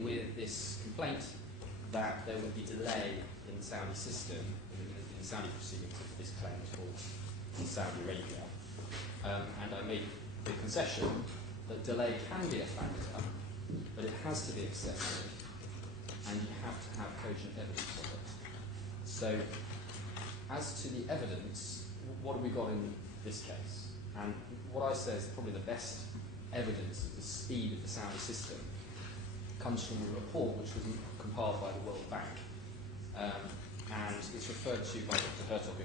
with this complaint that there would be delay in the Saudi system, in the Saudi proceedings of this claim for Saudi Arabia. And I made the concession that delay can be a factor, but it has to be excessive, and you have to have cogent evidence of it. So, as to the evidence, what have we got in this case? And what I say is probably the best evidence of the speed of the Saudi system comes from a report which was compiled by the World Bank, and it's referred to by Dr. Hertog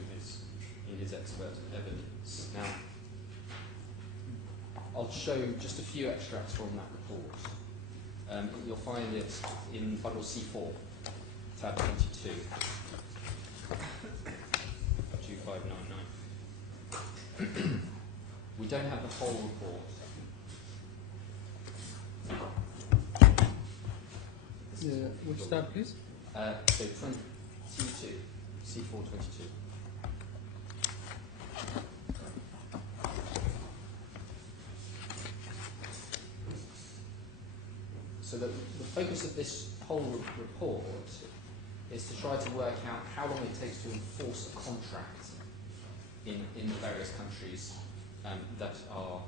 in his expert evidence. Now, I'll show just a few extracts from that report. You'll find it in bundle C4, tab 22, 2599. We don't have the whole report. Which tab, please? So 22, C4 22. So the focus of this whole report is to try to work out how long it takes to enforce a contract in the various countries that are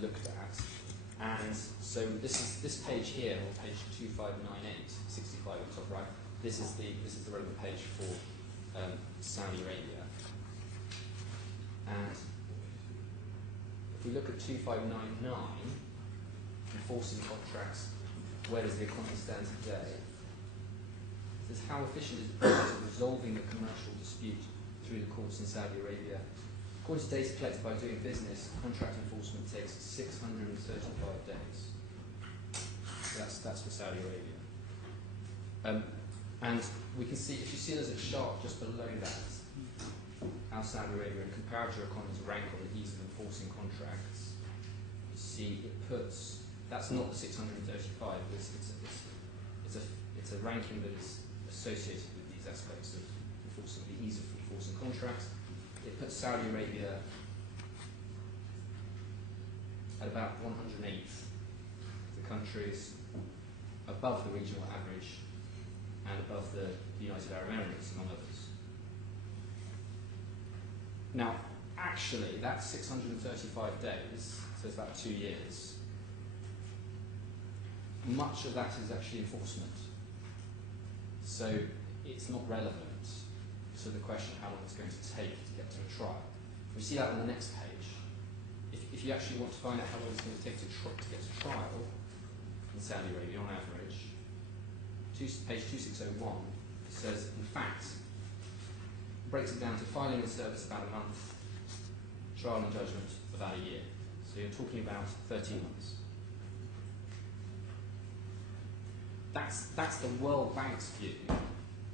looked at. And so this page here, or page 2598, 65 at the top right, this is the relevant page for Saudi Arabia. And if we look at 2599, enforcing contracts, where does the economy stand today? It says, how efficient is the process of resolving the commercial dispute through the courts in Saudi Arabia? According to data collected by Doing Business, contract enforcement takes 635 days. So that's for Saudi Arabia. And we can see, if you see there's a chart just below that, how Saudi Arabia and comparator economies rank on the ease of enforcing contracts. You see it puts, that's not the 635, it's a ranking that is associated with these aspects of enforcing, the ease of enforcing contracts. It puts Saudi Arabia at about 108th the countries, above the regional average, and above the United Arab Emirates, among others. Now, actually, that's 635 days, so it's about 2 years. Much of that is actually enforcement. So it's not relevant to the question of how long it's going to take to get to a trial. We see that on the next page. If you actually want to find out how long it's going to take to get to trial in Saudi Arabia on average, page 2601 says, in fact, breaks it down to filing and service about a month, trial and judgment about a year. So you're talking about 13 months. That's the World Bank's view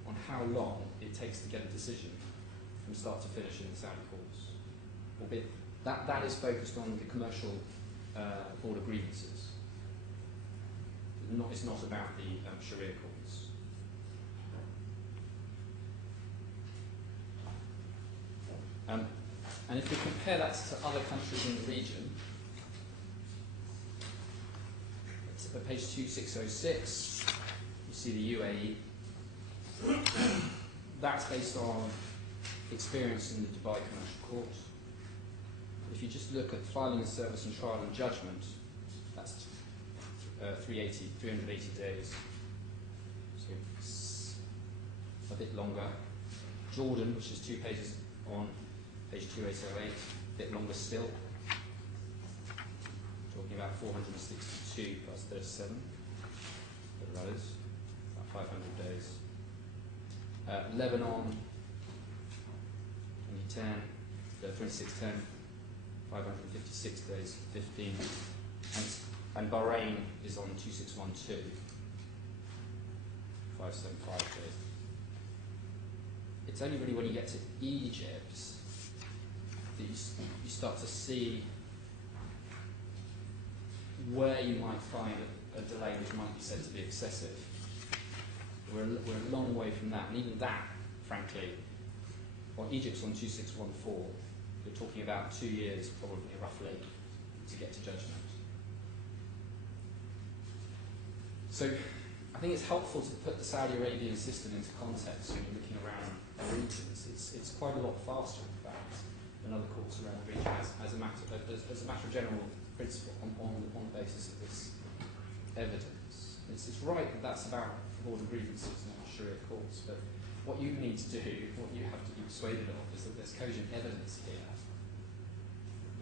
on how long it takes to get a decision from start to finish in the Saudi courts. Albeit that is focused on the commercial border grievances. It's not about the Sharia courts. And if we compare that to other countries in the region, at page 2606, you see the UAE. That's based on experience in the Dubai Commercial Court. If you just look at filing and service and trial and judgment, that's 380 days, so it's a bit longer. Jordan, which is 2 pages on page 2808, a bit longer still. Talking about 462 plus 37, whatever that is, about 500 days. Lebanon, 2610, 556 days, 15. And Bahrain is on 2612, 575 days. It's only really when you get to Egypt that you start to see where you might find a delay which might be said to be excessive. We're a long way from that, and even that, frankly, well, Egypt's on 2614, you're talking about 2 years, probably, roughly, to get to judgment. So I think it's helpful to put the Saudi Arabian system into context when you're looking around the regions. It's quite a lot faster, in fact, than other courts around the region as a matter of general principle on the basis of this evidence. It's right that that's about border grievances, not Sharia courts, but what you need to do, what you have to be persuaded of, is that there's cogent evidence here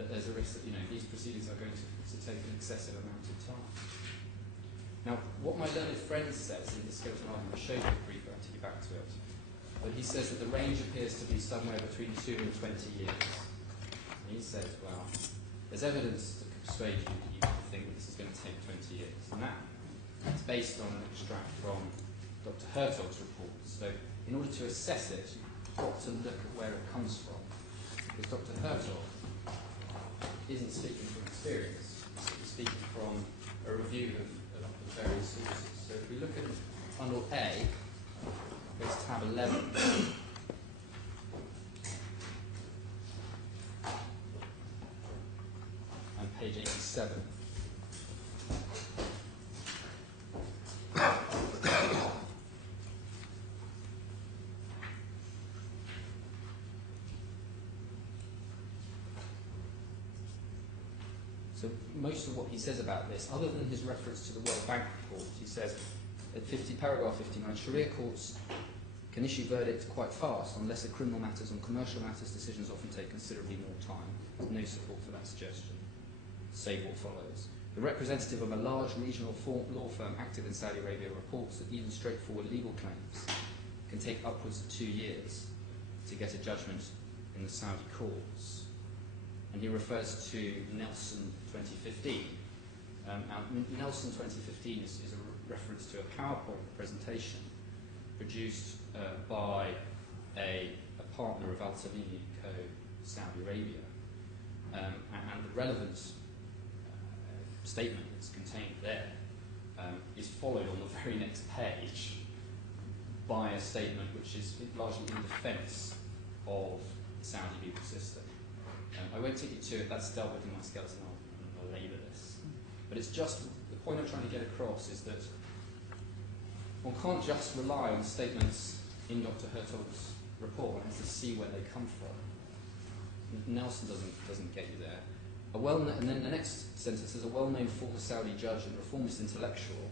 that there's a risk that these proceedings are going to take an excessive amount of time. Now, what my learned friend says in the skeleton argument, I showed you the brief, I'll take you back to it, but he says that the range appears to be somewhere between 2 and 20 years. And he says, well, there's evidence to persuade you that you think that this is going to take 20 years. And that's based on an extract from Dr. Hertog's report. So in order to assess it, you've got to look at where it comes from. Because Dr. Hertog isn't speaking from experience, he's speaking from a review of various sources. So if we look at bundle A, go to tab 11. And page 87. So most of what he says about this, other than his reference to the World Bank report, he says at paragraph 59, Sharia courts can issue verdicts quite fast. On lesser criminal matters, on commercial matters, decisions often take considerably more time. There's no support for that suggestion. Save what follows. The representative of a large regional law firm active in Saudi Arabia reports that even straightforward legal claims can take upwards of 2 years to get a judgment in the Saudi courts. And he refers to Nelson 2015. Now, Nelson 2015 is a reference to a PowerPoint presentation produced by a partner of Al Tamimi Co. Saudi Arabia. And the relevant statement that's contained there is followed on the very next page by a statement which is largely in defence of the Saudi legal system. I won't take you to it, that's dealt with in my skeleton, I'll labour this. But it's just, the point I'm trying to get across is that one can't just rely on statements in Dr. Hertog's report, one has to see where they come from. Nelson doesn't get you there. And then the next sentence is a well-known former Saudi judge and reformist intellectual,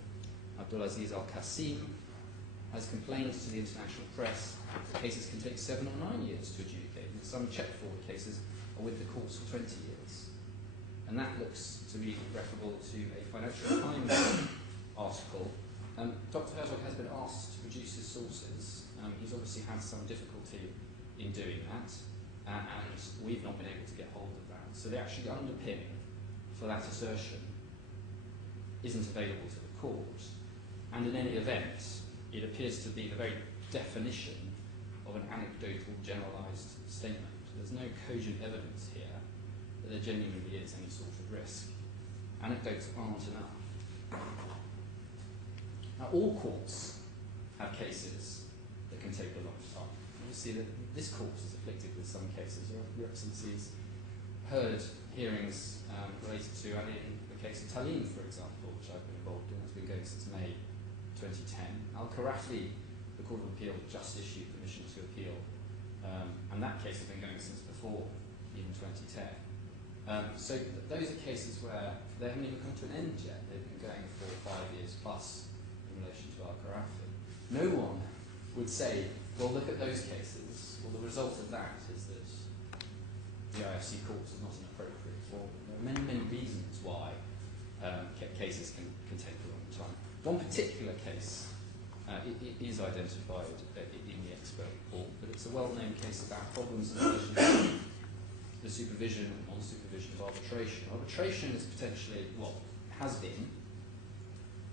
Abdul Aziz Al-Qasim, has complained to the international press that cases can take 7 or 9 years to adjudicate, and some check-forward cases are with the courts for 20 years. And that looks to be referable to a Financial Times article. Dr. Hertog has been asked to produce his sources. He's obviously had some difficulty in doing that, and we've not been able to get hold of that. So the actual underpinning for that assertion isn't available to the court. And in any event, it appears to be the very definition of an anecdotal, generalised statement. There's no cogent evidence here that there genuinely is any sort of risk. Anecdotes aren't enough. Now, all courts have cases that can take a long time. You see that this court is afflicted with some cases. Your Excellencies heard hearings related to, I mean, the case of Talim, for example, which I've been involved in. It's been going since May 2010. Al-Karafi, the Court of Appeal, just issued permission to appeal, and that case has been going since before even 2010. So those are cases where they haven't even come to an end yet. They've been going for 5 years plus in relation to Al-Karafi. No one would say, well, look at those cases. Well, the result of that is that the IFC court is not an appropriate forum. There are many, many reasons why cases can take a long time. One particular case it is identified in the expert report, but it's a well-known case about problems in relation to the supervision and non-supervision of arbitration. Arbitration is potentially, has been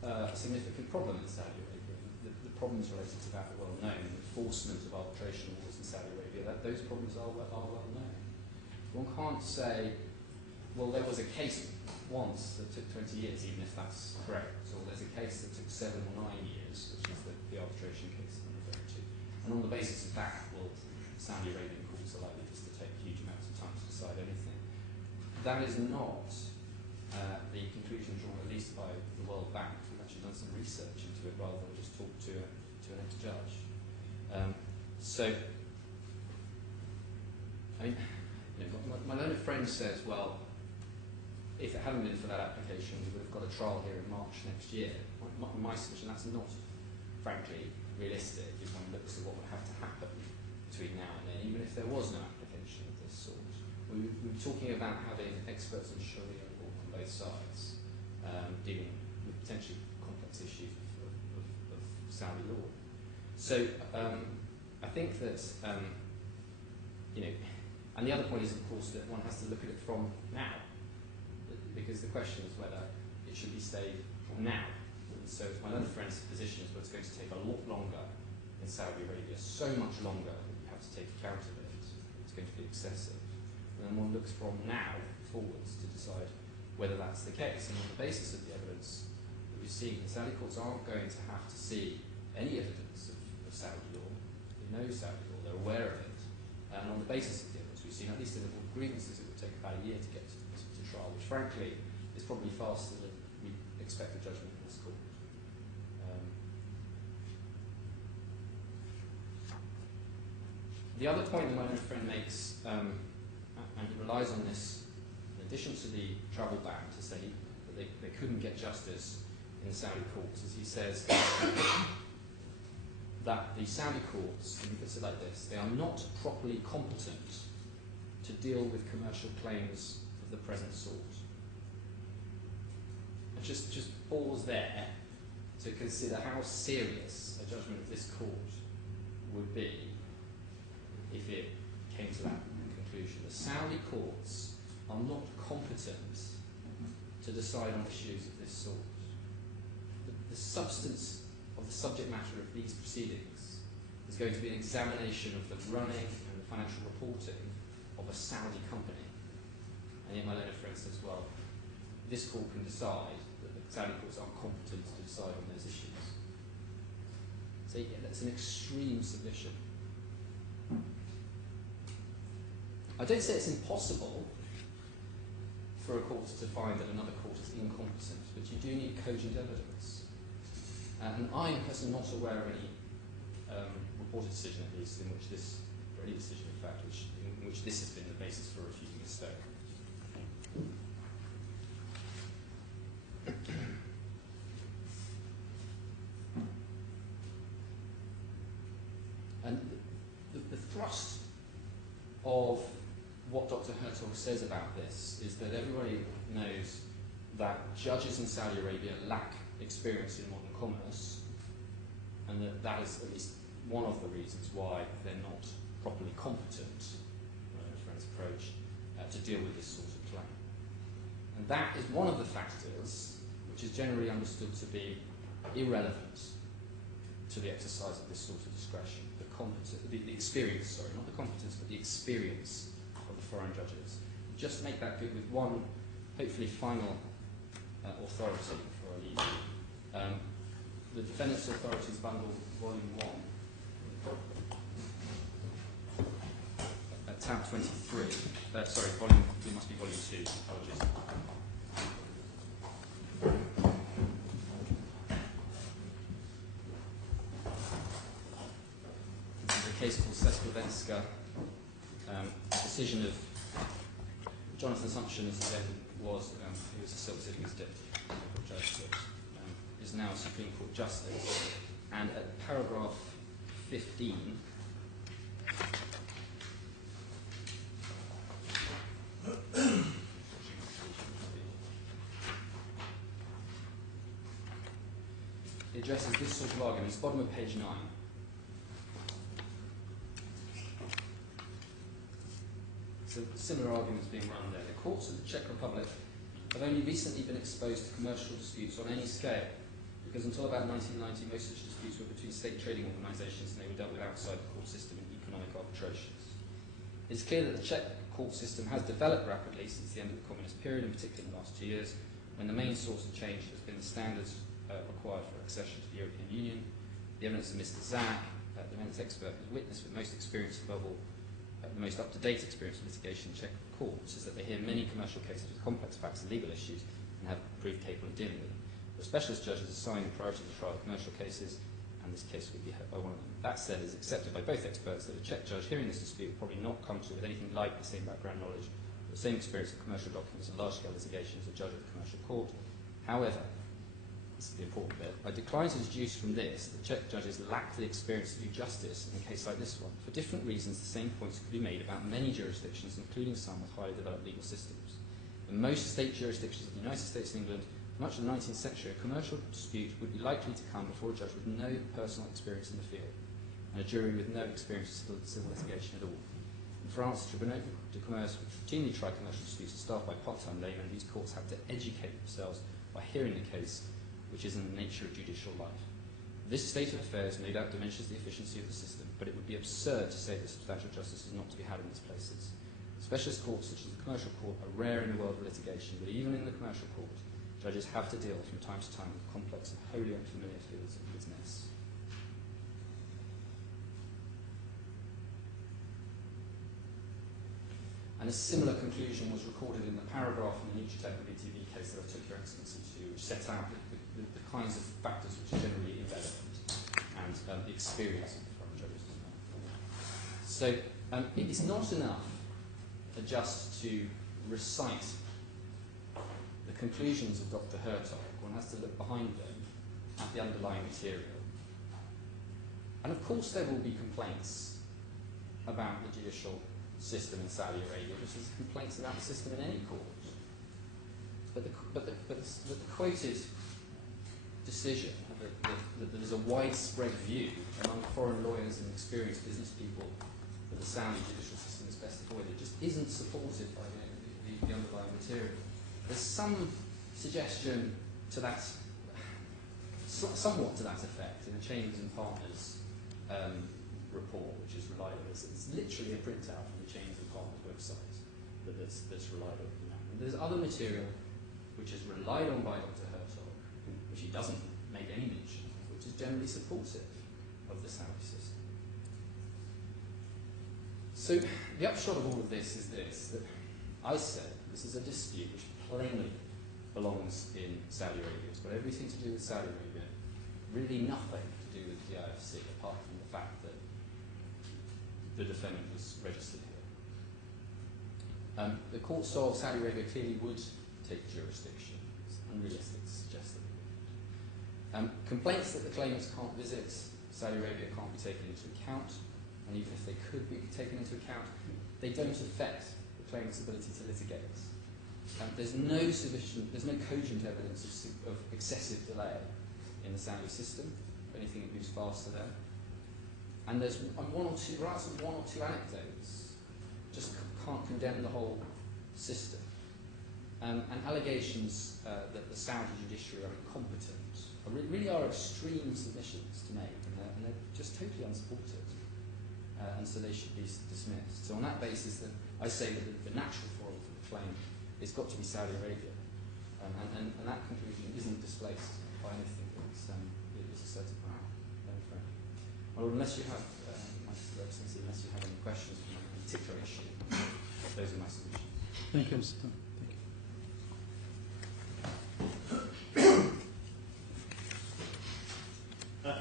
a significant problem in Saudi Arabia. The problems related to that are well known. The enforcement of arbitration laws in Saudi Arabia, those problems are well known. One can't say, well, there was a case once that took 20 years, even if that's correct, or there's a case that took 7 or 9 years, which is the arbitration case I'm referring to. And on the basis of that, well, Saudi Arabian courts are likely just to take huge amounts of time to decide anything. That is not the conclusion drawn, at least by the World Bank. We've actually actually done some research into it rather than just talk to an ex-judge. So, I mean, my learned friend says, well, if it hadn't been for that application, we would have got a trial here in March next year. My submission, that's not, frankly, realistic if one looks at what would have to happen between now and then, even if there was no application of this sort. We were talking about having experts on Sharia law on both sides, dealing with potentially complex issues of Saudi law. So I think that, and the other point is, of course, that one has to look at it from now, because the question is whether it should be stayed now. And so my other friend's position is, well, it's going to take a lot longer in Saudi Arabia, so much longer that you have to take account of it. It's going to be excessive. And then one looks from now forwards to decide whether that's the case. And on the basis of the evidence that we've seen, the Saudi courts aren't going to have to see any evidence of Saudi law. They know Saudi law, they're aware of it. And on the basis of the evidence we've seen, at least in the grievances, it would take about a year to get to trial, which frankly is probably faster than we expect a judgment in this court. The other point that my own friend makes, and he relies on this in addition to the travel ban to say that they couldn't get justice in the Saudi courts, is he says that the Saudi courts, and he puts it like this, they are not properly competent to deal with commercial claims of the present sort. And just pause there to consider how serious a judgment of this court would be if it came to that conclusion. The Saudi courts are not competent to decide on issues of this sort. The substance of the subject matter of these proceedings is going to be an examination of the running and the financial reporting of a Saudi company. And yet my learned friend says, well, this court can decide that the Saudi courts are competent to decide on those issues. So yeah, that's an extreme submission. I don't say it's impossible for a court to find that another court is incompetent, but you do need cogent evidence. And I am personally not aware of any reported decision, at least, in which this, or any decision, in fact, in which this has been the basis for refusing a stay. And the thrust of what Dr. Hertog says about this is that everybody knows that judges in Saudi Arabia lack experience in modern commerce, and that is at least one of the reasons why they're not properly competent, my friend's approach, to deal with this sort of claim. And that is one of the factors which is generally understood to be irrelevant to the exercise of this sort of discretion. The experience, sorry, not the competence, but the experience of the foreign judges. Just make that good with one, hopefully final authority before I leave. The Defendant's Authorities Bundle, Volume 1, tab 23. Sorry, volume, it must be Volume 2, apologies. A case called Seslovenska, a decision of Jonathan Sumption, as then was, he was still sitting as deputy judge, but is now Supreme Court Justice. And at paragraph 15, it addresses this sort of argument. It's bottom of page 9. So similar arguments being run there. The courts of the Czech Republic have only recently been exposed to commercial disputes on any scale, because until about 1990, most such disputes were between state trading organisations and they were dealt with outside the court system in economic arbitrations. It's clear that the Czech court system has developed rapidly since the end of the communist period, in particular in the last 2 years, when the main source of change has been the standards required for accession to the European Union. The evidence of Mr. Zak, the defence expert who's witness with most experience, above all, the most up-to-date experience of litigation in Czech courts, is that they hear many commercial cases with complex facts and legal issues and have proved capable of dealing with them. The specialist judges assigned priority to trial commercial cases, and this case would be heard by one of them. That said, it is accepted by both experts that a Czech judge hearing this dispute will probably not come to it with anything like the same background knowledge, or the same experience of commercial documents and large-scale litigation as a judge of the commercial court. However, this is the important bit, I decline to deduce from this that Czech judges lack the experience to do justice in a case like this one. For different reasons, the same points could be made about many jurisdictions, including some with highly developed legal systems. In most state jurisdictions of the United States and England, for much of the 19th century, a commercial dispute would be likely to come before a judge with no personal experience in the field, and a jury with no experience of civil litigation at all. In France, tribunaux de commerce which routinely try commercial disputes are staffed by part-time laymen. These courts have to educate themselves by hearing the case, which is in the nature of judicial life. This state of affairs no doubt diminishes the efficiency of the system, but it would be absurd to say that substantial justice is not to be had in these places. Specialist courts such as the commercial court are rare in the world of litigation, but even in the commercial court, judges have to deal from time to time with complex and wholly unfamiliar fields of business. And a similar conclusion was recorded in the paragraph in the Nutrotech BTV case that I took Your Excellency to, which set out the kinds of factors which are generally irrelevant and the experience of the foreign judges. So it is not enough just to recite the conclusions of Dr. Hertog. One has to look behind them at the underlying material. And of course there will be complaints about the judicial system in Saudi Arabia, just as complaints about the system in any court. But the quoted decision that there is a widespread view among foreign lawyers and experienced business people that the Saudi judicial system is best avoided just isn't supported by the underlying material. There's some suggestion to that, somewhat to that effect, in the Chambers and Partners report, which is relied on. It's literally a printout from the Chambers and Partners website that's relied on. And there's other material which is relied on by Dr. Hertog, which he doesn't make any mention of, which is generally supportive of the Saudi system. So the upshot of all of this is this, that I said this is a dispute which plainly belongs in Saudi Arabia. It's got everything to do with Saudi Arabia, really nothing to do with the IFC, apart from the fact that the defendant was registered here. The courts of Saudi Arabia clearly would take jurisdiction. It's unrealistic to suggest that they would. Complaints that the claimants can't visit Saudi Arabia can't be taken into account, and even if they could be taken into account, they don't affect the claimant's ability to litigate. There's no cogent evidence of excessive delay in the Saudi system. If anything, it moves faster there. And there's one or two anecdotes. Just can't condemn the whole system. And allegations that the Saudi judiciary are incompetent really are extreme submissions to make, and they're just totally unsupported. And so they should be dismissed. So on that basis, I say that the natural forum for the claim it's got to be Saudi Arabia, and that conclusion isn't displaced by anything. It's asserted by well, unless you have, my Excellency, unless you have any questions on a particular issue, those are my submissions. Thank you, Mr. Thank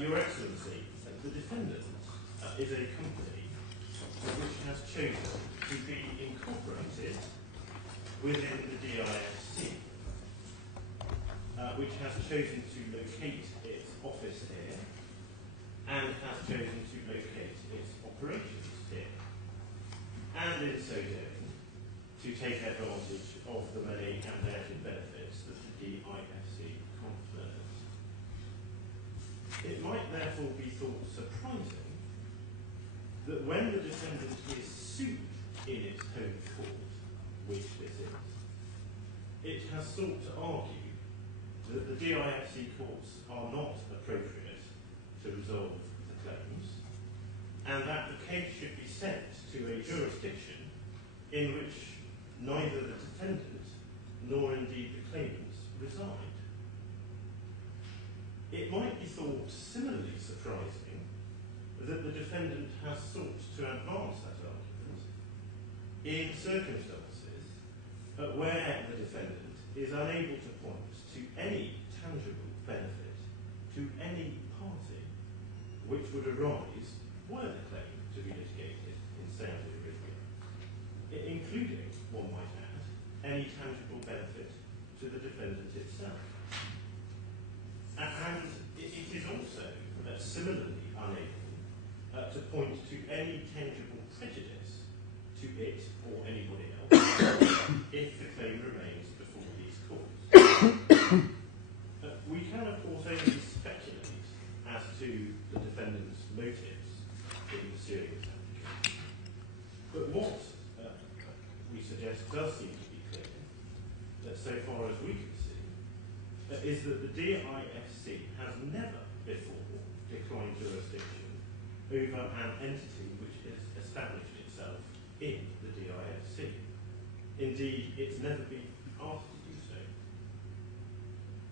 you. Your Excellency, the defendant is a company which has chosen to be incorporated within the DIFC, which has chosen to locate its office here and has chosen to locate its operations here, and in so doing to take advantage of the many and added benefits that the DIFC confers. It might therefore be thought surprising that when the defendant is sued in its home court, which this is, it has sought to argue that the DIFC courts are not appropriate to resolve the claims, and that the case should be sent to a jurisdiction in which neither the defendant nor indeed the claimants reside. It might be thought similarly surprising that the defendant has sought to advance that argument in circumstances where the defendant is unable to point to any tangible benefit to any party which would arise were the claim to be litigated in Saudi Arabia, including, one might add, any tangible benefit to the defendant itself. And it is also similarly unable to point to any tangible prejudice to it or anybody else if the claim remains before these courts. We can, of course, only speculate as to the defendant's motives in pursuing this application. But what we suggest does seem to be clear, that so far as we can see, is that the DIFC has never before declined jurisdiction over an entity which has established itself in the DIFC. Indeed, it's never been asked to do so.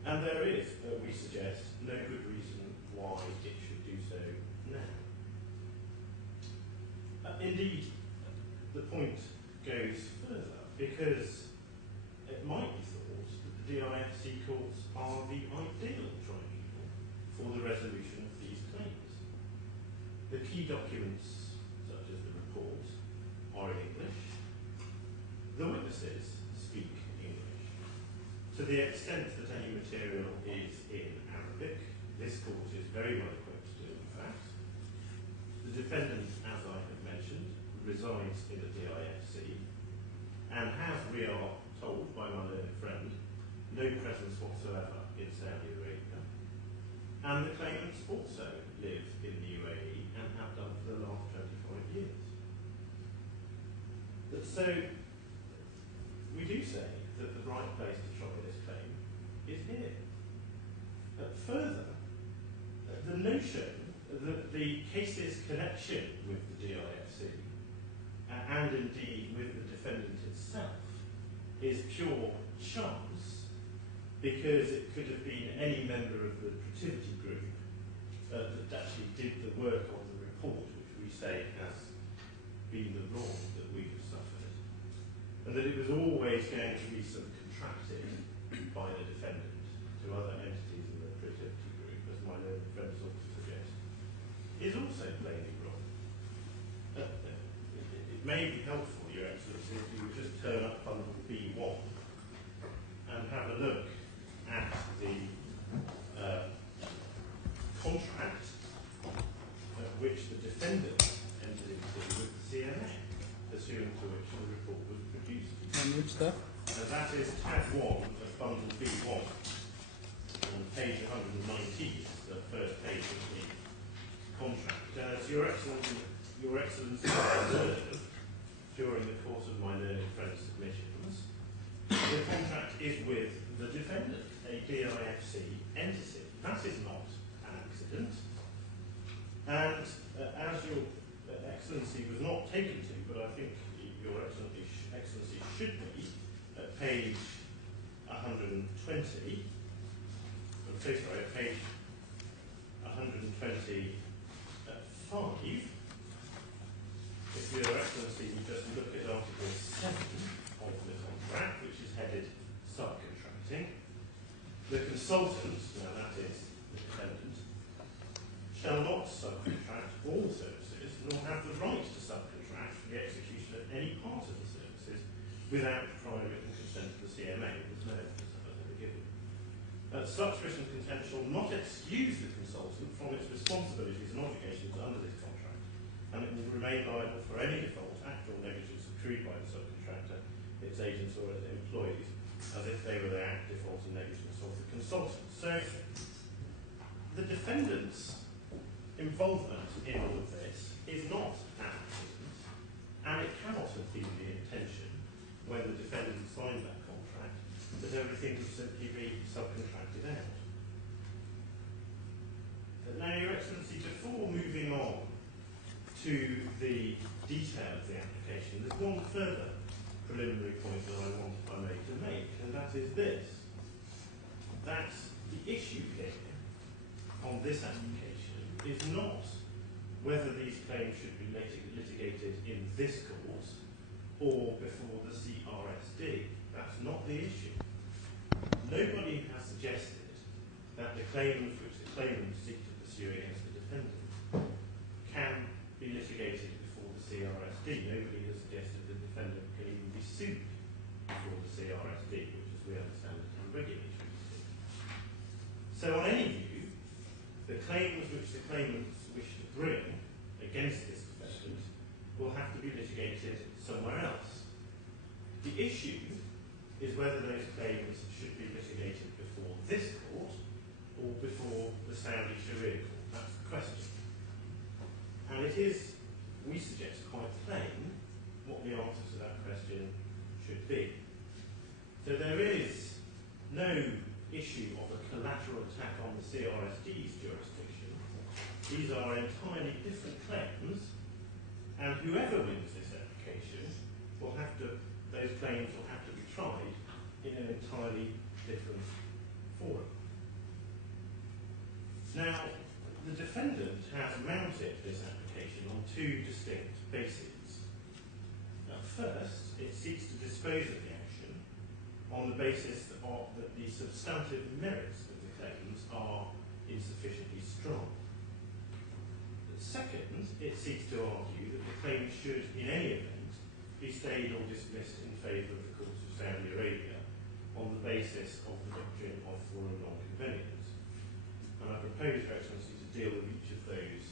And there is, we suggest, no good reason why it should do so now. Indeed, the point goes further, because it might be thought that the DIFC courts are the ideal tribunal for the resolution of these claims. The key documents, such as the report, are in English. The witnesses speak English. To the extent that any material is in Arabic, this court is very well equipped to deal with that. The defendant, as I have mentioned, resides in the DIFC and has, we are told by my learned friend, no presence whatsoever in Saudi Arabia. And the claimants also live in the UAE and have done for the last 25 years. So, we do say that the right place to try this claim is here. Further, the notion that the case's connection with the DIFC and indeed with the defendant itself is pure chance, because it could have been any member of the Protiviti group that actually did the work on the report, which we say has been the wrong that we have suffered, and that it was always going to be some contracting by the defendant to other entities in the Protiviti group, as my learned friend sought to suggest, is also plainly wrong. It may be helpful, Your Excellency, if you would just turn up bundle B1 and have a look at the contract which the defendant entered into with the CMA, pursuant to which the report was produced. And which stuff? And that is tab 1 of bundle B1 on page 119, the first page of the contract. As Your Excellency observed during the course of my learned friend's submissions, the contract is with the defendant, a DIFC entity. That is not an accident. And as Your Excellency was not taken to, but I think Your Excellency should be, at page 120, I'm so sorry, at page 125, if Your Excellency would just look at Article 7 of the contract, which is headed subcontracting, the consultant, now that is the defendant, shall not subcontract all services, nor have the right to subcontract for the execution of any part of the services without prior written consent of the CMA, with no evidence of ever given. Such written consent shall not excuse the consultant from its responsibilities and obligations under this contract, and it will remain liable for any default, act or negligence accrued by the subcontractor, its agents or its employees, as if they were the act, default and negligence of the consultant. So, the defendant's involvement in all of this is not an accident, and it cannot have been the intention, when the defendant signed that contract, that everything would simply be subcontracted out. Now, Your Excellency, before moving on to the detail of the application, there's one further preliminary point that I want, if I may, to make, and that is this: that the issue here on this application is not whether these claims should be litigated in this court or before the CRSD. That's not the issue. Nobody has suggested that the claims which the claimant seek to pursue against the defendant can be litigated before the CRSD. Nobody has suggested the defendant can even be sued before the CRSD, which, as we understand it, is a regulatory suit. So on any view, the claims which the claimants wish to bring against this defendant will have to be litigated somewhere else. The issue is whether those claims should be litigated before this court or before the Saudi Sharia court. That's the question. And it is, we suggest, quite plain what the answer to that question should be. So there is no issue of a collateral attack on the CRSD's jurisdiction. These are entirely different claims, and whoever wins this application will have to, those claims will have to be tried in an entirely different forum. Now, the defendant has mounted this application on two distinct bases. Now, first, it seeks to dispose of the action on the basis that the substantive merits of the claims are insufficiently strong. Second, it seeks to argue that the claim should, in any event, be stayed or dismissed in favour of the courts of Saudi Arabia on the basis of the doctrine of foreign non-convenience. And I propose, Your Excellency, to deal with each of those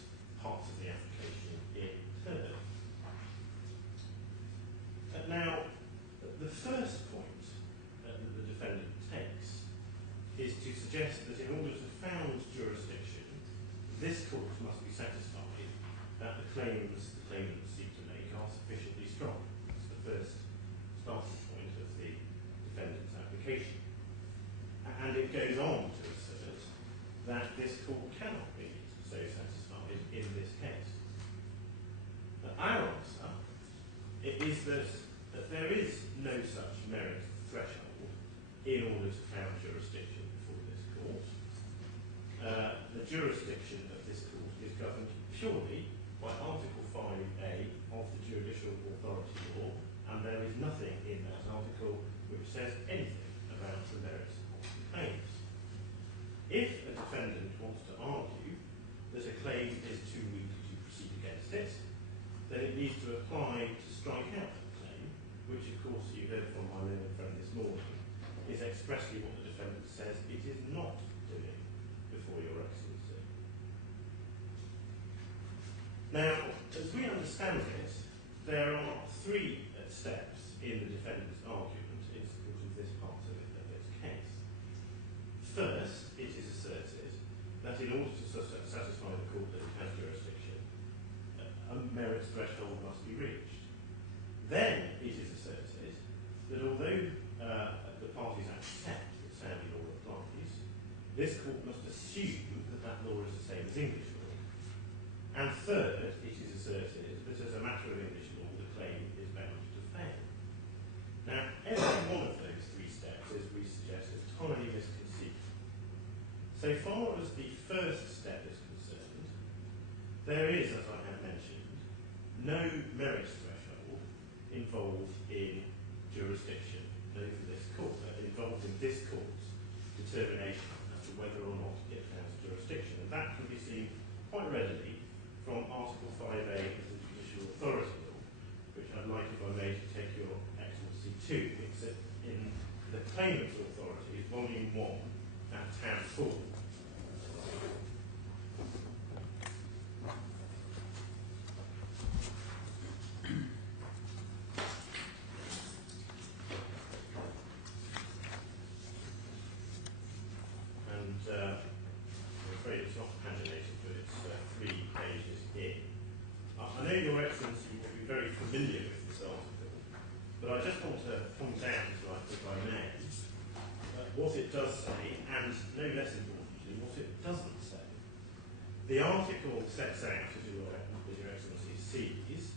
parts of the application in turn. Now, the first point that the defendant takes is to suggest that in order to found jurisdiction, this court must be satisfied that the claims the claimants seek to make are sufficiently strong. That's the first starting point of the defendant's application. And it goes on to assert that this court cannot be so satisfied in this case. Our answer is that there is no such merit threshold in order to found jurisdiction before this court. The jurisdiction of this court is governed purely by Article 5A of the Judicial Authority Law, and there is nothing in that article which says anything about the merits of the claims. If a defendant wants to argue that a claim is too weak to proceed against it, then it needs to apply to strike out the claim, which of course you heard from my learned friend this morning, is expressly what the defendant says it is not doing before Your Excellency. Now, as we understand it, there are three steps in the defendant's argument in support of this part of its case. First, it is asserted that in order to satisfy the court that it has jurisdiction, a merit threshold must be reached. Then it is asserted that although the parties accept that Saudi law applies, this court must assume that that law is the same as English law. And third, it is asserted that as a matter of English law, the claim is bound to fail. Now, every one of those three steps, as we suggest, is entirely misconceived. So far as the first step is concerned, there is, as I have mentioned, no merit threshold involved in jurisdiction over this court, involved in this court's determination as to whether or not it has jurisdiction. And that can be seen quite readily from Article 5A of the Judicial Authority Law, which I'd like, if I may, to take Your Excellency to. It's in the Claimant's Authority, Volume 1, at tab 4. I'm afraid it's not paginated, but it's 3 pages in. I know Your Excellency will be very familiar with this article, but I just want to point out, if I may, what it does say, and no less importantly, what it doesn't say. The article sets out, as Your Excellency sees,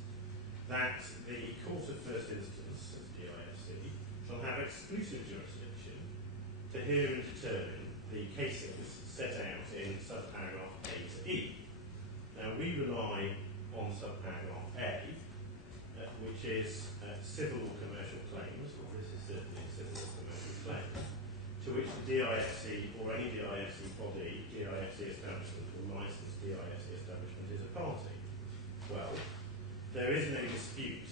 that the Court of First Instance, as the DIFC, shall have exclusive jurisdiction to hear and determine the cases set out in subparagraph A to E. Now, we rely on subparagraph A, which is civil or commercial claims, well, this is certainly a civil or commercial claim, to which the DIFC or any DIFC there is no dispute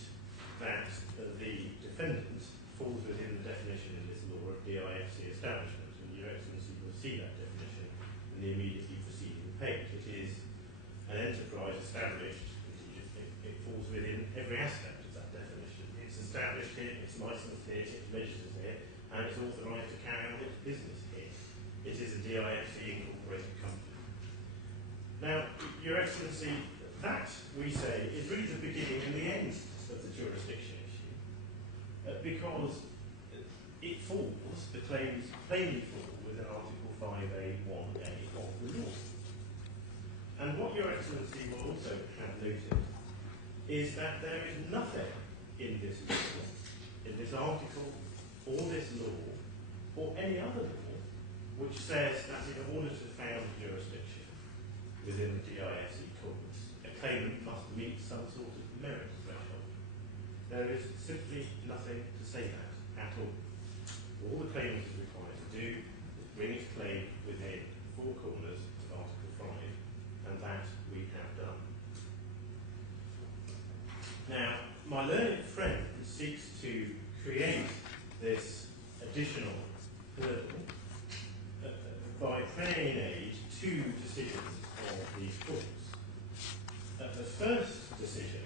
that the defendant falls within the definition in this law of DIFC establishment, and Your Excellency will see that definition in the immediately preceding page. It is an enterprise established, it falls within every aspect of that definition. It's established here, it's licensed here, it's registered here, and it's authorised to carry on its business here. It is a DIFC incorporated company. Now, Your Excellency, that, we say, is really the beginning and the end of the jurisdiction issue, because it falls, the claims plainly fall within Article 5A(1)(a) of the law. And what Your Excellency will also have noted is that there is nothing in this law, in this article, or this law, or any other law, which says that in order to found jurisdiction within the DIFC courts, a claimant must meet some sort of merit threshold. There is simply nothing to say that at all. All the claimant is required to do is bring his claim within four corners of Article 5, and that we have done. Now, my learned friend seeks to create this additional hurdle by playing in aid two decisions of these courts. The first decision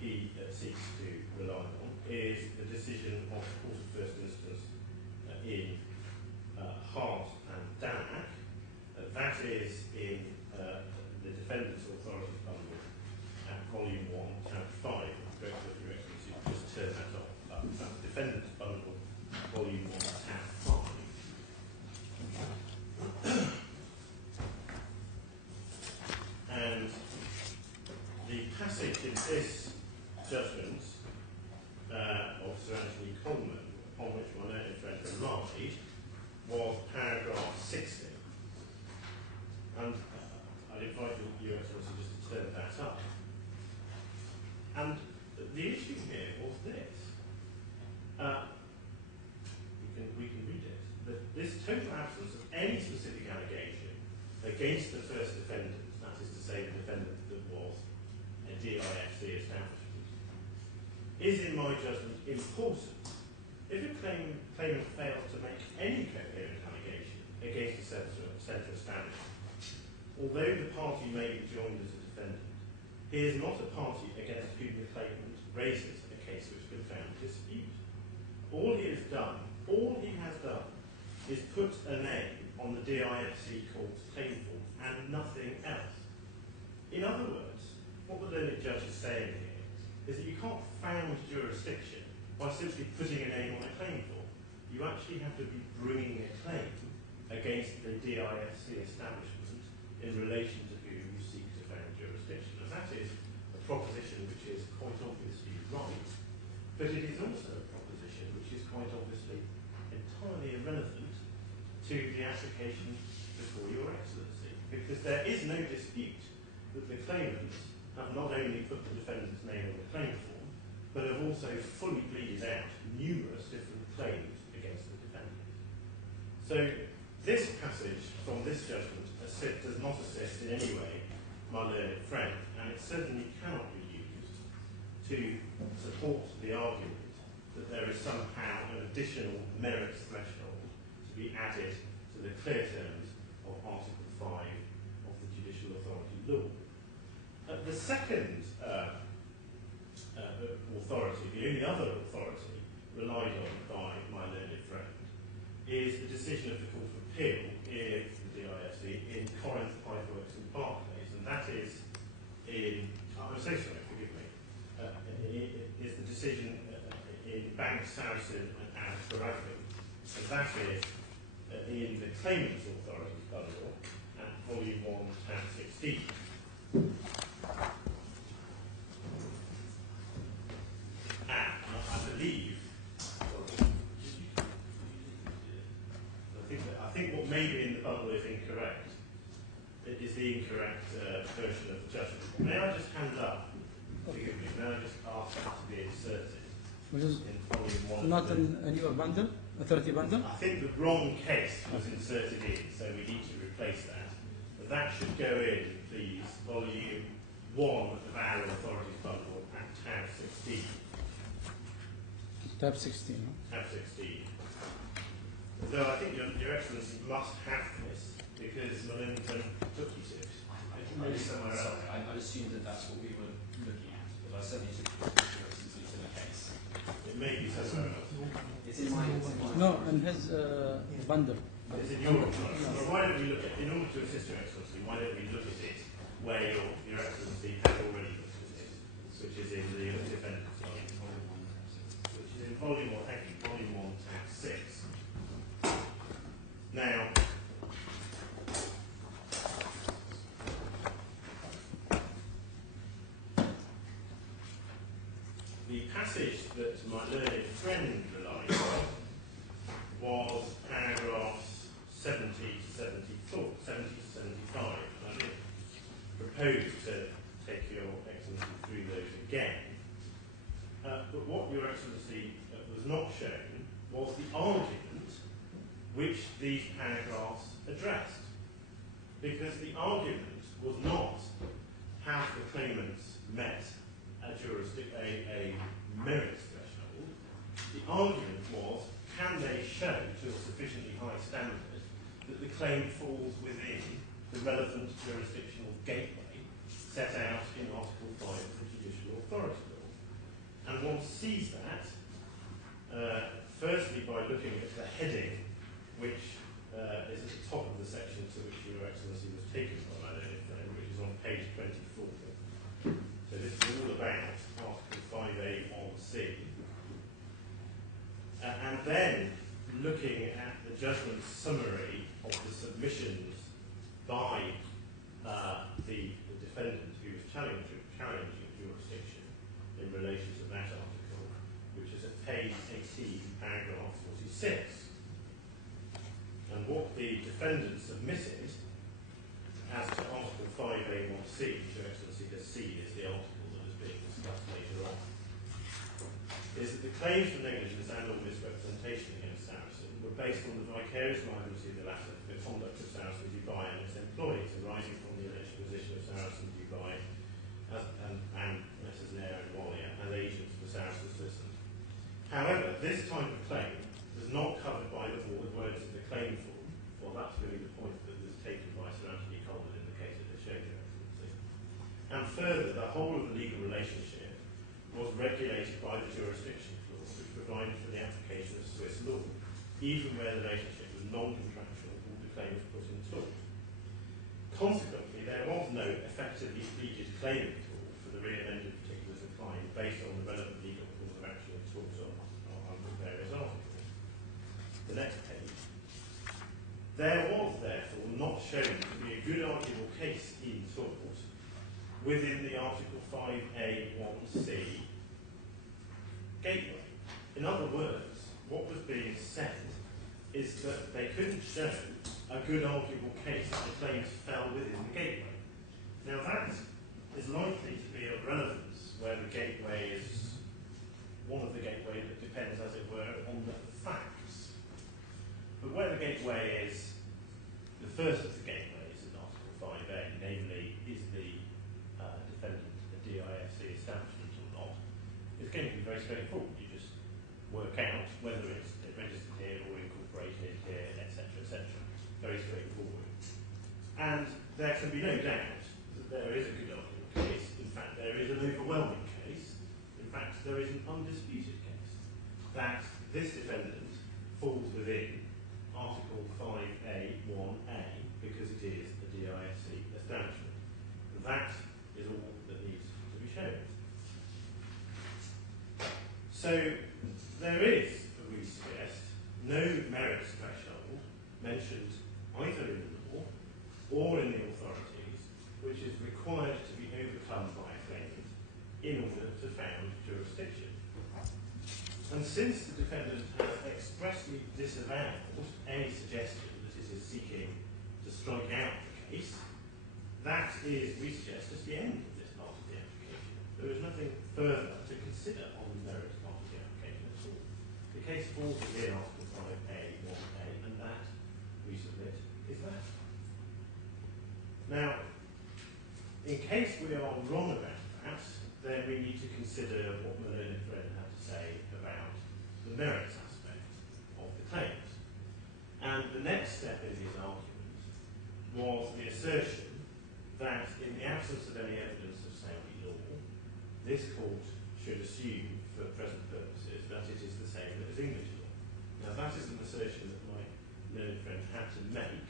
he seeks to rely on is the decision of the Court of First Instance in Hart and Danak. That is in the Defendant's Authority Bundle at Volume 1, Tab 5. I'm grateful for Your Excellency to just turn that off. That's Defendant's Bundle, Volume 1, Tab 5. And the passage in this judgment of Sir Anthony Coleman, upon which my learned friend relied, was paragraph 60. And I'd invite Your Excellency just to turn that up. And the issue here was this. We can read it. That this total absence of any specific allegation against the first defendant, that is to say the defendant that was a DIFC establishment, is in my judgment important. If a claimant fails to make any coherent allegation against a central establishment, although the party may be joined as a defendant, he is not a party against whom the claimant raises a case which can found dispute. All he has done is put a name on the DIFC court's claim form and nothing else. In other words, what the learned judge is saying here is that you can't found jurisdiction by simply putting a name on a claim form. You actually have to be bringing a claim against the DIFC establishment in relation to whom you seek to found jurisdiction. And that is a proposition which is quite obviously right, but it is also a proposition which is quite obviously entirely irrelevant to the application before Your Excellency, because there is no dispute that the claimants have not only put the defendant's name on the claim form, but have also fully pleaded out numerous different claims against the defendant. So this passage from this judgment does not assist in any way my learned friend, and it certainly cannot be used to support the argument that there is somehow an additional merits threshold to be added to the clear terms of Article 5 of the Judicial Authority Law. The second authority, the only other authority relied on by my learned friend, is the decision of the Court of Appeal in the DIFC in Corinth, Pipeworks and Barclays, and that is in, I'm so sorry, forgive me, is the decision in Bank, Saracen and Bradford, and that is in the Claimants Authority Bundle at Volume 1, Tab 16. I believe, I think what may be in the bundle is incorrect. It is the incorrect version of the judgment. May I just hand up? Forgive me. May I just ask that to be inserted in Volume 1? Not in your bundle, authority bundle? I think the wrong case was inserted in, so we need to replace that. But that should go in, please, Volume 1 of our authorities bundle Tab 16. No? Tab 16. Though I think your Excellency must have this because Mohammad Bin took you to it. Maybe somewhere else. Sorry, I assumed that that's what we were looking at, but I certainly took your Excellency to the case. It may be somewhere else. It's in my No, in his bundle. It's in your well, why don't we look at, in order to assist your Excellency, why don't we look at it where your Excellency has already looked at it, which is in the defendant's which is in volume 1, thank you, volume 1, tab 6. Now, the passage that my learned friend relied on was paragraphs 70 to 74, 70 to 75. I did propose to take your Excellency through those again. But what your Excellency was not shown was the argument which these paragraphs addressed. Because the argument was not have the claimants met a merits threshold. The argument was, can they show to a sufficiently high standard that the claim falls within the relevant jurisdictional gateway set out in Article 5 of the Judicial Authority Law. And one sees that, firstly by looking at the heading, which is at the top of the section to which your Excellency was taken by my learned friend, which is on page 24. So this is all about Article 5A(1)(c). And then looking at the judgment summary of the submissions by the defendant who was challenging jurisdiction in relation to that article, which is at page 18, paragraph 46. And what the defendant submitted as to Article 5A(1)(c), which your Excellency has seen is the article that is being discussed later on, is that the claims for negligence and or misrepresentation against Saracen were based on the vicarious liability of the latter for the conduct of Saracen Dubai and its employees, arising from the alleged position of Saracen Dubai and Messrs. Nair and Wallier as agents for Saracen Switzerland. However, this type of claim was not covered by the words of the claim form. Well, that's really the point that was taken by Sir Anthony Coleman in the case of the showed your Excellency. And further, the whole of the legal relationship was regulated by the jurisdiction clause, which provided for the application of Swiss law, even where the relationship was non-contractual or the claim was put in tort. Consequently, there was no effectively pleaded claim at all for the re-amended particulars of claim based on the relevant legal cause of action of tort on various articles. The next page. There was, therefore, not shown to be a good arguable case in tort within the Article 5A(1)(c) gateway. In other words, what was being said is that they couldn't show a good arguable case that the claims fell within the gateway. Now that is likely to be of relevance where the gateway is one of the gateway that depends, as it were, on the facts. But where the gateway is, the first of the gateways in Article 5A, namely, is the defendant a DIFC establishment or not, it's going to be very straightforward. You just work out whether it's registered here or incorporated here, etc., etc. Very straightforward. And there can be no doubt that there is a good arguable case. In fact, there is an overwhelming case. In fact, there is an undisputed case that this defendant falls within Article 5A(1)(a) because it is a DIFC establishment. That is all that needs to be shown. So there is, we suggest, no merits threshold mentioned either in the law or in the authorities which is required to be overcome by a claimant in order to found jurisdiction. And since the defendant has expressly disavowed any suggestion that it is seeking to strike out the case, that is, we suggest, is the end of this part of the application. There is nothing further to consider on the merits part of the application at all. The case falls within Article 5A(1)(a), and that, we submit, is that. Now, in case we are wrong about that, then we need to consider what my learned friend had to say about the merits aspect of the claims. And the next step in his argument was the assertion that in the absence of any evidence of Saudi law, this court should assume, for present purposes, that it is the same as English law. Now that is an assertion that my learned friend had to make,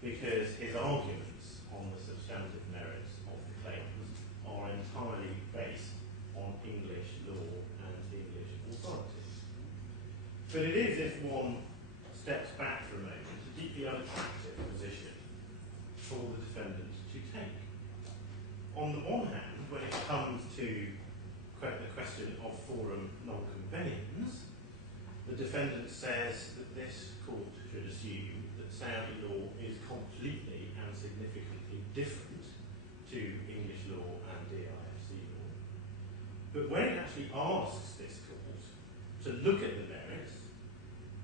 because his arguments on the substantive merits of the claims are entirely based on English law and English authorities. But it is, if one steps back for a moment, a deeply unattractive position for the defendant to take. On the one hand, when it comes to the question of forum non-conveniens, the defendant says that this court should assume that Saudi law is completely and significantly different to English law and DIFC law. But when it actually asks this court to look at the merits,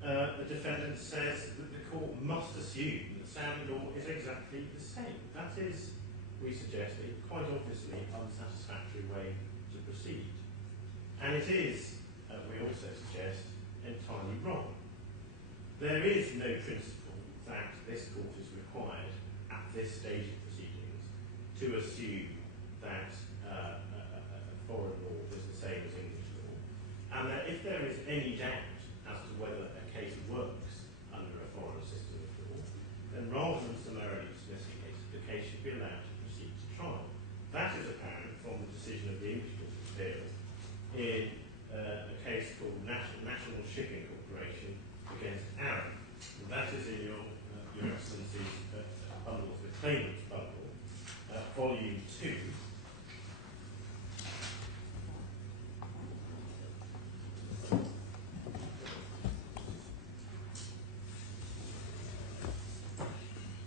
the defendant says that the court must assume that Saudi law is exactly the same. That is, we suggest, a quite obviously unsatisfactory way to proceed. And it is, we also suggest, entirely wrong. There is no principle that this court is required at this stage of proceedings to assume that foreign law is the same as English law, and that if there is any doubt as to whether a case works under a foreign system of law, then rather than summarily dismissing it, the case should be allowed to proceed to trial. That is apparent from the decision of the English Court of Appeal in a case called National Shipping Corporation against Aaron. And that is in your Excellency's bundles with claimants bundle, volume 2.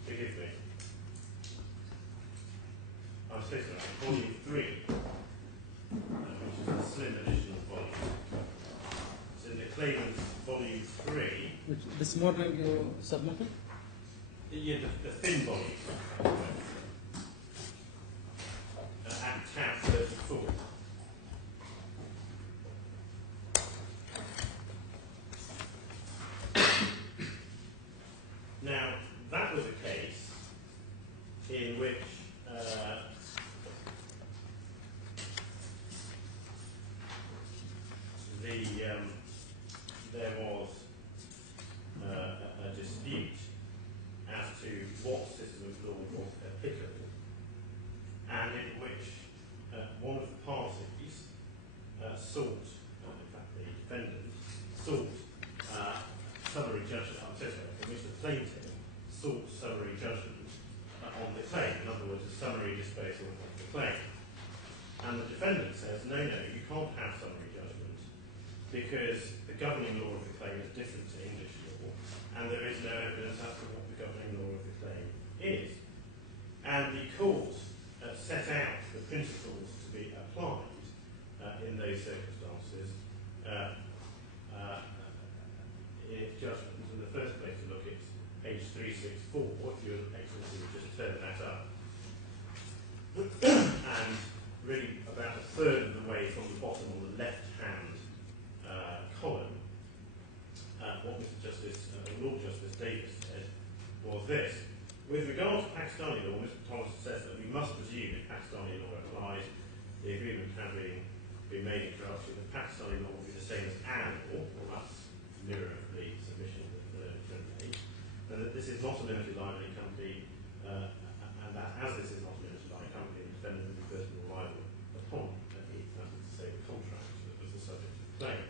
Forgive me. I'm so sorry, volume 3, which is a slim edition of volume. It's in the claimants volume 3. Which this morning you submitted? Yeah, the thin volume. At tab 34. Now, that was a case in which there was a dispute as to what system of law was applicable, and in which one of the parties sought, in fact the defendant, sought summary judgment, in which the plaintiff sought summary judgment on the claim, in other words, a summary disposal of the claim. And the defendant says, no, you can't have summary judgment because the governing law of the claim is different to English law, and there is no evidence as to what the governing law of the claim is. And the court set out the principles to be applied in those circumstances in its judgment. And the first place to look is page 364, if your Excellency would just turn that up. And really about a third of the way from the bottom on the left-hand column, what Mr. Justice, Lord Justice Davis said was this: with regard to Pakistani law, Mr. Thomas says that we must presume if Pakistani law applies, the agreement having been made in corruption, that Pakistani law will be the same as our law, or that's mirror of the submission that the friend made, and that this is not a limited liability company, and that as this is not a limited liability company, the defendant will be personally liable upon that is to say the contract that was the subject of the claim.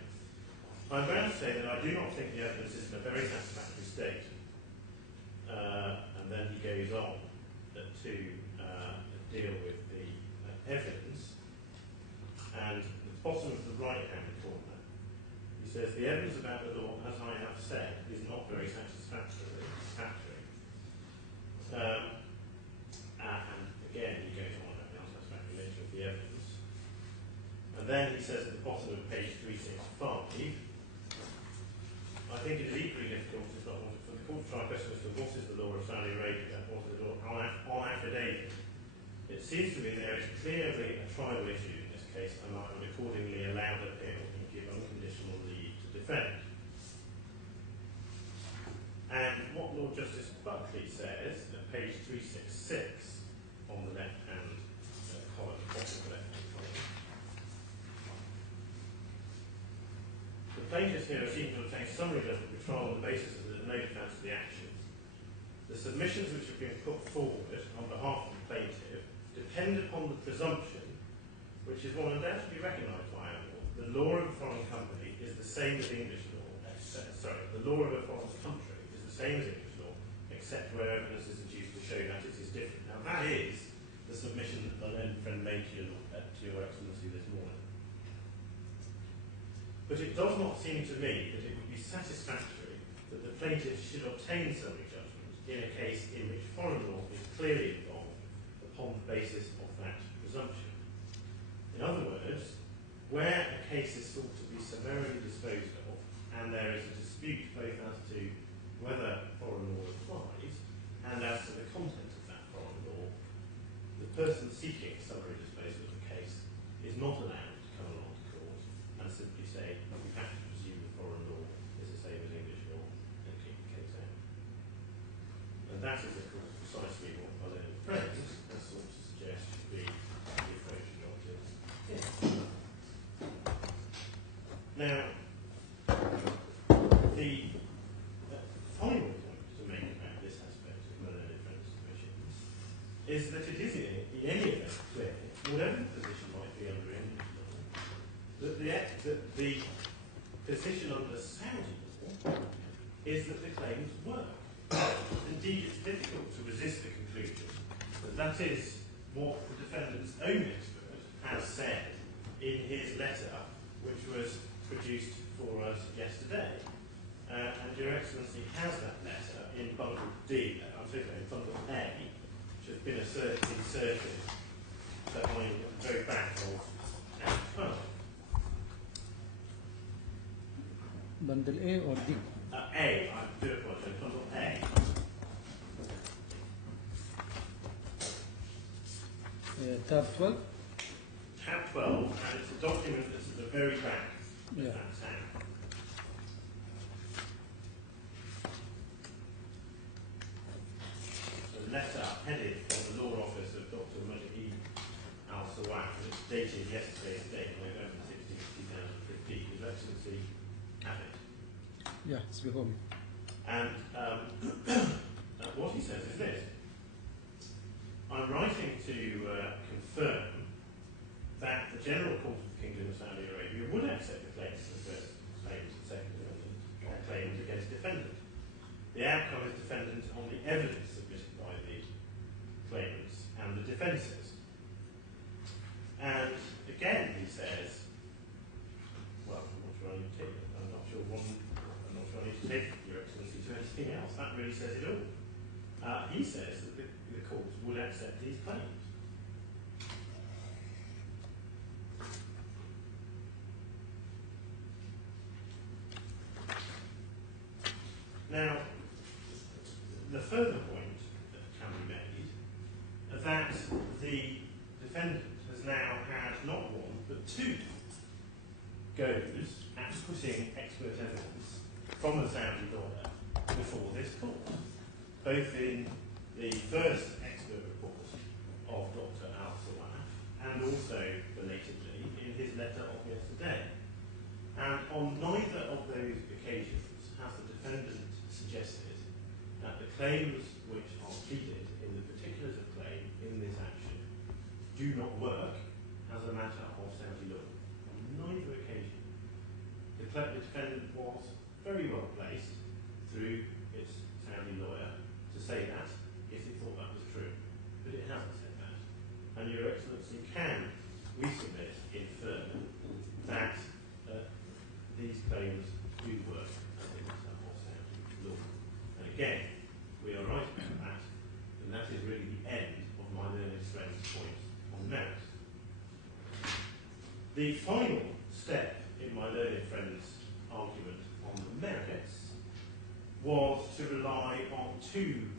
I'm bound to say that I do not think the evidence is in a very satisfactory state. And then he goes on to deal with the evidence. And at the bottom of the right-hand corner, he says, the evidence about the law, as I have said, is not very satisfactory. And again, he goes on about the unsatisfactory nature of the evidence. And then he says at the bottom of page 365, I think it is equally difficult, if not for the court to try questions as to what is the law of Saudi Arabia, what is the law on affidavit. It seems to me there is clearly a tribal issue in this case, and I would accordingly allow the appeal and give unconditional leave to defend. And what Lord Justice Buckley says at page 366 on the left-hand column, bottom of the left-hand column, the plaintiffs here are seeking to obtain summary judgment for trial on the basis that there is no defence of the actions. The submissions which have been put forward on behalf of the plaintiff depend upon the presumption, which is one undoubtedly recognised by our law, the law of a foreign company is the same as English law, the law of a foreign country is the same as English law, except where evidence is adduced to show that it is different. Now that is the submission that my learned friend made to your Excellency this morning. But it does not seem to me that it would be satisfactory that the plaintiff should obtain summary judgment in a case in which foreign law is clearly involved upon the basis of that presumption. In other words, where a case is thought to be summarily disposed of, and there is a dispute both as to whether foreign law applies and as to the content of that foreign law, the person seeking summary disposal of the case is not allowed to come along to court and simply say, we have to presume the foreign law is the same as English law and keep the case out. And that is, of course, precisely what my learned friends have sought to suggest should be the approach adopted here. Now, the final point to make about this aspect of my learned friends' submissions is that it is in any event clear, whatever the position might be under English law, that the position under Saudi law is that the claims work. Indeed, it's difficult to resist the conclusion that that is what the defendant's own expert has said in his letter, which was produced for us yesterday. And Your Excellency has that letter in bundle D, in bundle A, which has been inserted behind the very back of F12. Bundle A or D? A, I do apologize, bundle A. Tab 12? Tab 12, and it's a document that's at the very back of Yeah. that tab. The letter headed from the Law Office of Dr. Muhairi Al-Sawaf, it's dated yesterday's date, November 16, 2015. His Excellency have it. Yeah, it's before me. And what he says is this: I'm writing to confirm that the General Court of the Kingdom of Saudi Arabia would accept the claims of the first claims and second amendment claims against defendant. The outcome is dependent on the evidence submitted by the claimants and the defences. And again, he says, well, I'm not sure I need to take it. I'm not sure I need to take Your Excellency to anything else. That really says it all. He says that the courts would accept these claims. Now, the further point that can be made that the defendant has now had not one but two goes at putting expert evidence from the Saudi lawyer before this court, both in the first expert report of Dr. Al-Sawaf and also, belatedly, in his letter of yesterday. And on neither of those occasions has the defendant suggested that the claims which are pleaded in the particulars of claim in this action do not work as a matter of Saudi law. On neither occasion. The defendant was very well placed through its Saudi lawyer to say that if it thought that was true. But it hasn't said that. And Your Excellency can, we submit, infer that these claims do work as a matter of Saudi law. And again, we are right about that, and that is really the end of my learned friend's point on merit. The final step in my learned friend's argument on the merits was to rely on two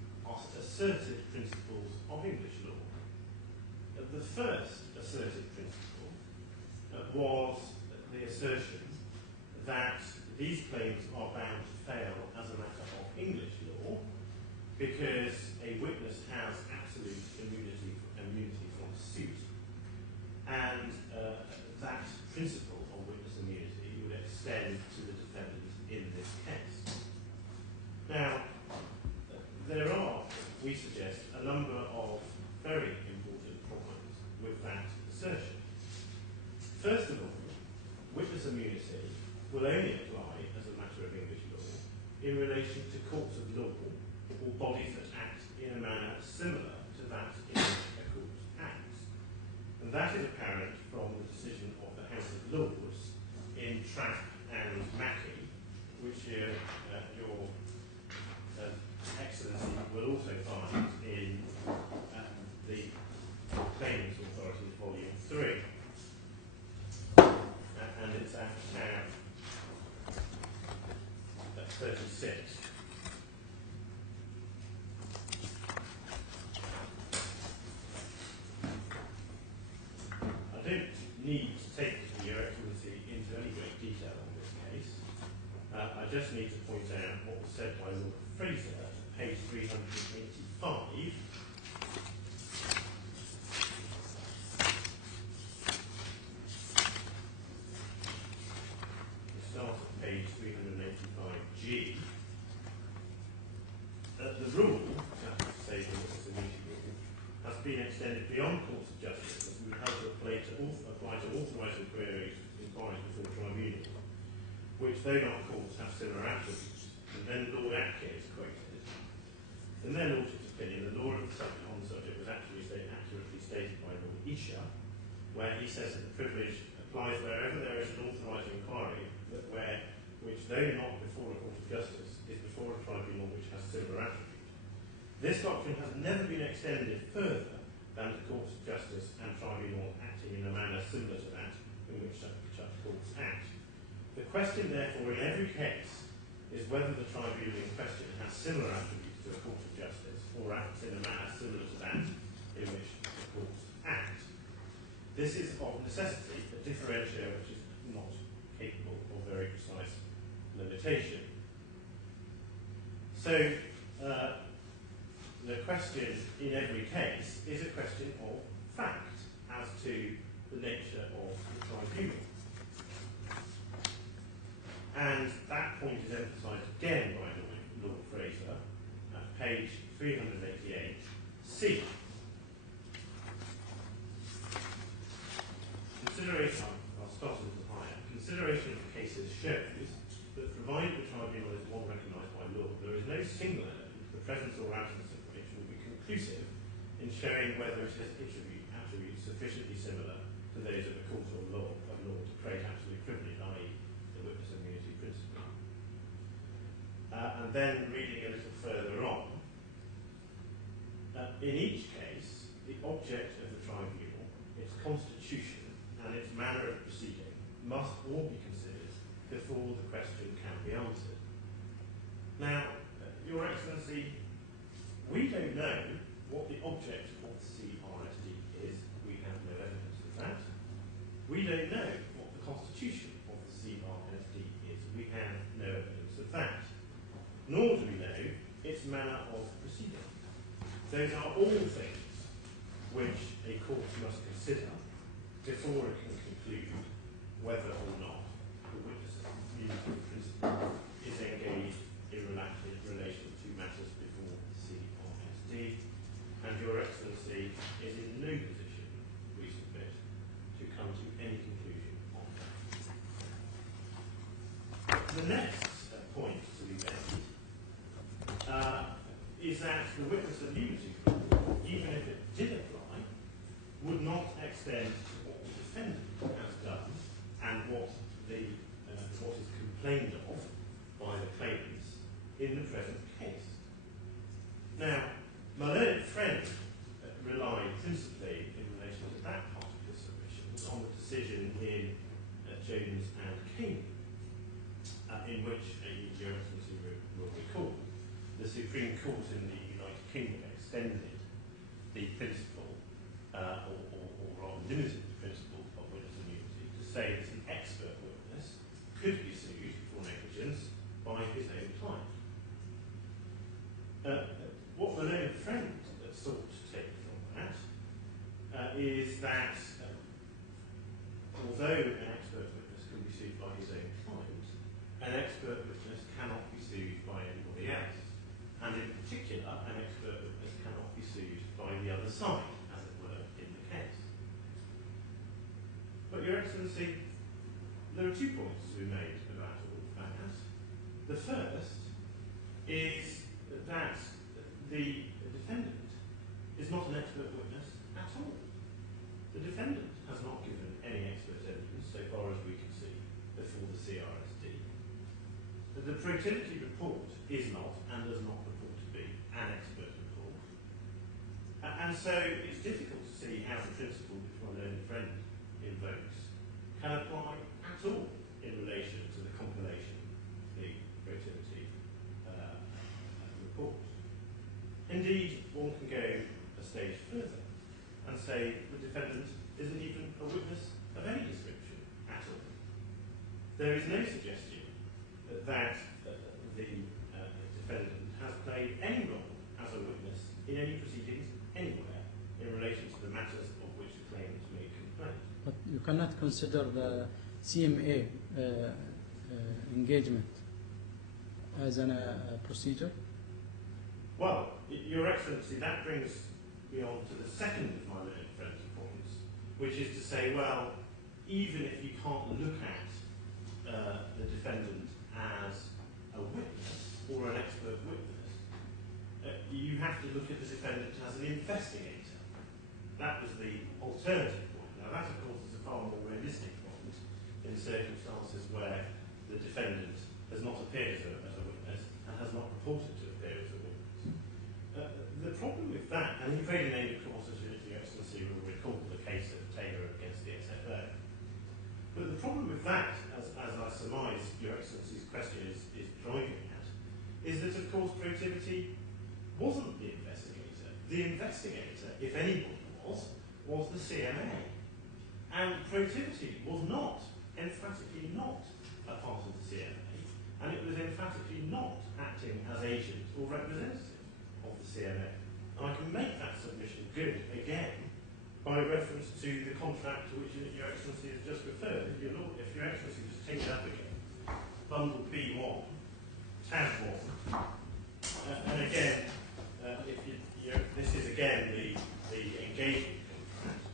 asserted principles of English law. The first asserted principle was the assertion that these claims are bound to fail as a matter of English law because a witness has absolute immunity from suit, and that principle of witness immunity would extend to the defendant in this case. Now, there are, we suggest, a number of very important problems with that assertion. First of all, witness immunity will only apply as a matter of English law in relation to courts of law or bodies that act in a manner similar to that in which a court acts. And that is apparent from the decision of the House of Lords in Trapp and Mackey, which your Excellency will also find in the Claimants Authority Volume 3. And it's at tab 36. I don't need to take Your Excellency into any great detail on this case. I just need to point out what was said by Lord Fraser at page 385. Page 385G, that the rule, that is to say the witness immunity rule, has been extended beyond courts of justice as we would have to apply to authorised inquiries before tribunals, which, though not courts, have similar attributes. And then Lord Atkin is quoted. In their Lordship's opinion, the law of the subject on the subject was actually accurately stated by Lord Isha, where he says that the privilege applies wherever there is an authorised inquiry, which, though not before a court of justice, is before a tribunal which has similar attributes. This doctrine has never been extended further than to courts of justice and tribunals acting in a manner similar to that in which such courts act. The question, therefore, in every case is whether the tribunal in question has similar attributes to a court of justice or acts in a manner similar to that in which the courts act. This is of necessity a differentiator which is not capable of very precise limitation. So, the question in every case is a question of fact as to the nature of the tribunal. And that point is emphasised again by Lord Fraser at page 388C. I'll start a little higher. Consideration of the cases shows that provided the tribunal is one recognised by law, there is no single element, the presence or absence of which will be conclusive in showing whether it has attributes sufficiently similar to those of a court of law to create absolute privilege, i.e. the witness immunity principle. And then reading a little further on, in each case, the object of the tribunal, its constitution, and its manner of proceeding must all be considered before the question can be answered. Now, Your Excellency, we don't know what the object of the CRSD is. We have no evidence of that. We don't know what the constitution of the CRSD is. We have no evidence of that. Nor do we know its manner of proceeding. Those are all things which a court must consider before it can conclude whether or not the witness immunity principle is engaged in relation to matters before the CRSD, and Your Excellency is in no position, we submit, to come to any conclusion on that. The next point to be made is that the witness immunity rule, even if it did apply, would not extend to what the defendant has done and what is complained of by the claimants in the present case. Now, my learned friend relied principally in relation to that part of the submission on the decision in Jones and King, in which, Your Excellency will recall, the Supreme Court in the United Kingdom extended the principle, or rather limited the principle of witness immunity to say that an expert witness could be sued for negligence is that although an expert witness can be sued by his own client, an expert witness cannot be sued by anybody else. And in particular, an expert witness cannot be sued by the other side, as it were, in the case. But Your Excellency, there are 2 points to be made about all of that. The first is that the defendant is not an expert witness at all. The defendant has not given any expert evidence, so far as we can see, before the CRSD. The Protiviti report is not, and does not purport to be, an expert report. And so it's difficult to see how the principle which my learned friend invokes can apply at all in relation to the compilation of the Protiviti report. Indeed, one can go a stage further and say the defendant isn't even a witness of any description at all. There is no suggestion that the defendant has played any role as a witness in any proceedings anywhere in relation to the matters of which the claimant made complaint. But you cannot consider the CMA engagement as a procedure? Well, Your Excellency, that brings me on to the second of my learned friend's points, which is to say, well, even if you can't look at the defendant as a witness or an expert witness, you have to look at the defendant as an investigator. That was the alternative point. Now that, of course, is a far more realistic point in circumstances where the defendant has not appeared as a witness and has not purported to appear as a witness. The problem with that, and you've already named, of course, as Your Excellency will recall, the case of Taylor against the SFO. But the problem with that, as I surmise Your Excellency's question is driving at, is that, of course, Protiviti wasn't the investigator. The investigator, if anybody was the CMA. And Protiviti was not, emphatically not, a part of the CMA, and it was emphatically not acting as agent or representative of the CMA. And I can make that submission good, again, by reference to the contract to which Your Excellency has just referred. If Your Excellency just take it up again, bundle B1, tab 1, and again, this is again the engagement contract,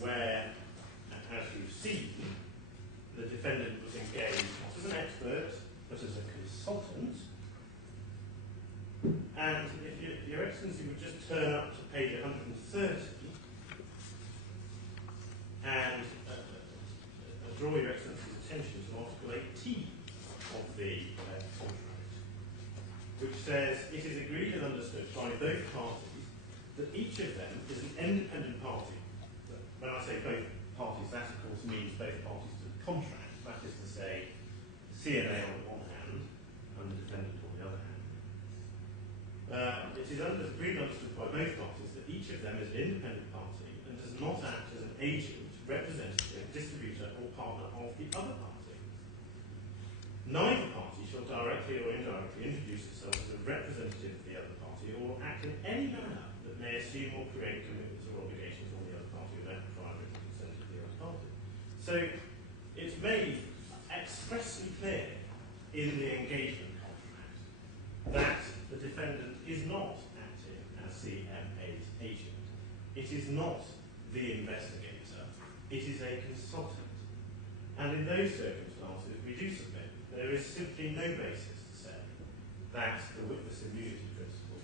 where, as you've seen, the defendant was engaged not as an expert, but as a consultant. And if Your Excellency would just turn up to page 130 and draw Your Excellency's attention to Article 18 of the contract, which says, it is agreed and understood by both parties that each of them is an independent party. When I say both parties, that of course means both parties to the contract. That is to say, the CMA on the one hand and the defendant on the other hand. It is agreed and understood by both parties that each of them is an independent party and does not act as an agent, representative, distributor or partner of the other party. Neither party shall directly or indirectly introduce itself as a representative of the other party or act in any manner that may assume or create commitments or obligations on the other party without prior written consent of the other party. So it's made expressly clear in the engagement contract that the defendant is not acting as CMA's agent. It is not the investigator. It is a consultant. And in those circumstances, we do submit there is simply no basis to say that the witness immunity principle,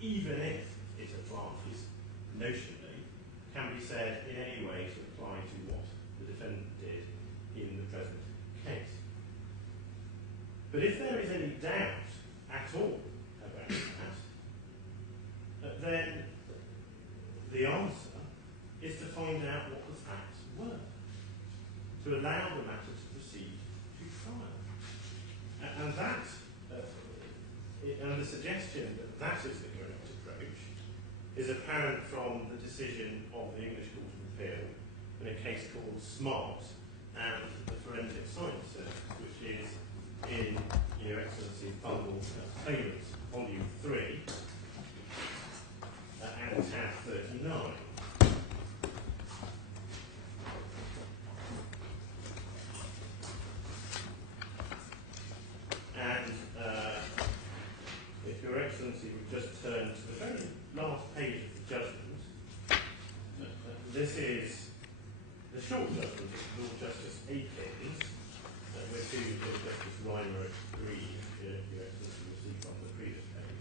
even if it applies notionally, can be said in any way to apply to what the defendant did in the present case. But if there is any doubt at all about that, then the answer is to find out what the facts were, to allow the matter to proceed to trial. And that, and the suggestion that that is the correct approach is apparent from the decision of the English Court of Appeal in a case called Smart and the Forensic Science Service, which is in Your Excellency's bundle of payments, volume 3. this is the short judgment of Lord Justice Aikins, which Lord Justice Reimer agreed, Your Excellency will see from the previous page.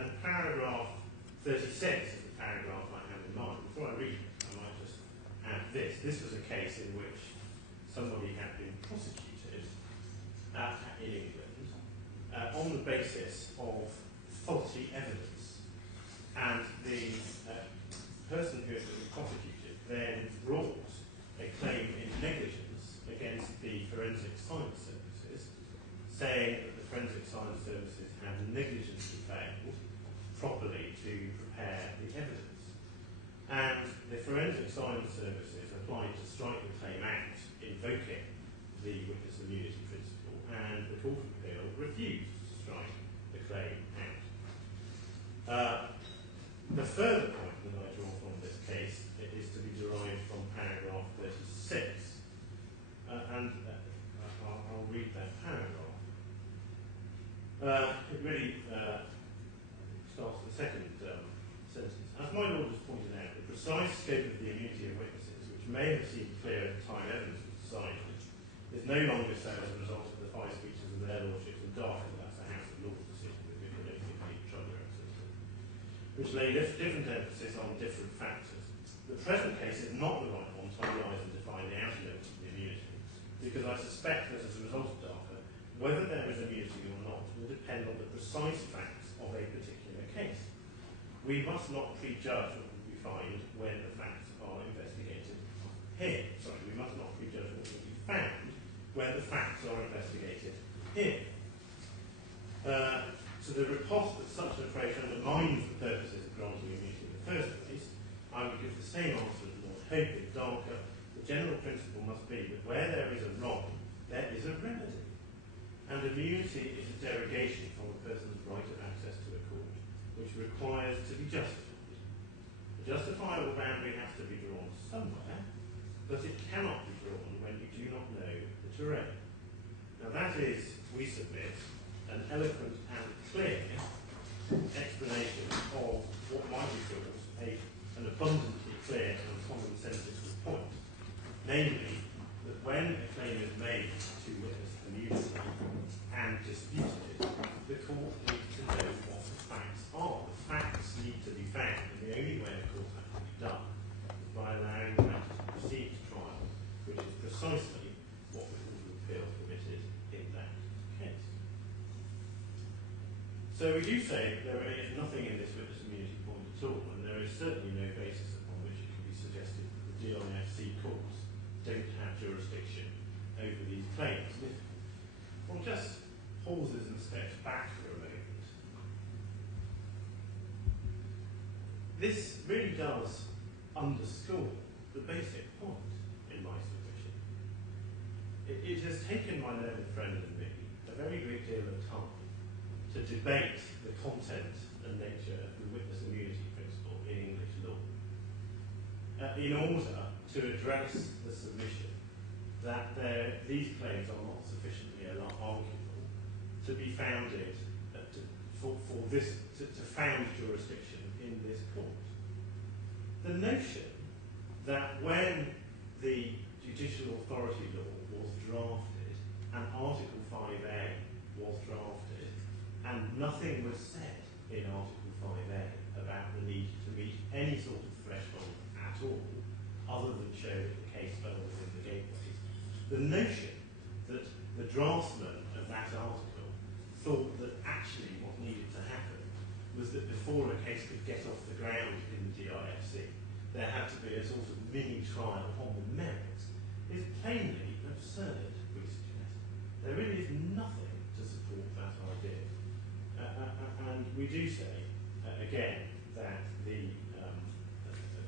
And paragraph 36 is the paragraph I have in mind. Before I read it, I might just add this. This was a case in which somebody had been prosecuted in England on the basis of faulty evidence. And the person who had been prosecuted then brought a claim in negligence against the Forensic Science Services, saying that the Forensic Science Services had negligently failed properly to prepare the evidence. And the Forensic Science Services applied to strike the claim out, invoking the witness immunity principle, and the Court of Appeal refused to strike the claim out. The further point that I draw from this case is to be derived from paragraph 36, and I'll read that paragraph. It really starts the second sentence. As my Lord has pointed out, the precise scope of the immunity of witnesses, which may have seemed clear at the time evidence was decided, is no longer so as a result of the five speeches of their lordships and Dartford, that's the House of Lords decision, which lay different emphasis on different factors. The present case is not the right one to analyse and define the outer limits of the immunity, because I suspect that as a result of Dartford, whether there is immunity or not will depend on the precise facts of a particular case. We must not prejudge what we find when the facts are investigated here. Sorry, we must not prejudge what will be found when the facts are investigated here. To the riposte that such an approach undermines the purposes of granting immunity in the first place, I would give the same answer as Lord Hope in Darker. The general principle must be that where there is a wrong, there is a remedy. And immunity is a derogation from a person's right of access to a court, which requires to be justified. The justifiable boundary has to be drawn somewhere, but it cannot be drawn when you do not know the terrain. Now that is, we submit, an eloquent and clear explanation of what might be called an abundantly clear and commonsensical point. Namely, that when a claim is made to witness immunity and disputed, the court needs to know what the facts are. The facts need to be found, and the only way, of course, that can be done is by allowing the matter to proceed to trial, which is precisely what the Court of Appeal permitted in that case. So we do say that there is nothing in this witness immunity point at all, and there is certainly no basis upon which it can be suggested that the DIFC courts don't have jurisdiction over these claims. And if one just pauses and steps back for a moment, this really does underscore the basic point in my submission. It has taken my learned friend and me a very great deal of time to debate the content and nature of the witness immunity principle in English law, in order to address the submission that these claims are not sufficiently arguable to be founded to found jurisdiction in this court. The notion that when the Judicial Authority Law was drafted and Article 5A was drafted, and nothing was said in Article 5A about the need to meet any sort of threshold at all, other than show that the case fell within the gateways. The notion that the draftsman of that article thought that actually what needed to happen was that before a case could get off the ground in the DIFC, there had to be a sort of mini trial on the merits is plainly absurd, we suggest. There really is nothing to support that idea. And we do say, again, that the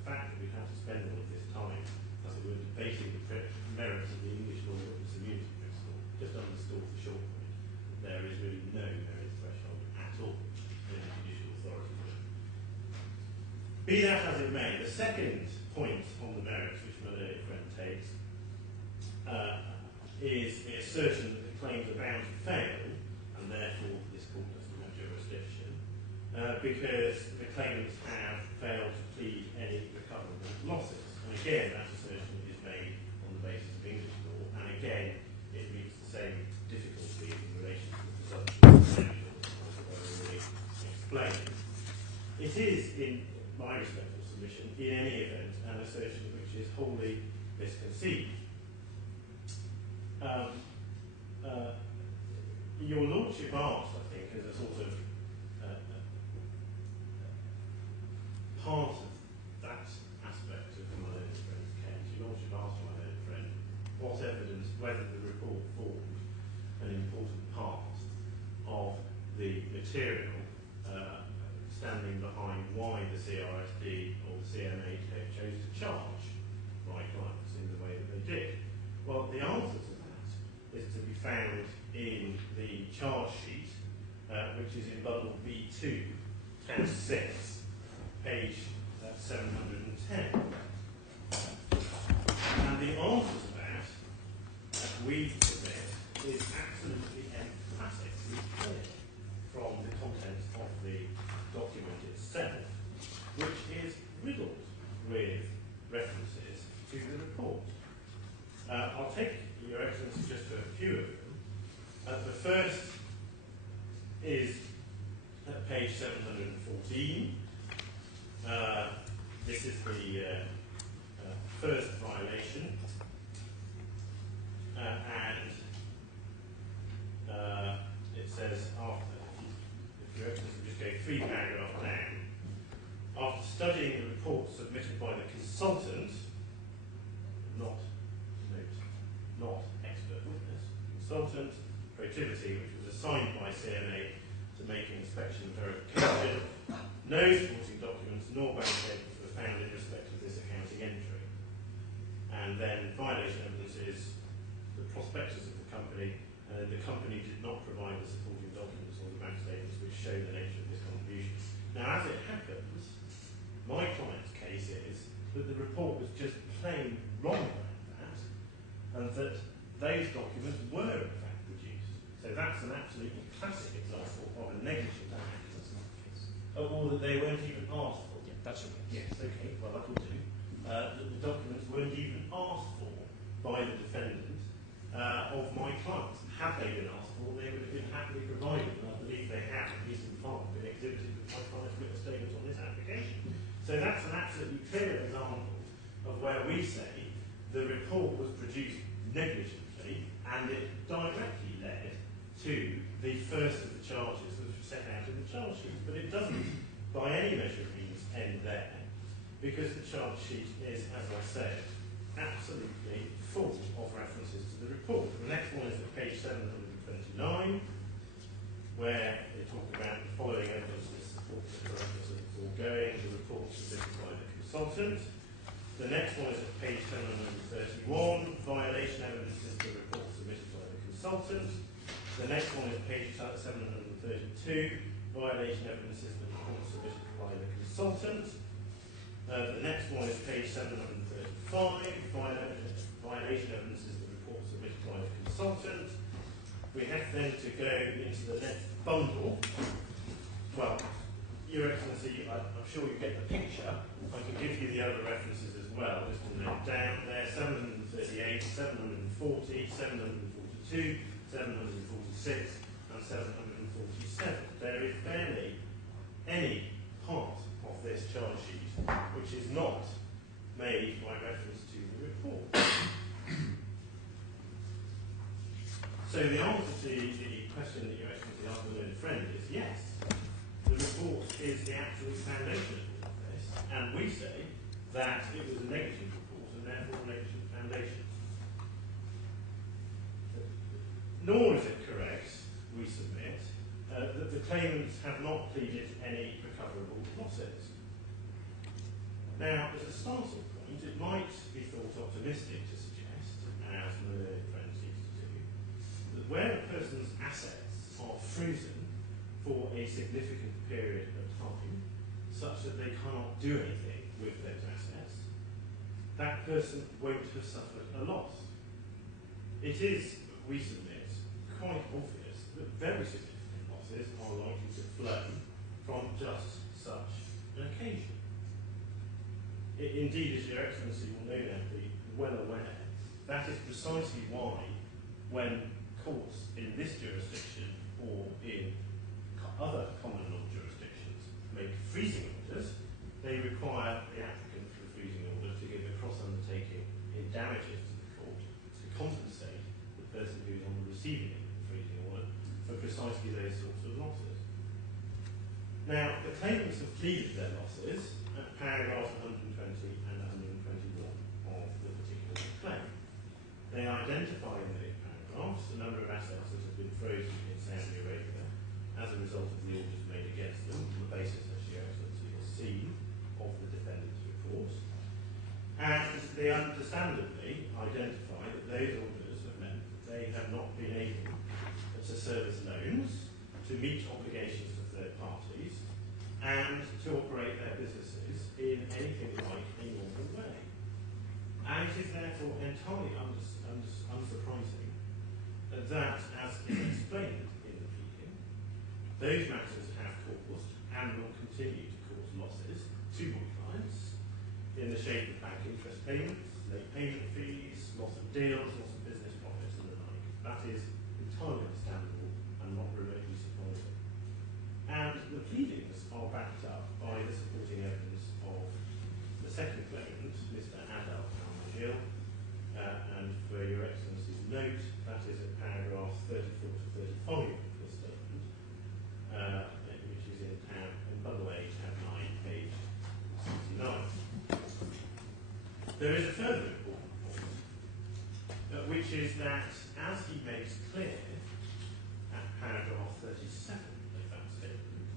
fact that we've had to spend all of this time, as it were, debating the merits of the English law witness immunity principle, just underscores the short point. There is really no merit threshold at all in the judicial authority law. Be that as it may, the second point on the merits which my earlier friend takes is the assertion that the claims are bound to fail, and therefore this court doesn't have jurisdiction, because the claimants have failed to plead any recoverable losses. And again, that assertion is made on the basis of English law, and again, it meets the same difficulty in relation to the presumption of potential, as I've already explained. It is, in my respectful submission, in any event, an assertion which is wholly misconceived. Your Lordship asked, I think, as a sort of part of that aspect of my learned friend's case, Your Lordship asked my learned friend what evidence, whether the report formed an important part of the material standing behind why the CRSD or the CMA chose to charge my clients in the way that they did. Well, the answer to that is to be found in the charge sheet, which is in bundle B2, tab 6, page 710. And the answer to that we submit is absolutely emphatically clear from the contents of the document itself, which is riddled with references to the report. I'll take Your Excellency just a few of them. The first is at page 714. This is the first violation, and it says, if Your Excellency just go 3 paragraphs down, after studying the report submitted by the consultant, not expert witness, consultant, Protiviti, which was assigned by CMA to make an inspection and verification, no supporting documents nor bank statements were found in respect of this accounting entry. And then violation evidence is the prospectus of the company, and the company did not provide the supporting documents or the bank statements which show the nature of this contribution. Now, as it happens, my client's case is that the report was just plain wrong about that, and that those documents were in fact produced. So that's an absolutely classic example of a negligent act. That's not the case. Or that they weren't even asked for. Yeah, that's your case. Yes, okay, well, that will do. That the documents weren't even asked for by the defendant of my clients. Had they been asked for, they would have been happily provided, and I believe they have, at least in part, been exhibited with my client's witness statements on this application. So that's an absolutely clear example of where we say the report was produced negligently, and it directly led to the first of the charges that was set out in the charge sheet. But it doesn't, by any measure of means, end there, because the charge sheet is, as I said, absolutely full of references to the report. The next one is at page 729, where they talk about the following evidence to support the correctness of the foregoing, the report submitted by the consultant. The next one is at page 731, violation evidence is the report submitted by the consultant. The next one is page 732, violation evidence is the report submitted by the consultant. The next one is page 735, violation evidence is the report submitted by the consultant. We have then to go into the next bundle. Well, Your Excellency, I'm sure you get the picture. I can give you the other references as well, just to note down there: 738, 740, 742, 746, and 747. There is barely any part of this charge sheet which is not made by reference to the report. So the answer to the question that you actually asked the learned friend is yes. The report is the absolute foundation of all of this, and we say that it was a negligent report and therefore a negligent foundation. Nor is it correct, we submit, that the claimants have not pleaded any recoverable losses. Now, as a starting point, it might be thought optimistic to suggest, as my learned friend seems to do, that where a person's assets are frozen for a significant period of time, such that they cannot do anything with those assets, that person won't have suffered a loss. It is, we submit, quite obvious that very significant losses are likely to flow from just such an occasion. Indeed, as Your Excellency will no doubt be well aware, that is precisely why, when courts in this jurisdiction or in other common law jurisdictions make freezing orders, they require the applicant for the freezing order to give a cross-undertaking in damages to the court to compensate the person who is on the receiving end of the freezing order for precisely those sorts of losses. Now, the claimants have pleaded their losses at paragraphs 120 and 121 of the particular claim. They identify in those paragraphs a number of assets that have been frozen in Saudi Arabia as a result of the orders made against them on the basis, as Your Excellency has seen, of the defendant's report. And they understandably identify that those orders have meant that they have not been able to service loans, to meet obligations to third parties, and to operate their businesses in anything like a normal way. And it is therefore entirely unsurprising that, as is explained in the pleading, those matters have caused and will continue to cause losses to my clients in the shape of bank interest payments, late payment fees, loss of deals, loss of business profits and the like. That is entirely understandable and not remotely surprising. And the pleadings are backed up by the supporting evidence of the second claimant, Mr. Adel Al Mojil, and for Your Excellency's note, that is at paragraphs 34 to 35 of the statement, which is in tab, and by the way, tab 9, page 69. There is a further important point, which is that, as he makes clear at paragraph 37 of that statement,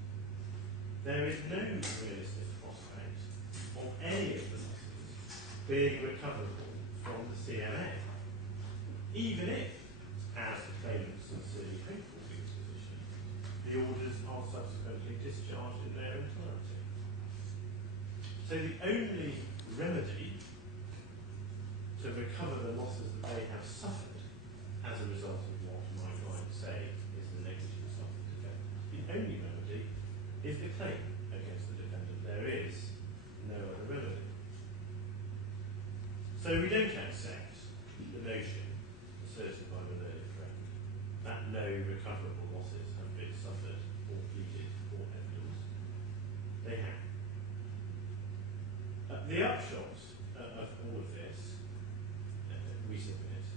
there is no realistic prospect of any of the losses being recoverable from the CMA, even if, as the claimant sincerely hoped for this position, the orders are subsequently discharged in their entirety. So the only remedy to recover the losses that they have suffered as a result of what my clients say is the negligence of the defendant, the only remedy is the claim against the defendant. There is no other remedy. So we don't accept the notion asserted by the learned friend that no recoverable losses have been suffered or pleaded or evidenced. They have. The upshot of all of this, we submit,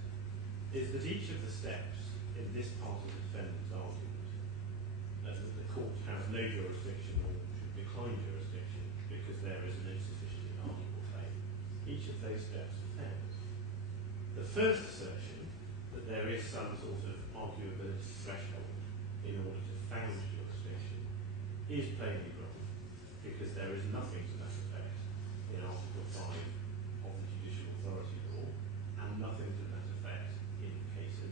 is that each of the steps in this part of the defendant's argument, that the court has no jurisdiction or should decline jurisdiction because there is an insufficiently arguable claim, each of those steps are failed. The first assertion, that there is some sort of arguability threshold in order to found jurisdiction, is plainly wrong, because there is nothing to that effect in Article 5 of the Judicial Authority Law, and nothing to that effect in cases.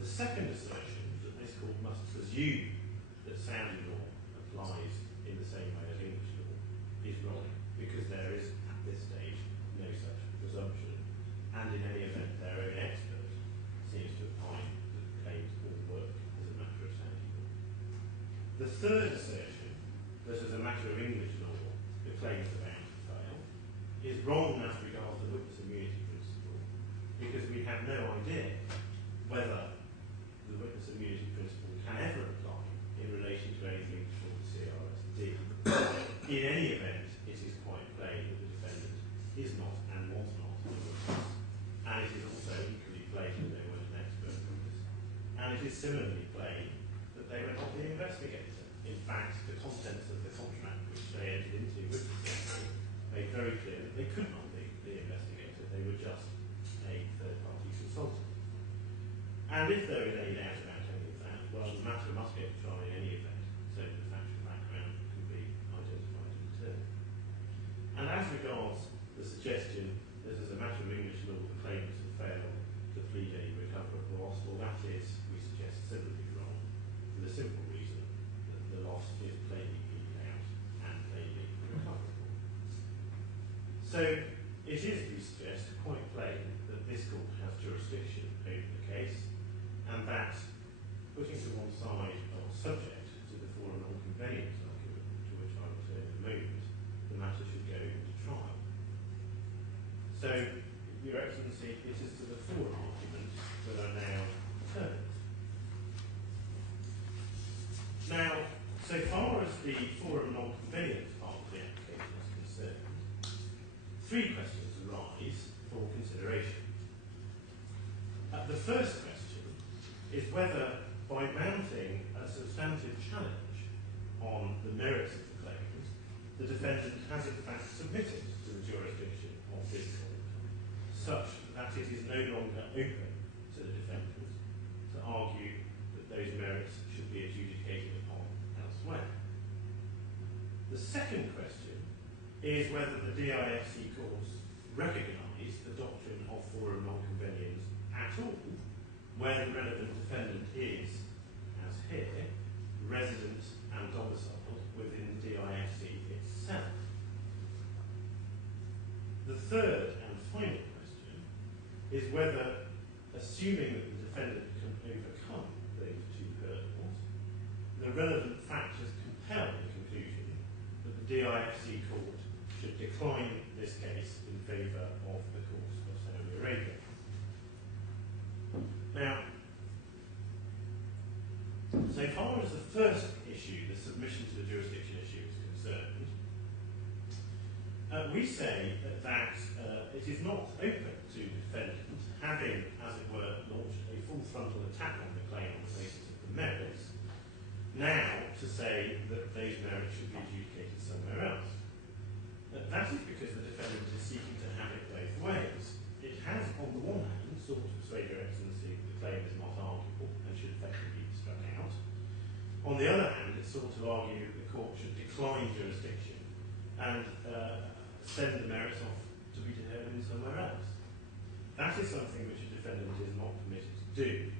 The second assertion, that this court must presume that Saudi law applies in the same way as English law, is wrong, because there is, at this stage, no such presumption, and in any event, their own expert seems to opine that the claims all work as a matter of Saudi law. The third assertion, that as a matter of English law, the claims are bound to fail, is wrong as regards the witness immunity principle, because we have no idea whether the witness immunity principle can ever apply in relation to anything before the CRSD. In any event, it is quite plain that the defendant is not and was not a witness, and it is also equally plain that they were an expert witness, and it is similarly plain that they were not the investigator. In fact, the contents of the contract which they entered into with the CFI made very clear that they could not be the investigator, they were just a third-party consultant. And if there is any doubt about any of that, well, the matter must get to trial in any event, so the factual background can be identified and determined. And as regards the suggestion that as a matter of English law, the claimants have failed to plead any recoverable loss, well, that is, we suggest, similarly wrong, for the simple reason that the loss is plainly pleaded out and plainly recoverable. So it is, we suggest, quite plain that this court has jurisdiction over the case, and that, putting to one side or subject to the forum non-convenience argument, to which I will turn in a moment, the matter should go to trial. So, Your Excellency, it is to the forum arguments that are now turned. Now, so far as the forum non-convenience part of the application is concerned, three questions arise for consideration. The first question is whether, by mounting a substantive challenge on the merits of the claims, the defendant has in fact submitted to the jurisdiction of this court, such that it is no longer open to the defendant to argue that those merits should be adjudicated upon elsewhere. The second question is whether the DIFC courts recognise the doctrine of forum non-convenience at all, where the relevant defendant is, as here, resident and domiciled within the DIFC itself. The third and final question is whether, assuming that the defendant can overcome those two hurdles, the relevant factors compel the conclusion that the DIFC court should decline this case in favour of the courts of Saudi Arabia. Now, so far as the first issue, the submission to the jurisdiction issue, is concerned, we say that it is not open to the defendant, having, as it were, launched a full frontal attack on the claim on the basis of the merits, now to say that those merits should be adjudicated somewhere else. That is because the defendant is seeking to have it both ways. It has, on the one hand, sought to persuade Your Excellency that the claim is not arguable and should effectively be struck out. On the other hand, it sought to argue that the court should decline jurisdiction and send the merits off to be determined somewhere else. That is something which a defendant is not permitted to do,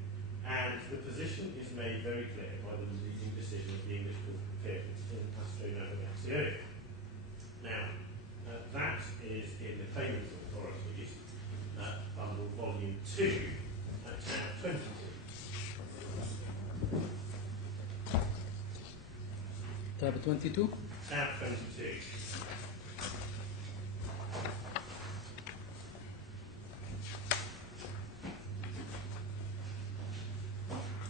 and the position is made very clear by the leading decision of the English Court of Appeals in Astro Navigazione. Now, that is in the Claimants Authorities, bundle volume 2, tab 22. Tab 22? Tab 22.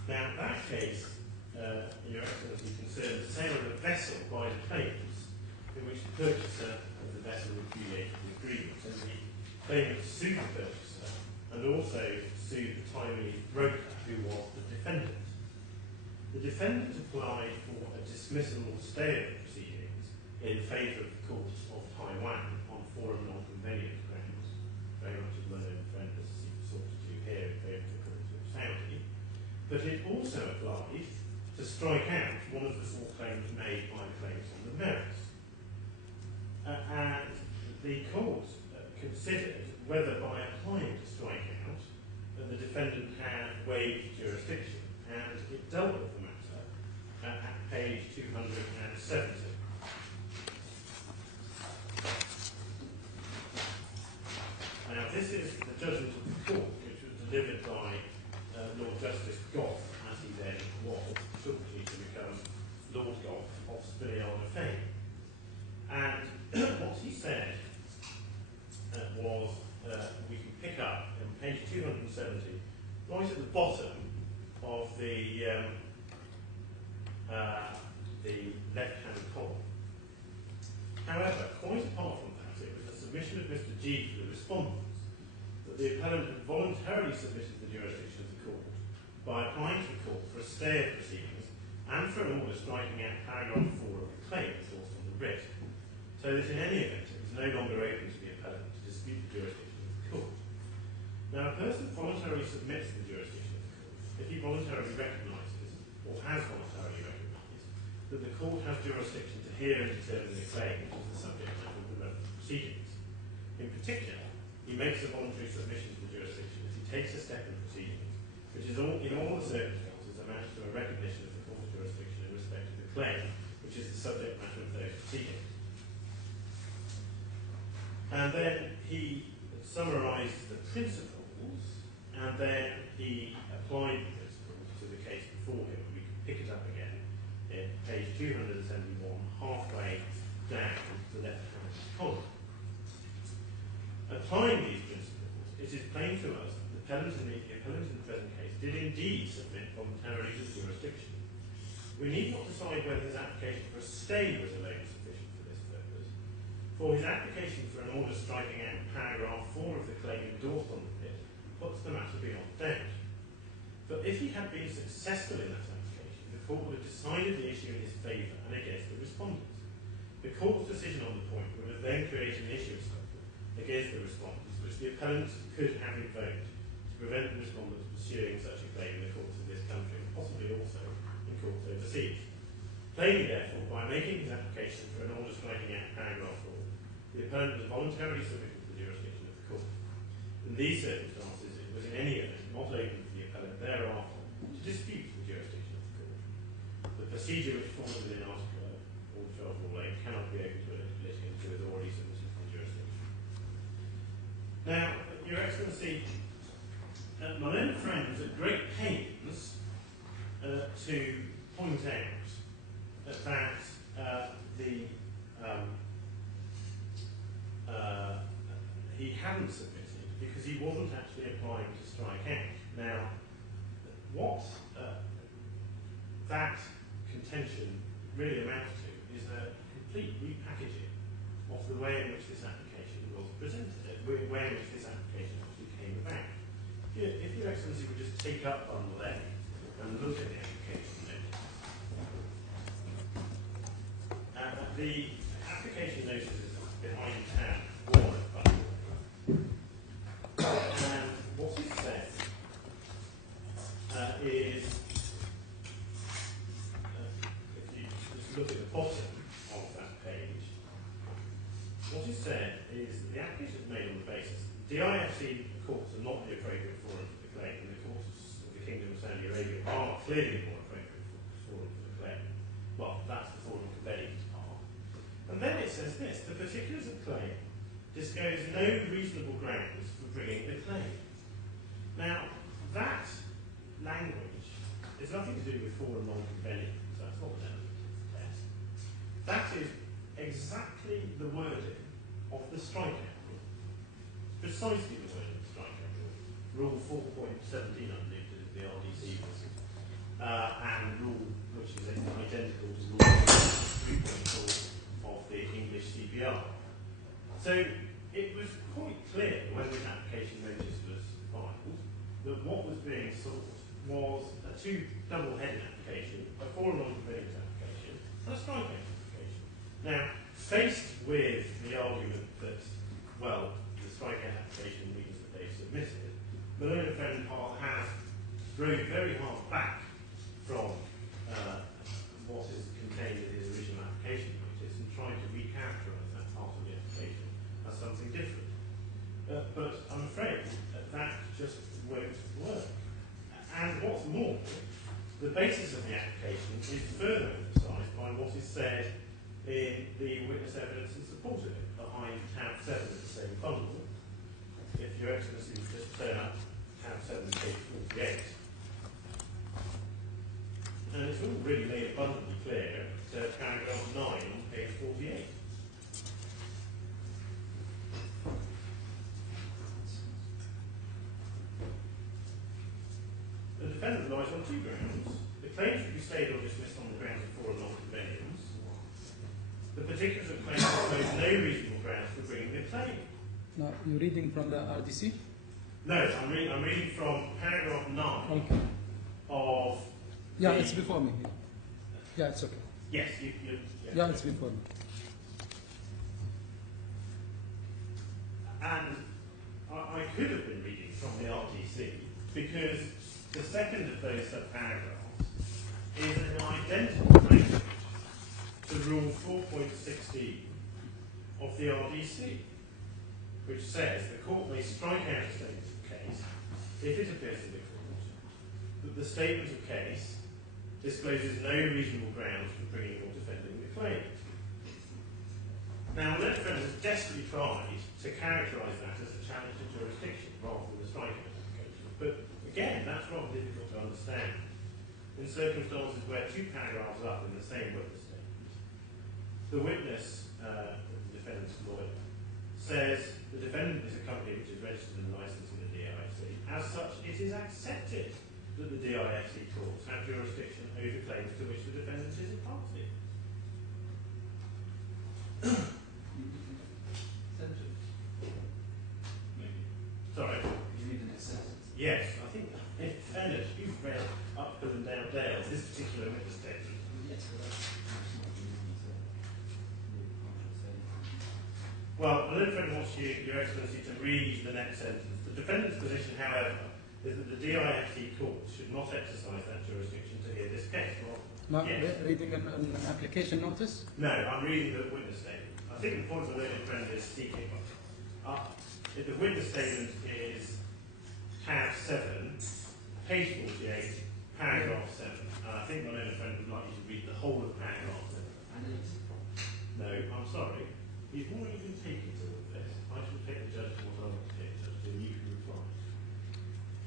Now, that case, Your Excellency, concerns the sale of a vessel by the claimants, in which the purchaser of the vessel repudiated the agreement, and the claimants sued the purchaser and also sued the Taiwanese broker, who was the defendant. The defendant applied for a dismissal or stay of the proceedings in favour of the court of Taiwan on forum non-convenience grounds, very much as London defenders sought to do here in favour of the court of Saudi. But it also applied to strike out one of the four claims made by the claimants on the merits. And the court considered whether by applying to strike out that the defendant had waived jurisdiction, and it dealt with the matter at page 270. Now, this is the judgment of the court, which was delivered by Lord Justice Goff, as he then was, shortly to become Lord Goff of Spiliana fame. And what he said was, we can pick up on page 270, right at the bottom of the left-hand column. However, quite apart from that, it was a submission of Mr. G to the respondents that the appellant had voluntarily submitted the jurisdiction of the court by applying to the court for a stay of proceedings and for an order striking out paragraph 4 of the claim sourced on the writ, so that in any event it was no longer open to the appellant to dispute the jurisdiction of the court. Now, a person voluntarily submits the jurisdiction of the court if he voluntarily recognises, or has voluntarily recognised, that the court has jurisdiction to hear and determine the claim, which is the subject matter of the relevant proceedings. In particular, he makes a voluntary submission to the jurisdiction if he takes a step in proceedings, which is in all the circumstances amounts to a recognition of the court's jurisdiction in respect of the claim, which is the subject matter of those proceedings. And then he summarised the principles, and then he applied the principles to the case before him. We can pick it up again in page 271, halfway down the left-hand column. Applying these principles, it is plain to us that the appellant in the present case did indeed submit voluntarily to jurisdiction. We need not decide whether his application for a stay was alone sufficient for this purpose, for his application for an order striking out paragraph 4 of the claim endorsed on the PIT puts the matter beyond doubt. But if he had been successful in that application, the court would have decided the issue in his favour and against the respondents. The court's decision on the point would have then created an issue of stockholm against the respondents, which the appellant could have invoked to prevent the respondents pursuing such a claim in the courts of this country, and possibly also in courts overseas. Plainly, therefore, by making his application for an order striking out paragraph 4, the appellant was voluntarily submitted to the jurisdiction of the court. In these circumstances, it was in any event not open for the appellant thereafter to dispute the jurisdiction of the court. The procedure which falls within Article 12 Rule 8 cannot be open to a litigant who has already submitted to the jurisdiction. Now, Your Excellency, my learned friend was at great pains to point out that he hadn't submitted because he wasn't actually applying to strike out. Now, what that contention really amounts to is a complete repackaging of the way in which this application was presented, the way in which this application actually came about. If Your Excellency would just take up bundle A and look at the application notice. The application notice is behind tab 1 of bundle A. And what it says is, if you just look at the bottom of that page, what is said is that the application is made on the basis the DIFC courts are not the appropriate forum for the claim, and the courts of the Kingdom of Saudi Arabia are clearly the more appropriate forum for the claim. Well, that's the forum convened are. And then it says this: the particulars of claim disclose no reasonable grounds for bringing the claim. Now, that language has nothing to do with forum non-convenient, so that's not an element of the test. That is exactly the wording of the strikeout rule. It's precisely the wording of the strikeout rule. Rule 4.17, I believe, is the RDC and rule which is identical to rule 3.4 of the English CBR. So it was quite clear when this application notice was filed that what was being sought was a double-headed application, a forum non-convenient application, and a strikeout application. Now, faced with the argument that, well, the strikeout application means that they've submitted, the learned friend has rode very hard back from what is contained in his original application notice and tried to recharacterise that part of the application as something different. But I'm afraid that just won't work. And what's more, the basis of the application is further emphasised by what is said in the witness evidence in support of it, behind tab 7 of the same bundle. If Your Excellency would just turn up tab 7, page 48. And it's all really made abundantly clear to paragraph 9 on page 48. The defendant relies on two grounds. The claim should be stayed or dismissed on the grounds of forum non-convenience. The particulars of claim disclose no reasonable grounds for bringing the claim. No, you're reading from the RDC? No, I'm reading from paragraph 9 of... Yeah, it's before me. Yeah, it's okay. Yes, yeah, it's before me. And I could have been reading from the RDC because the second of those subparagraphs is an identical language to Rule 4.16 of the RDC, which says the court may strike out a statement of case if it appears to the court that the statement of case discloses no reasonable grounds for bringing or defending the claim. Now, the defendant has desperately tried to characterise that as a challenge to jurisdiction rather than a strikeout application. But again, that's rather difficult to understand in circumstances where two paragraphs up in the same witness statement, the witness, the defendant's lawyer, says the defendant is a it is accepted that the DIFC courts have jurisdiction over claims to which the defendant is a party. Sorry. You need an exception. Yes, I think, in fairness, you've read Uphill and Down Dale, this particular witness statement. Yes, but that's Well, I don't want Your Excellency to read the next sentence. The defendant's position, however, is that the DIFC court should not exercise that jurisdiction to hear this case. Well, Not yes. reading an application notice? No, I'm reading the witness statement. I think the point the learned friend is seeking. If the witness statement is tab 7, page 48, paragraph 7, and I think my learned friend would like you to read the whole of paragraph 7. No, I'm sorry. He's already been taken to all this. I shall take the judge to what I want to take, Judge, and you can reply.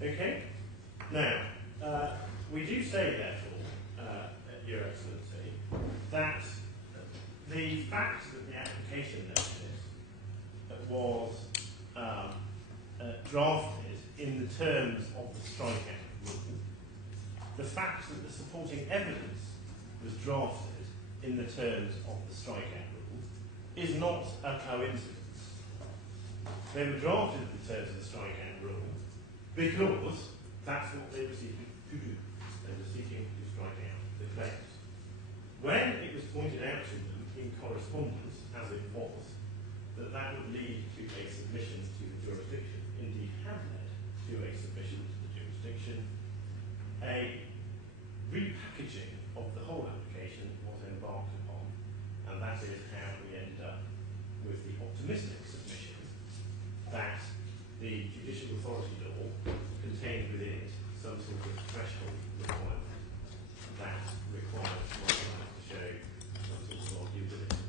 Okay? Now, we do say, therefore, Your Excellency, that the fact that the application notice was drafted in the terms of the strikeout rule, the fact that the supporting evidence was drafted in the terms of the strikeout rule is not a coincidence. They were drafted in the terms of the strikeout rule because that's what they were seeking to do. They were seeking to strike out the claims. When it was pointed out to them in correspondence, as it was, that that would lead to a submission to the jurisdiction, indeed had led to a submission to the jurisdiction, a repackaging of the whole application was embarked upon, and that is how we ended up with the optimistic submission that the judicial authority law contained within it some sort of threshold requirement that requires my client to show some sort of arguability.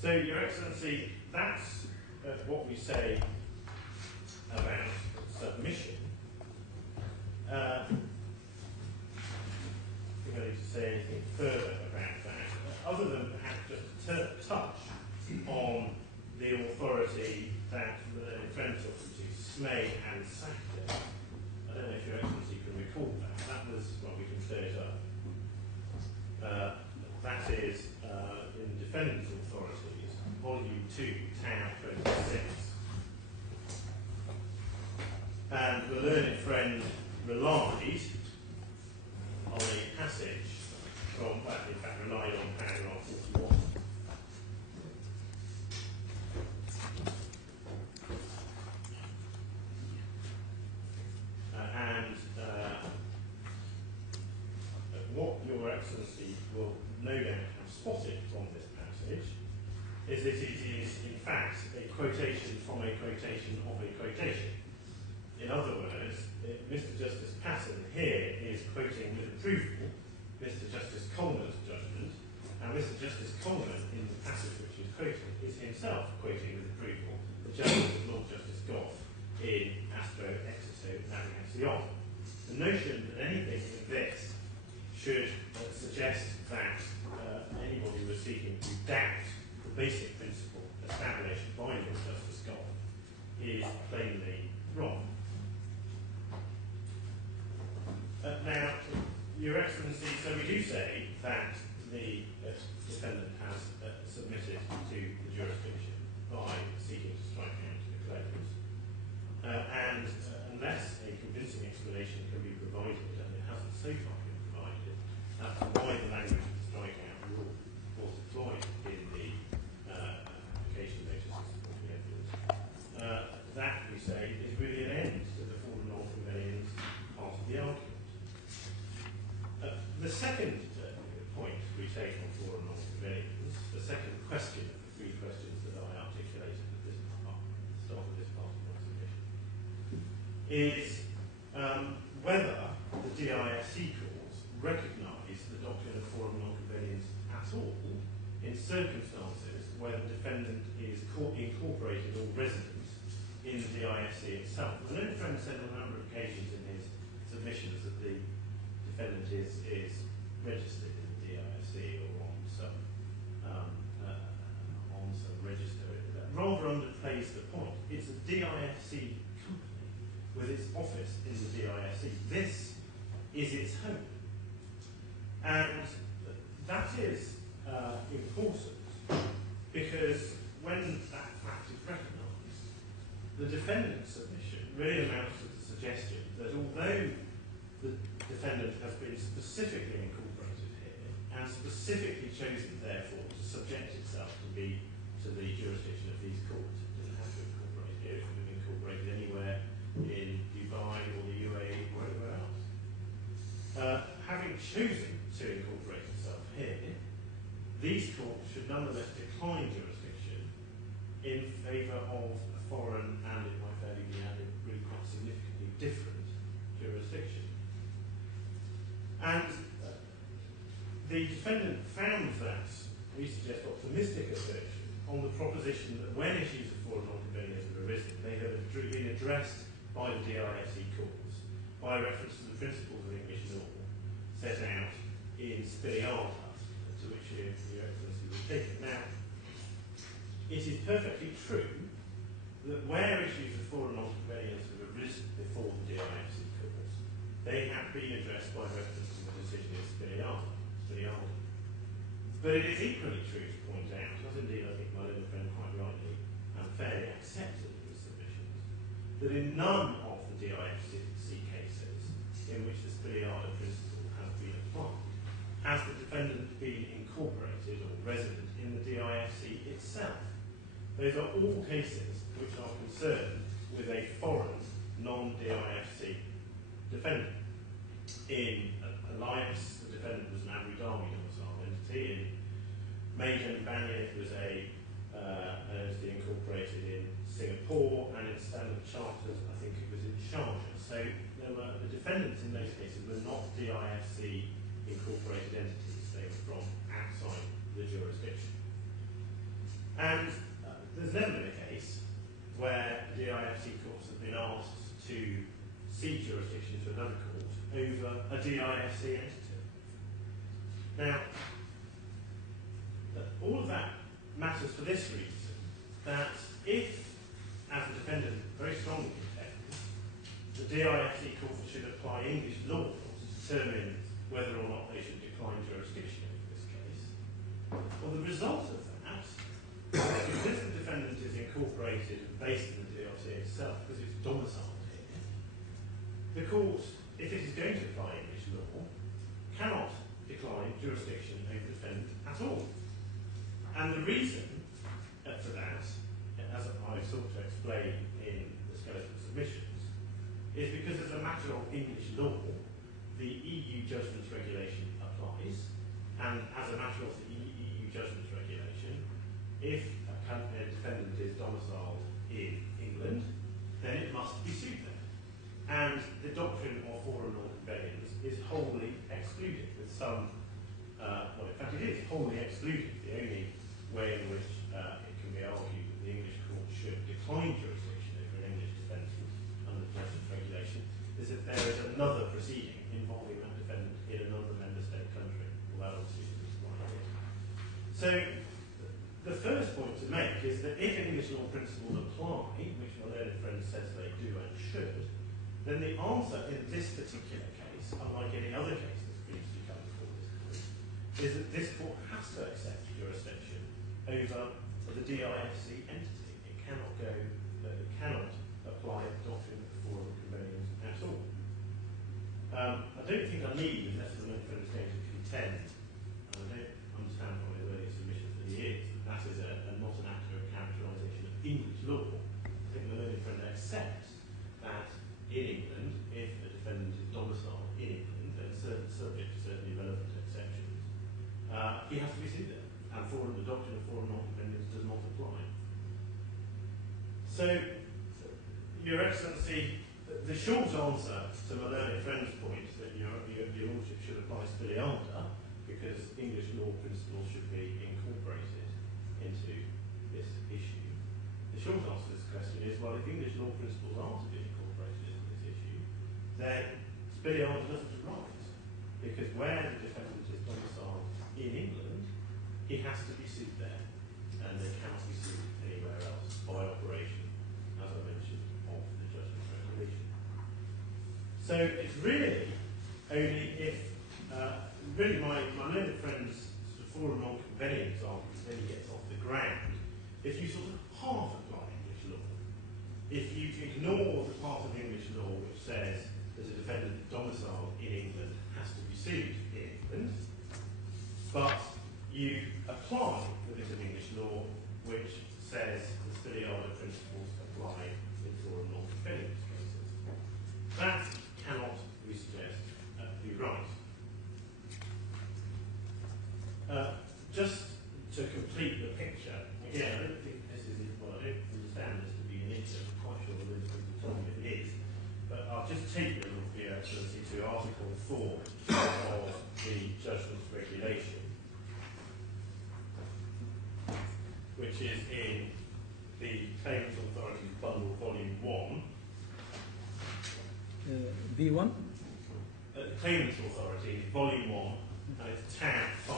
So, Your Excellency, that's what we say about submission. I think I need to say anything further about that, other than perhaps just to touch on the authority that the friend took to Smay and Sackler. I don't know if Your Excellency can recall that. That was, well, we can clear it up. That is in Defendant's Authorities, Volume 2, tab 26. And the learned friend relied on a passage from, well, in fact, relied on paragraph 41. What Your Excellency will no doubt have spotted from this passage is that it is, in fact, a quotation from a quotation of a quotation. In other words, Mr. Justice Patton here is quoting with approval Mr. Justice Coleman's judgment, and Mr. Justice Coleman, in the passage which is quoted, is himself quoting with approval the judgment of Lord Justice Goff in Astro Exito Navigacion. The notion that anything in this should suggest that anybody was seeking to doubt the basic principle established by Lord Justice Goff is plainly wrong. Now, Your Excellency, so we do say that the defendant has submitted to the jurisdiction by seeking to strike out the claims, and unless a convincing explanation can be provided, and it hasn't so far been provided, as to why the language of the strikeout rule was deployed in the application notice of supporting evidence, that, we say, is really an end to the full non-conveyance part of the argument. The second point we take on forum non-conveyance, the second question of the three questions that I articulated at the start of this part of my submission, is whether the DIFC courts recognise the doctrine of forum non-conveyance at all in circumstances where the defendant is incorporated or resident in the DIFC itself. I know the friend said on a number of occasions in his submissions that the defendant is registered in the DIFC or on some register. That rather underplays the point. It's a DIFC company with its office in the DIFC. This is its home. And that is important because when that fact is recognised, the defendant's submission really amounts to the suggestion that although the defendant has been specifically incorporated here and specifically chosen, therefore, to subject itself to the jurisdiction of these courts, it didn't have to incorporate here, it could have incorporated anywhere in Dubai or the UAE or anywhere else. Having chosen to incorporate itself here, these courts should nonetheless decline jurisdiction in favour of a foreign and, it might fairly be added, really quite significantly different jurisdiction. And the defendant found that, we suggest, optimistic assertion on the proposition that when issues of foreign non-convenience have arisen, they have been addressed by the DIFC courts by reference to the principles of English law set out in Spiliata, to which Your Excellency was taken. Now, it is perfectly true that where issues of foreign non-convenience have arisen before the DIFC courts, they have been addressed by reference to the decision in Spiliata. But it is equally true to point out, as indeed I think my little friend quite rightly and fairly accepted in his submissions, that in none of the DIFC cases in which the Spiliata principle has been applied has the defendant been incorporated or resident in the DIFC itself. Those are all cases which are concerned with a foreign, non-DIFC defendant. In Alliance, the defendant was an Abu Dhabi domicile entity. In Maiden Banyan, it was an entity incorporated in Singapore, and in Standard Chartered, I think it was in Sharjah. So the defendants in those cases were not DIFC incorporated entities. They were from outside the jurisdiction. And there's never been a case where the DIFC courts have been asked to cede jurisdiction to another court over a DIFC entity. Now, all of that matters for this reason, that if, as the defendant very strongly contends, the DIFC court should apply English law to determine whether or not they should decline jurisdiction in this case, well, the result of that, because the defendant is incorporated and based in the DIFC itself, because it's domiciled here, the court, if it is going to apply English law, cannot decline jurisdiction over the defendant at all. And the reason for that, as I sought to explain in the skeleton submissions, is because as a matter of English law, the EU judgments regulation applies, and as a matter of the EU judgments regulation, if a defendant is domiciled in England, then it must be sued there. And the doctrine of foreign non-convenience is wholly excluded, with some, well, in fact it is wholly excluded. The only way in which it can be argued that the English court should decline jurisdiction over an English defendant under the judgment regulation is if there is another proceeding involving that defendant in another member state country. Well, that obviously isn't right here. So, the first point to make is that if English law principles apply, which my learned friend says they do and should, then the answer in this particular case, unlike any other case that's previously come before this court, is that this court has to accept jurisdiction over the DIFC entity. It cannot apply the doctrine of foreign convenience at all. I don't think I need, unless the learned friend is going to contend, and I don't understand from his earlier submissions that he is, that is not an accurate characterisation of English law. I think the learned friend accepts that in England, if a defendant is domiciled in England, then subject to certainly relevant exceptions, he has to be sued there. And the doctrine of foreign non-convenience does not apply. So, Your Excellency, the short answer to my learned friend's point that your Lordship should apply Spiliata because English law principles should be incorporated into this issue. The short answer to this question is, well, if English law principles are to be incorporated into this issue, then Spiliata doesn't arise. Because where the defendant is domiciled in England, he has to be sued there, and they cannot be sued anywhere else by operation, as I mentioned, of the judgment regulation. So it's really only if, really my learned friend's sort of forum non-convenience argument then gets off the ground, if you sort of half apply English law, if you ignore the part of English law which says that a defendant domiciled in England has to be sued in England, but you apply the bit of English law which says the Spiliada principles apply in forum non-convenience cases. That cannot, we suggest, be right. Just to complete the picture, again, I don't think this is, well, I don't understand this to be an issue, I'm quite sure the people tell me if it is, but I'll just take you, for your excellency, to Article 4 of the Judgments Regulation, which is in the Claimants Authorities Bundle, Volume 1. V1? Claimants Authority, Volume 1, and it's tab 5.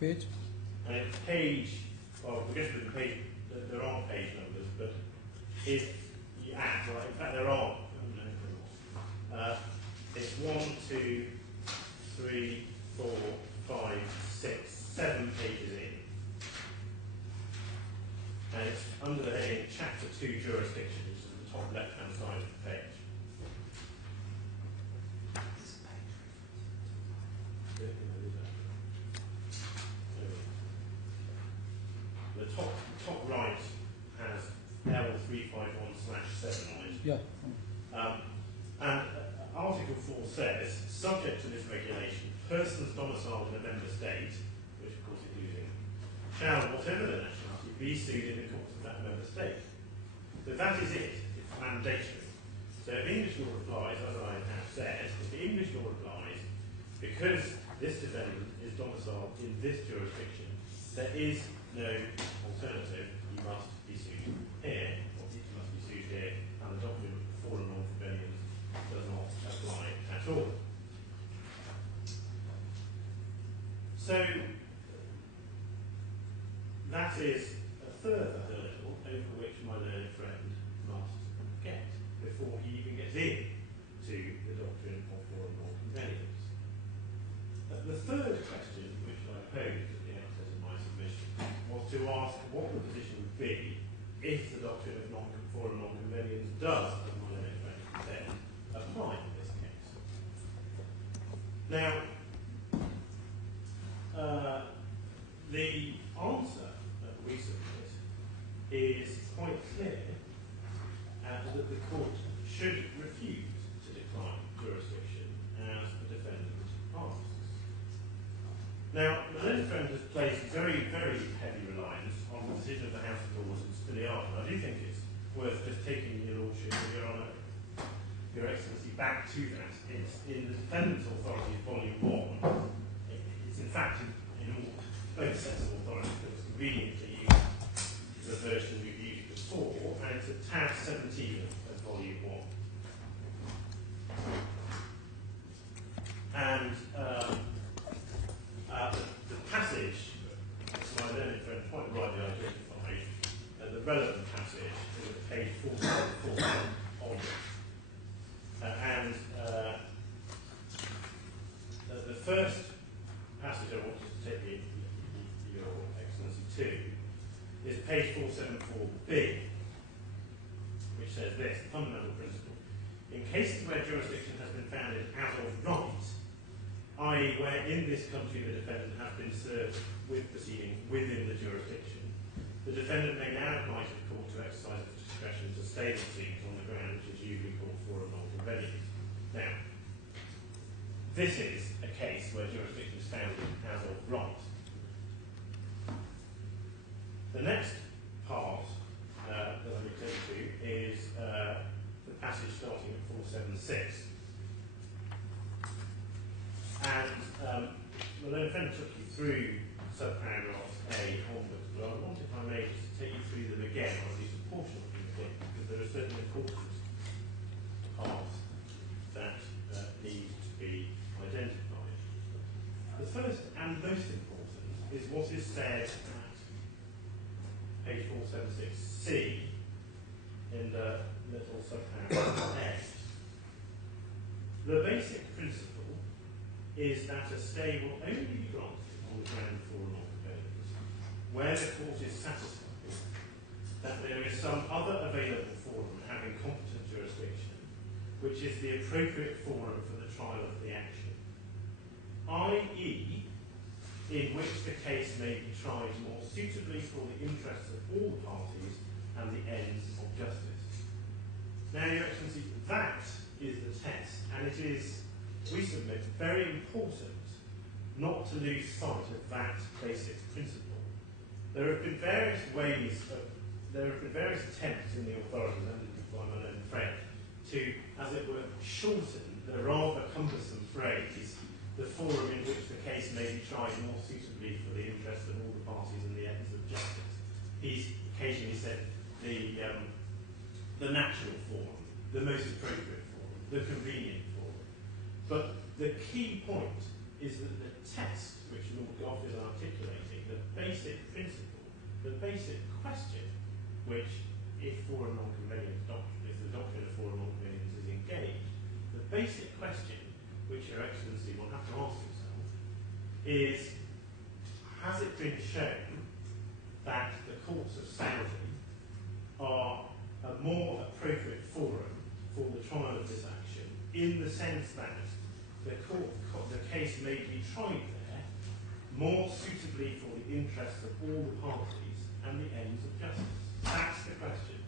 Page? And it's page, well, I guess with the page, there aren't page numbers, but if you add, right, in fact there are, it's 1, 2, 3, 4, 5, 6, 7 pages in. And it's under the heading Chapter 2 Jurisdiction, which is at the top left-hand side of the page. The top right has L351/7 on it. Yeah. And Article 4 says, subject to this regulation, persons domiciled in a member state, which of course includes England, shall, whatever the nationality, be sued in the courts of that member state. So that is it. It's mandatory. So if English law applies, as I have said, if the English law applies, because this defendant is domiciled in this jurisdiction, there is no alternative. You must be sued here, or you must be sued here, and the doctrine of forum non-convenience does not apply at all. So that is a further hurdle over which my learned friend must get before he even gets in to the doctrine of forum non-convenience. The third question which I posed at the outset of my submission was to ask what the position would be if the doctrine of forum non-convenience does, as my learned friend said, apply in this case. Now, the answer that we submit is quite clear that the court should refuse to decline jurisdiction as the defendant asks. Now, my learned friend has placed very, very heavy reliance on the decision of the House of Lords in Spiliada, and I do think it's worth just taking your Lordship, Your Excellency, back to that. It's in the Defendant's Authorities, Volume 1. It's in fact in all both sets of authorities, but it's convenient to use the version we've used before, and it's at tab 17 of Volume 1. And the passage, as my learned friend quite rightly identified, the relevant passage is at page 44 on it. And the first passage I want to take your Excellency to is page 474b, which says this: the fundamental principle. In cases where jurisdiction has been founded as of right, i.e. where in this country the defendant has been served with proceedings within the jurisdiction, the defendant may now apply to the court to exercise its discretion to stay the proceedings on the ground which is usually called forum non-convenience. Now, this is a case where jurisdiction is founded as of right. The next part that I return to is the passage starting at 476. And the learned friend took you through subparagraphs A onwards, but I want, if I may, just to take you through them again, or at least a portion of them again, because there are certain important parts that need to be identified. The first and most important what is said at page 476C in the little subparagraph A. The basic principle is that a stay will only be granted on the ground of forum non-competitive where the court is satisfied that there is some other available forum having competent jurisdiction, which is the appropriate forum for the trial of the action, i.e., in which the case may be tried more suitably for the interests of all the parties and the ends of justice. Now, Your Excellency, that is the test, and it is, we submit, very important not to lose sight of that basic principle. There have been various attempts in the authorities and by my own friend to, as it were, shorten the rather cumbersome phrase, the forum in which the case may be tried more suitably for the interests of all the parties and the ends of justice. He's occasionally said the natural forum, the most appropriate forum, the convenient forum. But the key point is that the test which Lord Gough is articulating, the basic principle, the basic question, which, if forum non-convenience doctrine, if the doctrine of forum non-convenience is engaged, the basic question which Your Excellency will have to ask yourself is, has it been shown that the courts of Saudi are a more appropriate forum for the trial of this action, in the sense that the case may be tried there more suitably for the interests of all the parties and the ends of justice? That's the question.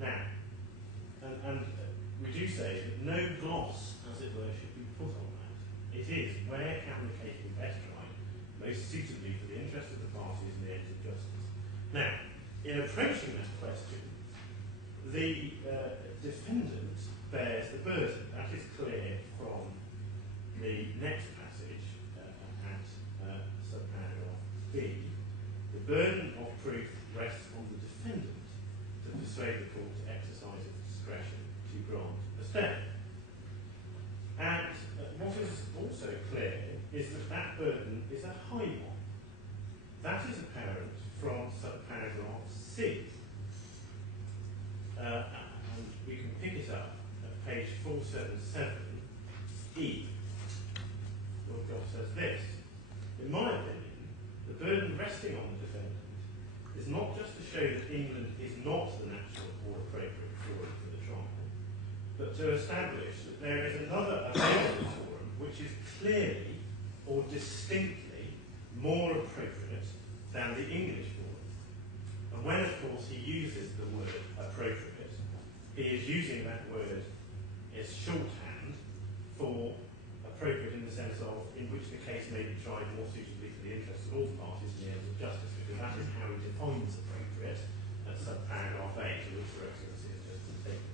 Now, and we do say that no gloss, as it were, should be put on that. It is, where can the case be best tried most suitably for the interests of the parties and the ends of justice? Now, in approaching that question, the defendant bears the burden. That is clear from the next passage at subparagraph B. The burden of proof rests on the defendant to persuade the court to exercise its discretion to grant a stay. And what is also clear is that that burden is a high one. That is apparent from subparagraph C. And we can pick it up at page 477E. Lord Gough says this: in my opinion, the burden resting on the defendant is not just to show that England is not the natural or appropriate forum for the trial, but to establish that there is another available forum which is clearly or distinctly more appropriate than the English forum. And when, of course, he uses the word appropriate, he is using that word as shorthand for appropriate in the sense of in which the case may be tried more suitably for the interests of all parties and the ends of justice, because that is how he defines appropriate at subparagraph A, to which Your Excellency has just taken.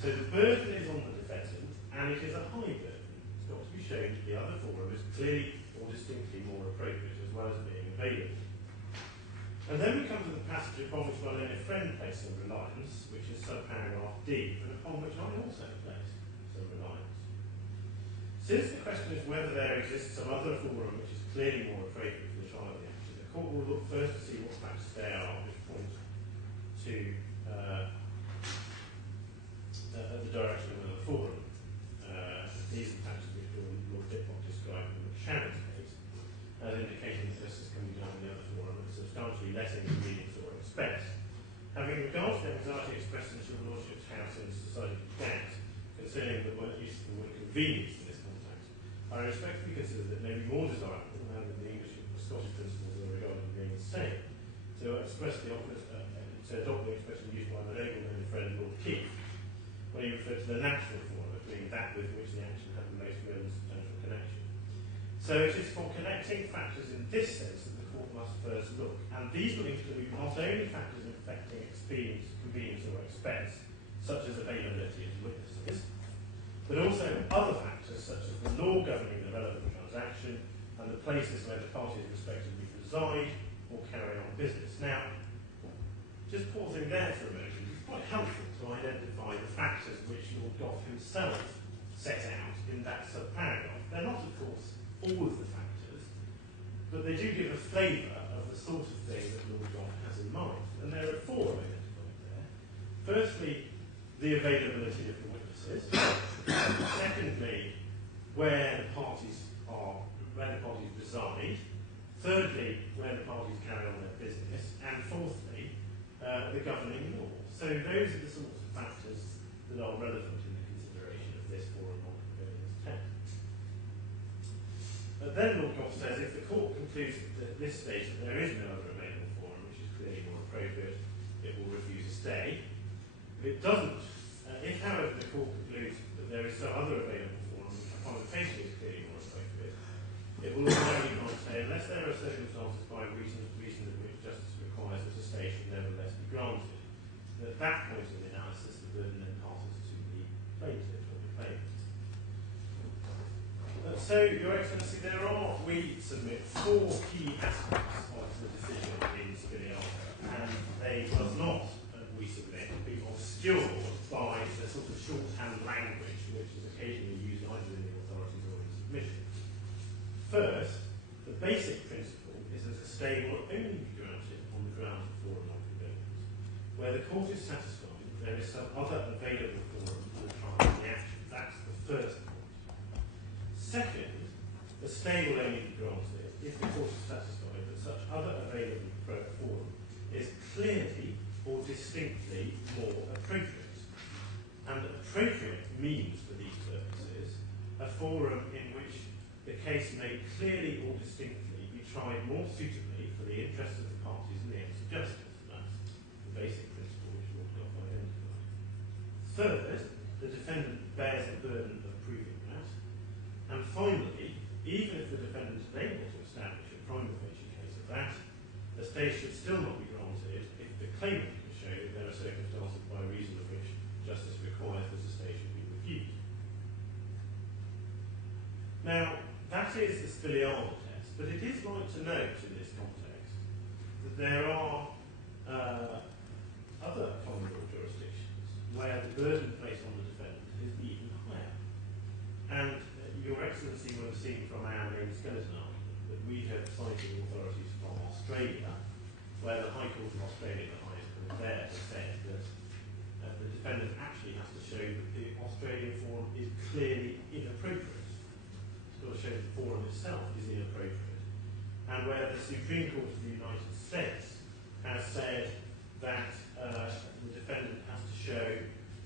So the burden is on the defendant, and it is a high burden. It's got to be shown that the other forum is clearly or distinctly more appropriate, as well as being available. And then we come to the passage upon which my learned friend placed some reliance, which is subparagraph D, but upon which I also place some reliance. Since the question is whether there exists some other forum which is clearly more appropriate for the trial of the action, the court will look first to see what factors there are which point to the direction of another forum. These are factors which Lord Diplock described in the Shannon's case, as indicating that justice can be done in the other forum at substantially less inconvenience or expense. Having regard to the anxiety expressed in your Lordship's house in Society of Gas concerning the use of the word convenience in this context, I respectfully consider that it may be more desirable, now that the English or Scottish principles are regarded as being the same, to express the to adopt the expression used by my noble and friend Lord Keith, when he referred to the natural forum as being that with which the action had the most real and substantial connection. So it is for connecting factors in this sense that the court must first look, and these will include not only factors affecting experience, convenience or expense, such as availability of witnesses, but also other factors such as the law governing the relevant transaction and the places where the parties respectively reside or carry on business. Now, just pausing there for a moment, it's quite helpful to identify the factors which Lord Gough himself set out in that subparagraph. They're not, of course, all of the factors, but they do give a flavour of the sort of thing that Lord John has in mind. And there are four identified there. Firstly, the availability of the witnesses. Secondly, where the parties reside. Thirdly, where the parties carry on their business. And fourthly, the governing law. So those are the sorts of factors that are relevant in the consideration of this forum non-convenience test. But then Lord Goff says if the court concludes at this stage that there is no other available forum, which is clearly more appropriate, it will refuse a stay. If it doesn't, if however the court concludes that there is some other available forum, which upon the face of it is clearly more appropriate, it will ordinarily not say unless there are circumstances by reason of which justice requires that a stay should nevertheless be granted. At that point in the analysis, the burden then passes to the plaintiff or the claimant. So, Your Excellency, there are, we submit, four key aspects of the decision in Spiliata, and they must not, we submit, be obscured by the sort of shorthand language which is occasionally used either in the authorities or in submission. First, the basic principle is that a stay will only be granted on the grounds of forum non-convenience, where the court is satisfied that there is some other available forum for the trial of the action. That's the first point. Second, the stay will only be granted if the court is satisfied that such other available forum is clearly or distinctly more appropriate. And appropriate means for these purposes a forum in which the case may clearly or distinctly be tried more suitably for the interests of the parties and the ends of justice. That's the basic principle which Lord Goff identified. Third, the defendant bears the burden of proving that. And finally, even if the defendant is able to establish a prima facie case of that, the stay should still not be granted if the claimant can show that there are circumstances by reason of which justice requires that a stay should be refused. Now, that is the Spiliata test, but it is right to note in this context that there are other common law jurisdictions where the burden placed on the defendant is even higher. And Your Excellency will have seen from our main skeleton argument that we have cited authorities from Australia, where the High Court of Australia, the highest court there, has said that the defendant actually has to show that the Australian forum is clearly inappropriate. Got to show that the forum itself is inappropriate, and where the Supreme Court of the United States has said that the defendant has to show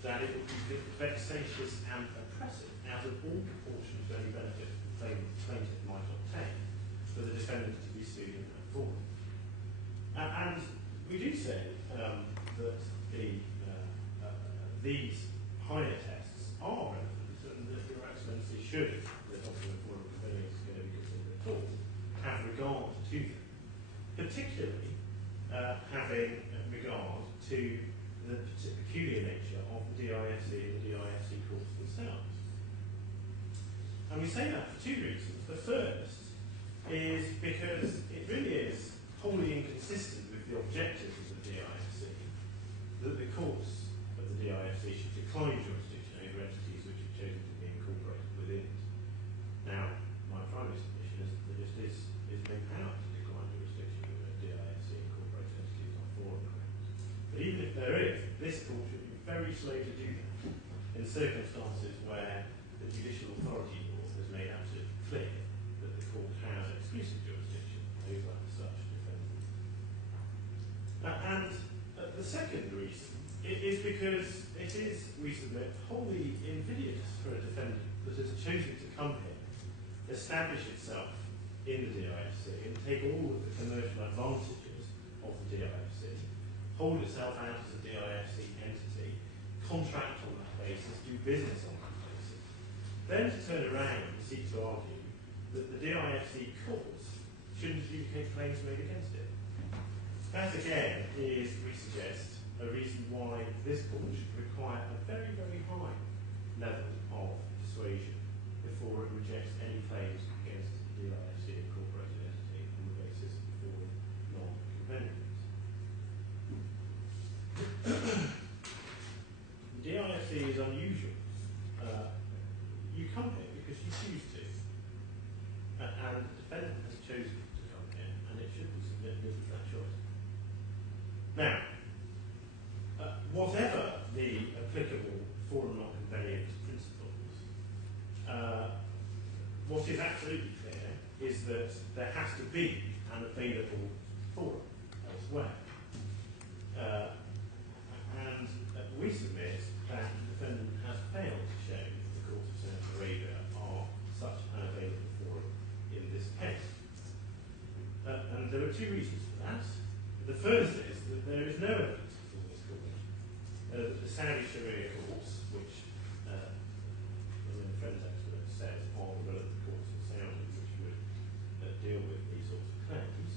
that it would be vexatious and oppressive out of all proportion to any benefit the plaintiff might obtain for the defendant to be sued in that forum. And we do say that these higher tests are relevant and that Your Excellency should, the doctrine of forum convenience is going to be considered at all, have regard to them, particularly having regard to the peculiar nature of the DIFC and the DIFC courts themselves. And we say that for two reasons. The first is because it really is wholly inconsistent with the objectives of the DIFC that the courts of the DIFC should decline jurisdiction over entities which have chosen to be incorporated within it. Now, my primary submission is that it is no power to decline jurisdiction over DIFC incorporated entities on forum grounds. But even if there is, this court should be very slow to do that in circumstances where the judicial authority law has made absolutely clear that the court has exclusive jurisdiction over such defendants. And the second reason is because it is, we submit, wholly invidious for a defendant that has chosen to come here, establish itself in the DIFC and take all of the commercial advantages of the DIFC, hold itself out as a DIFC entity, contract on that basis, do business on that basis, then to turn around and seek to argue that the DIFC courts shouldn't adjudicate claims made against it. That again is, we suggest, a reason why this court should require a very, very high level of persuasion before it rejects any claims against the DIFC incorporated entity on the basis of forum non-convenience. The DIFC is unusual. You come here because you choose to, and the defendant has chosen to come committed that choice. Now, whatever the applicable forum non-convenience principles, what is absolutely clear is that there has to be an available forum elsewhere. And we submit that the defendant has failed to show that the courts of Saudi Arabia are such an available forum in this case. And there are two reasons for that. The first is that there is no evidence before this court that the Saudi Sharia courts, which the Friends expert says are the relevant courts in Saudi which would deal with these sorts of claims,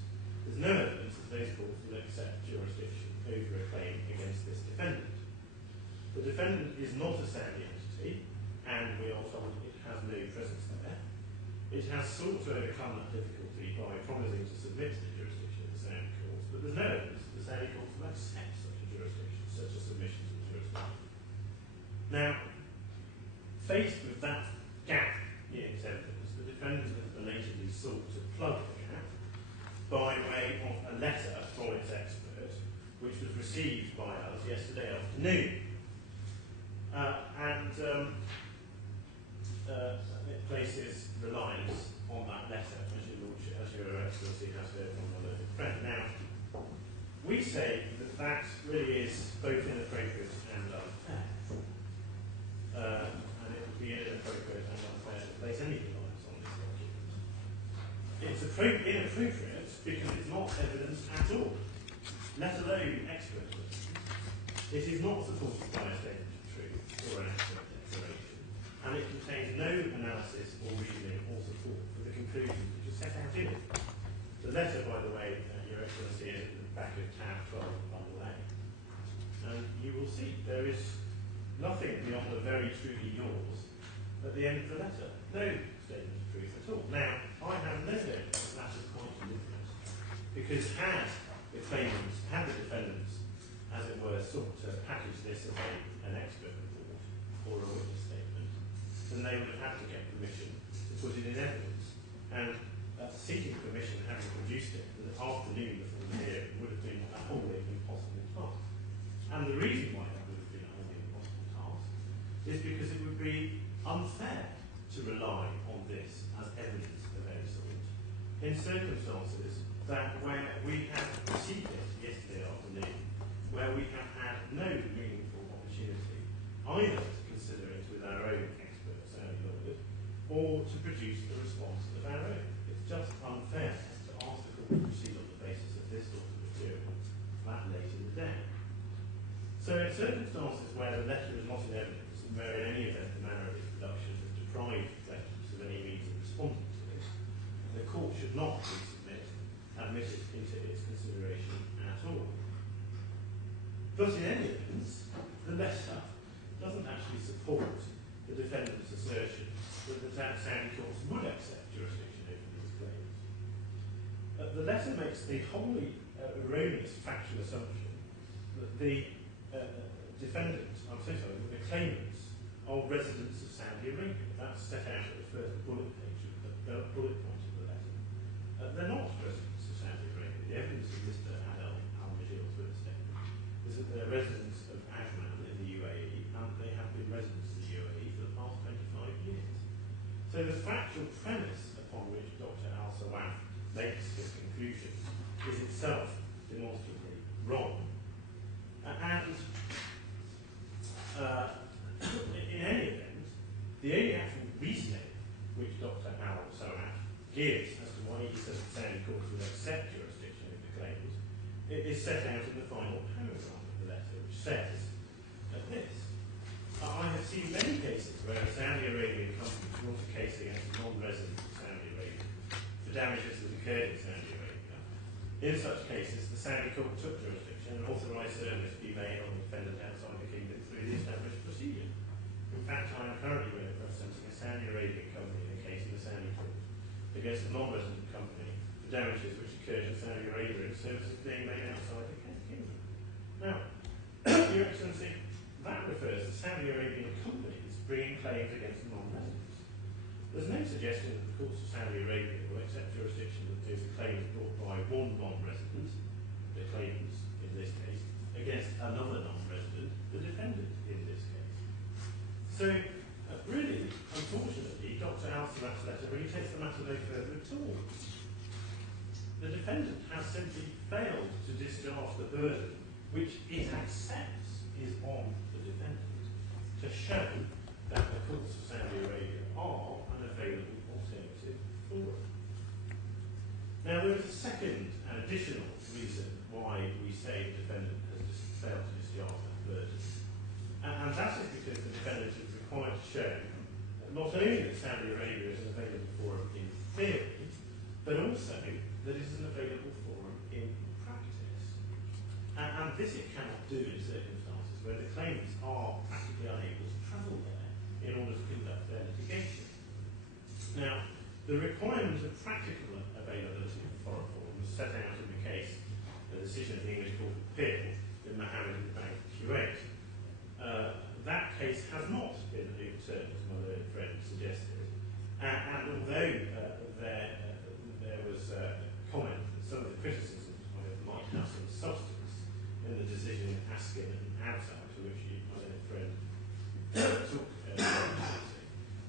there's no evidence that those courts will accept jurisdiction over a claim against this defendant. The defendant is not a Saudi entity, and we are told it has no presence there. It has sought to overcome that difficulty by promising to submit to the jurisdiction of the Saudi courts, but there's no evidence that the Saudi courts will accept such a jurisdiction, such a submission to the jurisdiction. Now, faced with that gap in its evidence, the defendant has belatedly sought to plug the gap by way of a letter from its expert, which was received by us yesterday afternoon. It places reliance on that letter, as your Excellency has heard from my learned friend. Now, we say that that really is both inappropriate and unfair. And it would be inappropriate and unfair to place any reliance on this document. It's inappropriate because it's not evidence at all, let alone expert evidence. It is not supported by a statement of truth or an expert declaration, and it contains no analysis or reasoning or support for the conclusions which are set out in it. The letter, by the way, Your Excellency, is at the back of tab 12 of Bundle A. And you will see there is nothing beyond the very truly yours at the end of the letter. No statement of truth at all. Now, I have no doubt that that is quite different, because had the claimants, had the defendants, as it were, sought to package this as an expert report or a witness statement, then they would have had to get permission to put it in evidence. And seeking permission, having produced it the afternoon before the hearing, would have been a wholly impossible task. And the reason why that would have been a wholly impossible task is because it would be unfair to rely on this as evidence of any sort in circumstances that where we have received it yesterday afternoon, where we have had no meaningful opportunity either to consider it with our own expert Saudi lawyers or to produce a response of our own. It's just unfair to ask the court to proceed on the basis of this sort of material that late in the day. So in circumstances where the letter is not in evidence and where in any event the manner of its production has deprived claimants of any means of responding to it, the court should not admit it into its consideration at all. But in any event, the letter doesn't actually support the defendant's assertion that the Saudi courts would accept jurisdiction over these claims. The letter makes the wholly erroneous factual assumption that the defendants, that the claimants are residents of Saudi Arabia. That's set out at the first bullet page of the bullet point of the letter. They're not residents of Saudi Arabia. The evidence of Mr. Adel Al Mojil's witness statement is that they're residents of Ajman in the UAE, and they have been residents of the UAE for the past 25 years. So the factual premise upon which Dr. Al Sawaf makes his conclusion is itself demonstrably wrong. And in any event, the only actual reasoning which Dr. Al Sawaf gives as to why he says the Saudi courts will accept jurisdiction over the claims is set out in the final paragraph of the letter, which says this: I have seen many cases where a Saudi Arabian company brought a case against a non-resident of Saudi Arabia for damages that occurred in Saudi Arabia. In such cases, the Saudi court took jurisdiction and authorised service to be made on the defendant outside the kingdom through the established procedure. In fact, I am currently representing a Saudi Arabian company in a case in the Saudi court against a non-resident company for damages which occurred in Saudi Arabia and services being made outside the kingdom. Now, Your Excellency, that refers to Saudi Arabian companies bringing claims against non-residents. there's no suggestion that the courts of Saudi Arabia will accept jurisdiction that those claims brought by one non-resident, the claimants in this case, against another non-resident, the defendant in this case. So, really, unfortunately, Dr. Al-Salat's letter really takes the matter no further at all. The defendant has simply failed to discharge the burden which it accepts is on the defendant to show that the courts of Saudi Arabia are an available alternative forum. Now, there is a second and additional reason why we say the defendant has just failed to discharge that burden. And that is because the defendant is required to show not only that Saudi Arabia is an available forum in theory, but also that it is an available forum in practice. And this it cannot do in circumstances where the claimants are practically unable to travel there in order to conduct their litigation. Now, the requirement of practical availability of foreign forum was set out in the case, the decision of the English Court of Appeal in Mohammad Bin Hamad. That case has not been overturned, as my learned friend suggested. And although there was comment that some of the criticisms might have some substance in the decision of Askin and Absal, to which my learned friend took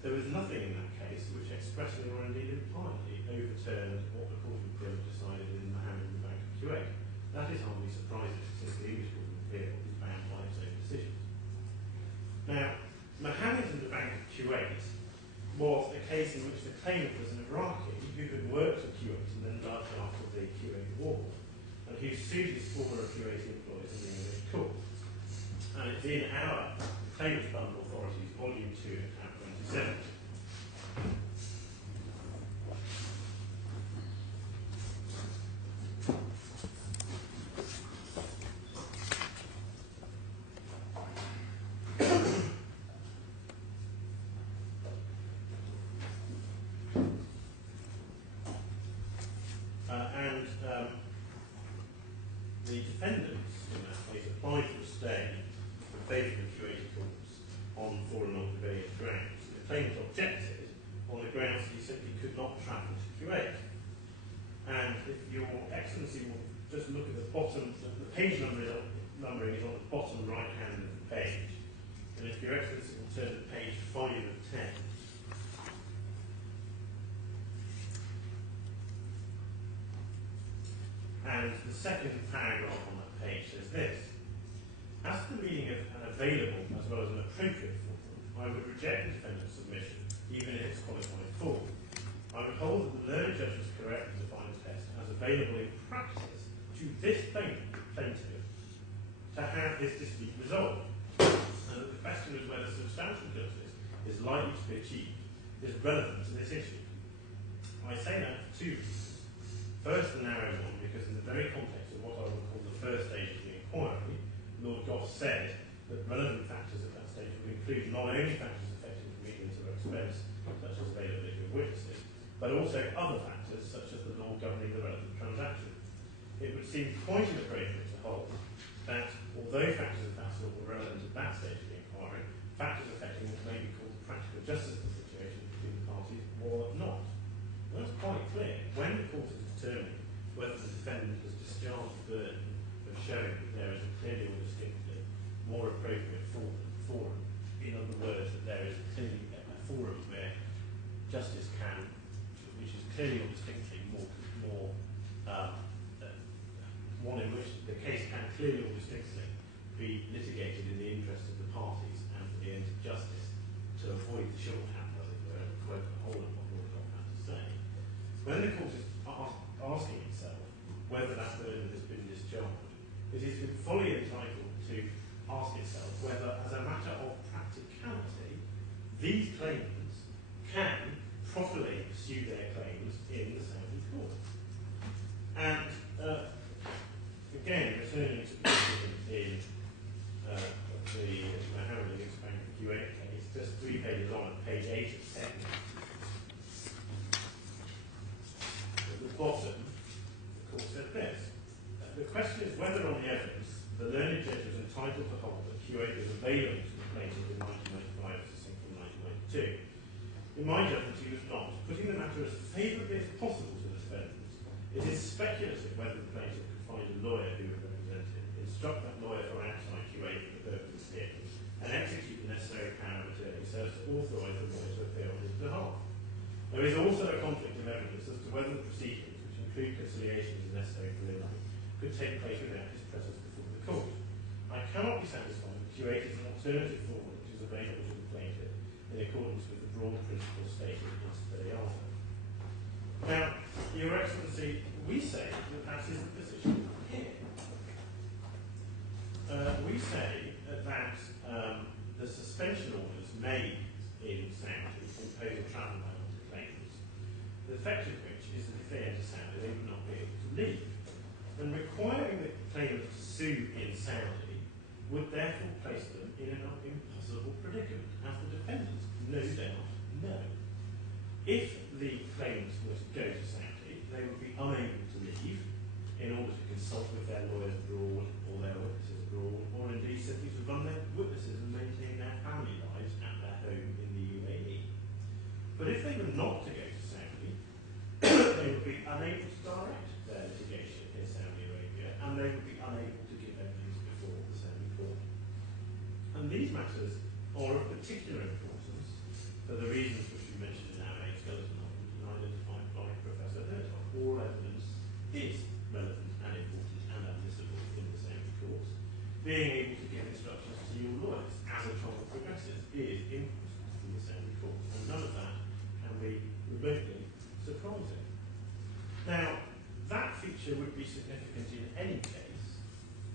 there was nothing in that case which expressly or indeed impliedly overturned what the Court of Appeal decided in Mohammad Bin Hamad. That is hardly surprising, since the English Court of Appeal is bound by its own decisions. Now, Mohammed in the Bank of Kuwait was a case in which the claimant was an Iraqi who had worked in Kuwait and then died after the Kuwait War, and who sued his former Kuwaiti employees in the English court. And it's in our Claimants Bundle Authorities, Volume 2, at 27. The defendants in that case applied for a stay in favour of the Kuwaiti courts on foreign non-prevailing grounds. The claimant objected on the grounds that he simply could not travel to Kuwait. And if Your Excellency will just look at the bottom, the page numbering is on the bottom right hand of the page. And if Your Excellency will turn to page 5 of 10. And the second paragraph on that page says this: as to the meaning of an available as well as an appropriate forum, I would reject the defendant's submission, even in its qualified form. I would hold that the learned judge was correct to define the test as available in practice to this plaintiff to have his dispute resolved, and that the question of whether substantial justice is likely to be achieved is relevant to this issue. I say that for two reasons. First, the narrow one, because in the very context of what I would call the first stage of the inquiry, Lord Goff said that relevant factors at that stage would include not only factors affecting convenience or expense, such as availability of witnesses, but also other factors, such as the law governing the relevant transaction. It would seem quite inappropriate to hold that, although factors of that sort were relevant at that stage of the inquiry, factors affecting what may be called the practical justice of the situation between the parties were not. Well, that's quite clear. When the court is determining whether the defendant has discharged the burden of showing that there is a clearly or distinctly more appropriate forum, in other words, that there is clearly a forum where justice can, which is clearly or distinctly one in which the case can clearly or distinctly be litigated in the interest of the parties and for the ends of justice, to avoid the shorthand, as it were, and quote the whole of what Lord Goff had to say. When the court is asking itself whether that burden has been discharged, it is fully entitled to ask itself whether, as a matter of practicality, these claimants can properly pursue their claims in the Saudi court. And again, returning to the decision in the Mohammad Bin Hamad case, just 3 pages on at page 8 of 10. At the bottom, the court said this: the question is whether on the evidence the learned judge was entitled to hold that Kuwait was available to the plaintiff in 1995 as distinct from 1992. In my judgment, he was not. Putting the matter as favourably as possible to the defendants, it is speculative whether the plaintiff could find a lawyer who would represent him, instruct that lawyer from outside QA for the purpose of hearing, and execute the necessary power of attorney so as to authorise the lawyer to appear on his behalf. There is also a conflict of evidence as to whether the proceedings, which include conciliation as necessary preliminary, could take place without his presence before the court. I cannot be satisfied that QA is an alternative form which is available to the plaintiff in accordance with the broad principles stated in Superior. Now, Your Excellency, we say that that is the position here. We say that the suspension orders made in Saudi impose a travel ban on the claimants, the effect of which is that if they enter Saudi, they would not be able to leave. And requiring the claimants to sue in Saudi would therefore place them in an impossible predicament, as the defendants no doubt know. If the claimants were to go to Saudi, they would be unable to leave in order to consult with their lawyers abroad or their witnesses abroad, or indeed simply to run their witnesses and maintain their family lives at their home in the UAE. But if they were not to go to Saudi, they would be unable to direct their litigation in Saudi Arabia, and they would be unable to give evidence before the Saudi court. And these matters are of particular importance for the reasons which we mentioned in our main skeleton argument and identified by Professor Hertog. All evidence is relevant and important and admissible in the Saudi courts. Being able to give instructions to your lawyers as a trial progresses is important in the Saudi courts, and none of that can be remotely surprising. Now, that feature would be significant in any case,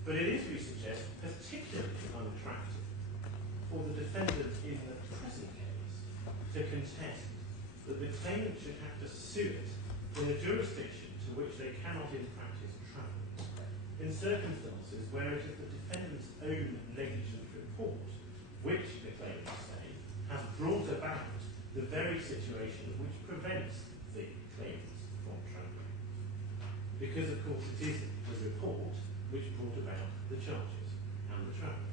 but it is, we suggest, particularly unattractive for the defendant in the present case to contest that the claimant should have to sue it in a jurisdiction to which they cannot in practice travel, in circumstances where it is the defendant's own negligent report which, the claimants say, has brought about the very situation which prevents the claimants from travelling. Because, of course, it is the report which brought about the charges and the travel.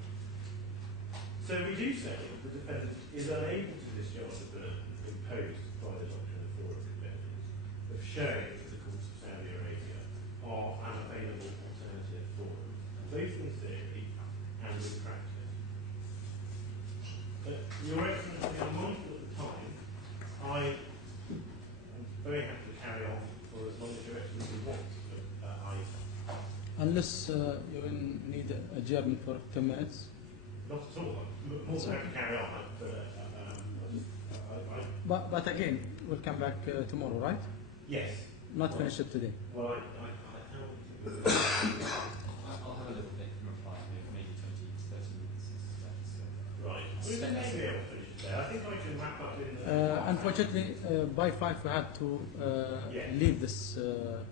So we do say that the defendant is unable to discharge the burden imposed by the doctrine of forum conventions of showing that the courts of Saudi Arabia are an available alternative forum, both in theory and in practice. Your Excellency, I'm mindful of the time. I am very happy to carry on for as long as Your Excellency wants, but Unless you need adjournment for 10 minutes. not at all. I'm more than happy to carry on, but But again, we'll come back tomorrow, right? yes. Not finish it today. Well, I'll have a little bit in reply, maybe 20 to 30 minutes. right. We may be able to finish it there. I think I can wrap up in. Unfortunately, by 5 we have to leave this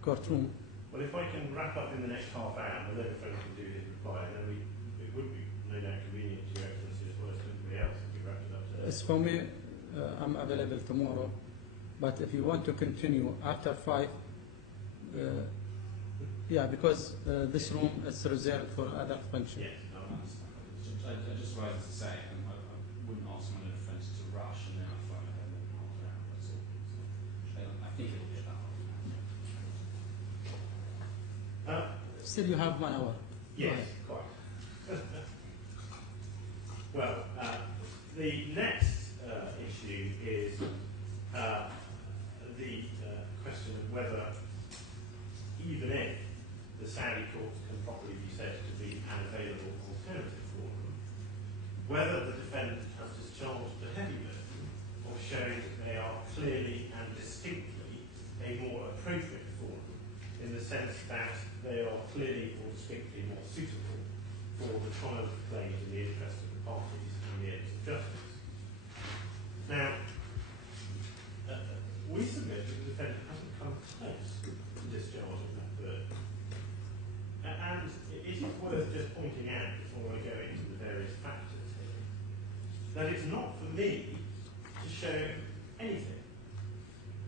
courtroom. Well, if I can wrap up in the next half hour, and then if I can do his reply, and then it would be no doubt convenient to Your Excellency as well as to everybody else if we wrapped it up today. As for me, I'm available tomorrow. But if you want to continue after 5, because this room is reserved for other functions. Yes. No, I just rise to say, I wouldn't ask my defence to rush and then I find I have more than half an hour. That's all. So, I think it will be about half an hour. Still, you have 1 hour. Yes, quite. Well, the next issue is the question of whether, even if the Saudi courts can properly be said to be an available alternative for them, whether the defendant has discharged the heavy burden of showing that they are clearly and distinctly a more appropriate form, in the sense that they are clearly or distinctly more suitable for the trial of claims in the interest of the parties and the ends of justice. Now, we submit that the defendant hasn't come close to discharging that burden. And it is worth just pointing out, before I go into the various factors here, that it's not for me to show anything.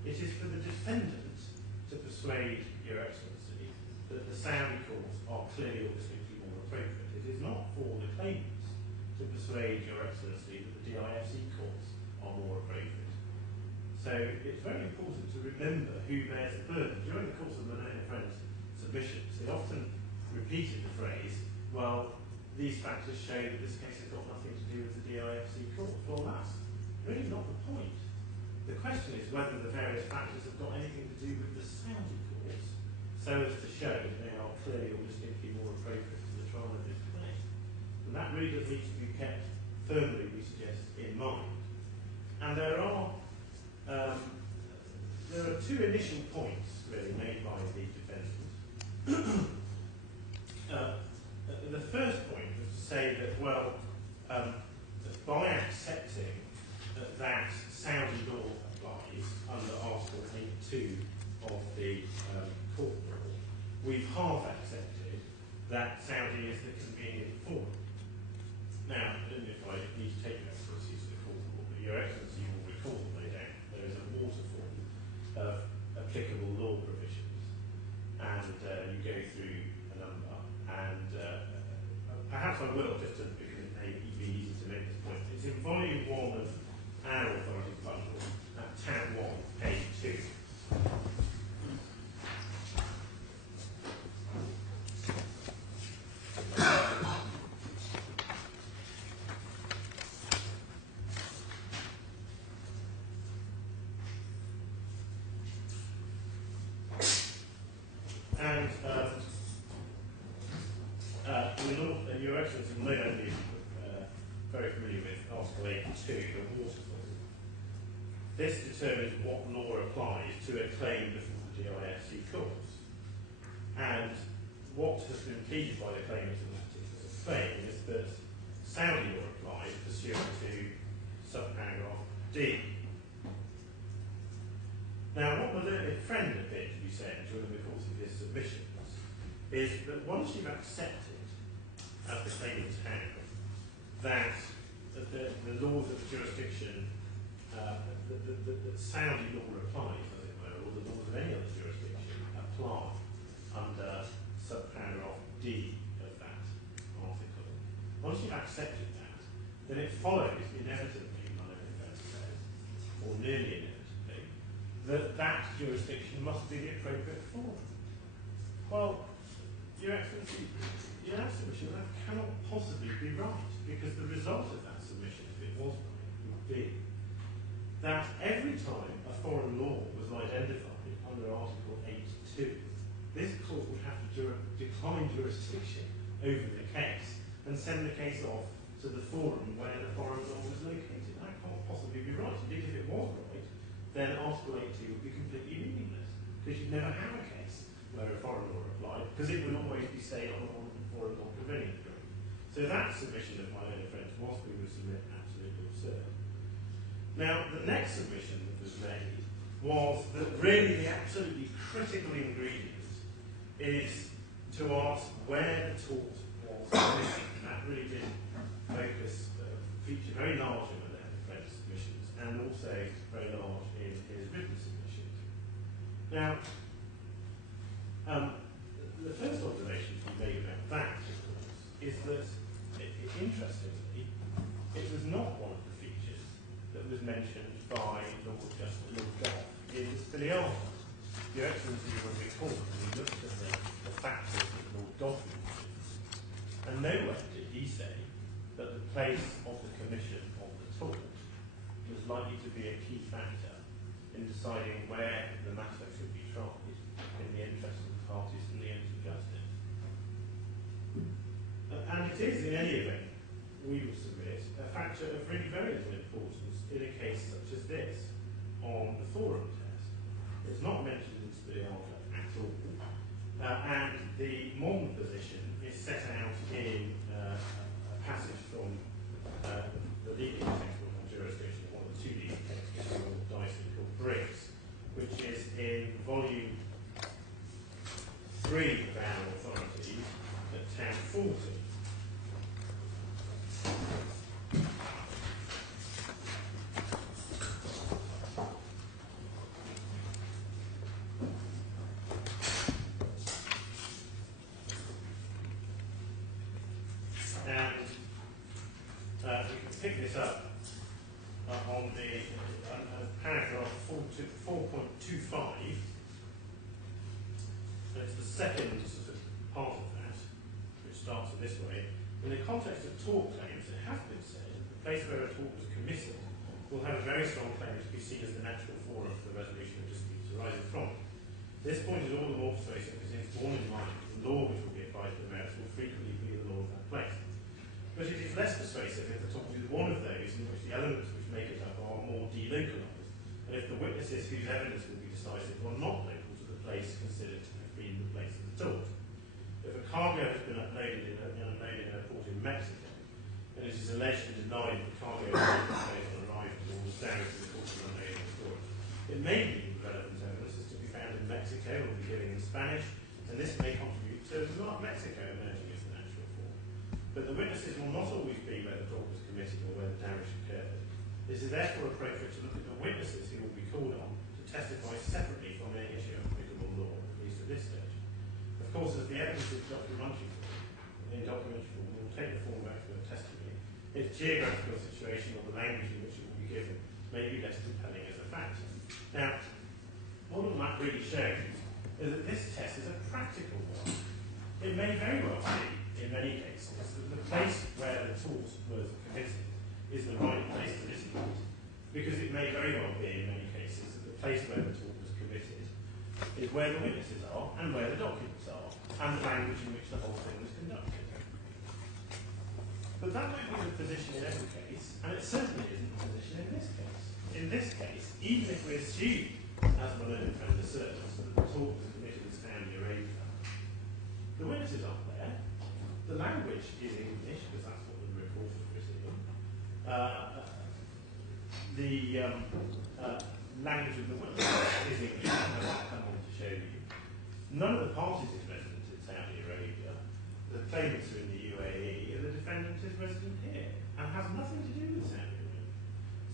It is for the defendant to persuade Your Excellency that the Saudi courts are clearly or distinctly more appropriate. It is not for the claimants to persuade Your Excellency that the DIFC courts are more appropriate. So it's very important to remember who bears the burden. During the course of my learned friends' submissions, they often repeated the phrase, well, these factors show that this case has got nothing to do with the DIFC court. Well, that's really not the point. The question is whether the various factors have got anything to do with the Saudi courts, so as to show that they are clearly or distinctly more appropriate to the trial of this claim. And that really does need to be kept firmly, we suggest, in mind. And there are two initial points really made by the defendant. The first point was to say that, well, by accepting that Saudi law applies under Article 8.2 of the court law, we've half accepted that Saudi is the convenient forum. Now, if I need to take your excellencies to the court, but your excellency will recall, no doubt, there is a waterfall of applicable law provisions, and you go through a number, and perhaps I will, just to, because it may be easy to make this point. It's in volume 1 of our authority bundle, at tab 1, page 2. And your excellency may not be very familiar with Article 8.2, the waterfall. This determines what law applies to a claim before the DIFC courts. And what has been pleaded by the claimant in that particular claim is that Saudi law applies pursuant to subparagraph D. Now, what my learned friend appeared to be saying during the course of his submissions is that once you've accepted, as the claimants have, that the laws of the jurisdiction, that Saudi law applies, as it were, or the laws of any other jurisdiction apply under subparagraph D of that article. Once you've accepted that, then it follows inevitably, my learned friend says, or nearly inevitably, that that jurisdiction must be the appropriate forum. Well, Your Excellency, your submission, that cannot possibly be right, because the result of that submission, if it was right, would be that every time a foreign law was identified under Article 8.2, this court would have to decline jurisdiction over the case and send the case off to the forum where the foreign law was located. That can't possibly be right. Indeed, if it was right, then Article 8.2 would be completely meaningless, because you'd never have a case where a foreign law applied, because it would always be stayed on foreign law prevailing ground. So that submission of my own friends was, we would submit, absolutely absurd. Now, the next submission that was made was that really the absolutely critical ingredient is to ask where the tort was committed. And that really did feature very large in my own friends' submissions, and also very large in his written submissions. Now, the first observation to be made about that, of course, is that, interestingly, it was not one of the features that was mentioned by Lord Goff in Spiliano. Your Excellency will recall that we looked at the factors that Lord Goff mentioned, and nowhere did he say that the place of the commission of the tort was likely to be a key factor in deciding where the matter should be tried in the interest of the parties and the ends of justice. And it is, in any event, we will submit, a factor of really very little importance in a case such as this on the forum test. It's not mentioned in Spiliano at all, and the modern position is set out in a passage from the leading textbook on jurisdiction, one of the two leading textbooks from Dyson called Briggs, which is in volume 3 of our authority at tab 40. And on the paragraph 4.25. So it's the second sort of part of that, which starts this way. In the context of tort claims, it has been said that the place where a tort was committed will have a very strong claim to be seen as the natural forum for the resolution of disputes arising from it. This point is all the more persuasive because it's borne in mind that the law which will be applied to the merits will frequently be the law of that place. But it is less persuasive if the tort is one of those in which the elements which make it up are more delocalised, and if the witnesses whose evidence will be decisive are not local to the place considered to have been the place of the tort. If a cargo has been unloaded in a port in Mexico, and it is alleged and denied that the cargo has been on arrival or was damaged in the course of unloading the storage, it may be relevant evidence is to be found in Mexico or be given in Spanish, and this may contribute to Mexico emerging as the natural form. But the witnesses will not always be where the tort was committed or where the damage occurred. This is therefore appropriate to look at the witnesses who will be called on to testify separately from any issue of applicable law, at least at this stage. Of course, as the evidence is documentary form will take the form back to a testimony, its geographical situation or the language in which it will be given may be less compelling as a factor. Now, what all that really shows is that this test is a practical one. It may very well be, in many cases, that the place where the tort was committed is the right place to litigate, because it may very well be, in many cases, that the place where the tort was committed is where the witnesses are and where the documents are, and the language in which the whole thing was conducted. But that might be the position in every case, and it certainly isn't the position in this case. In this case, even if we assume, as my learned friend asserts, that the tort was committed in Saudi Arabia, the witnesses aren't there. The language is English, because that's what the report was written in. The language of the witnesses is English, and I'll come on to show you. None of the parties is resident in Saudi Arabia. The claimants are in the UAE, and the defendant is resident here, and has nothing to do with Saudi Arabia.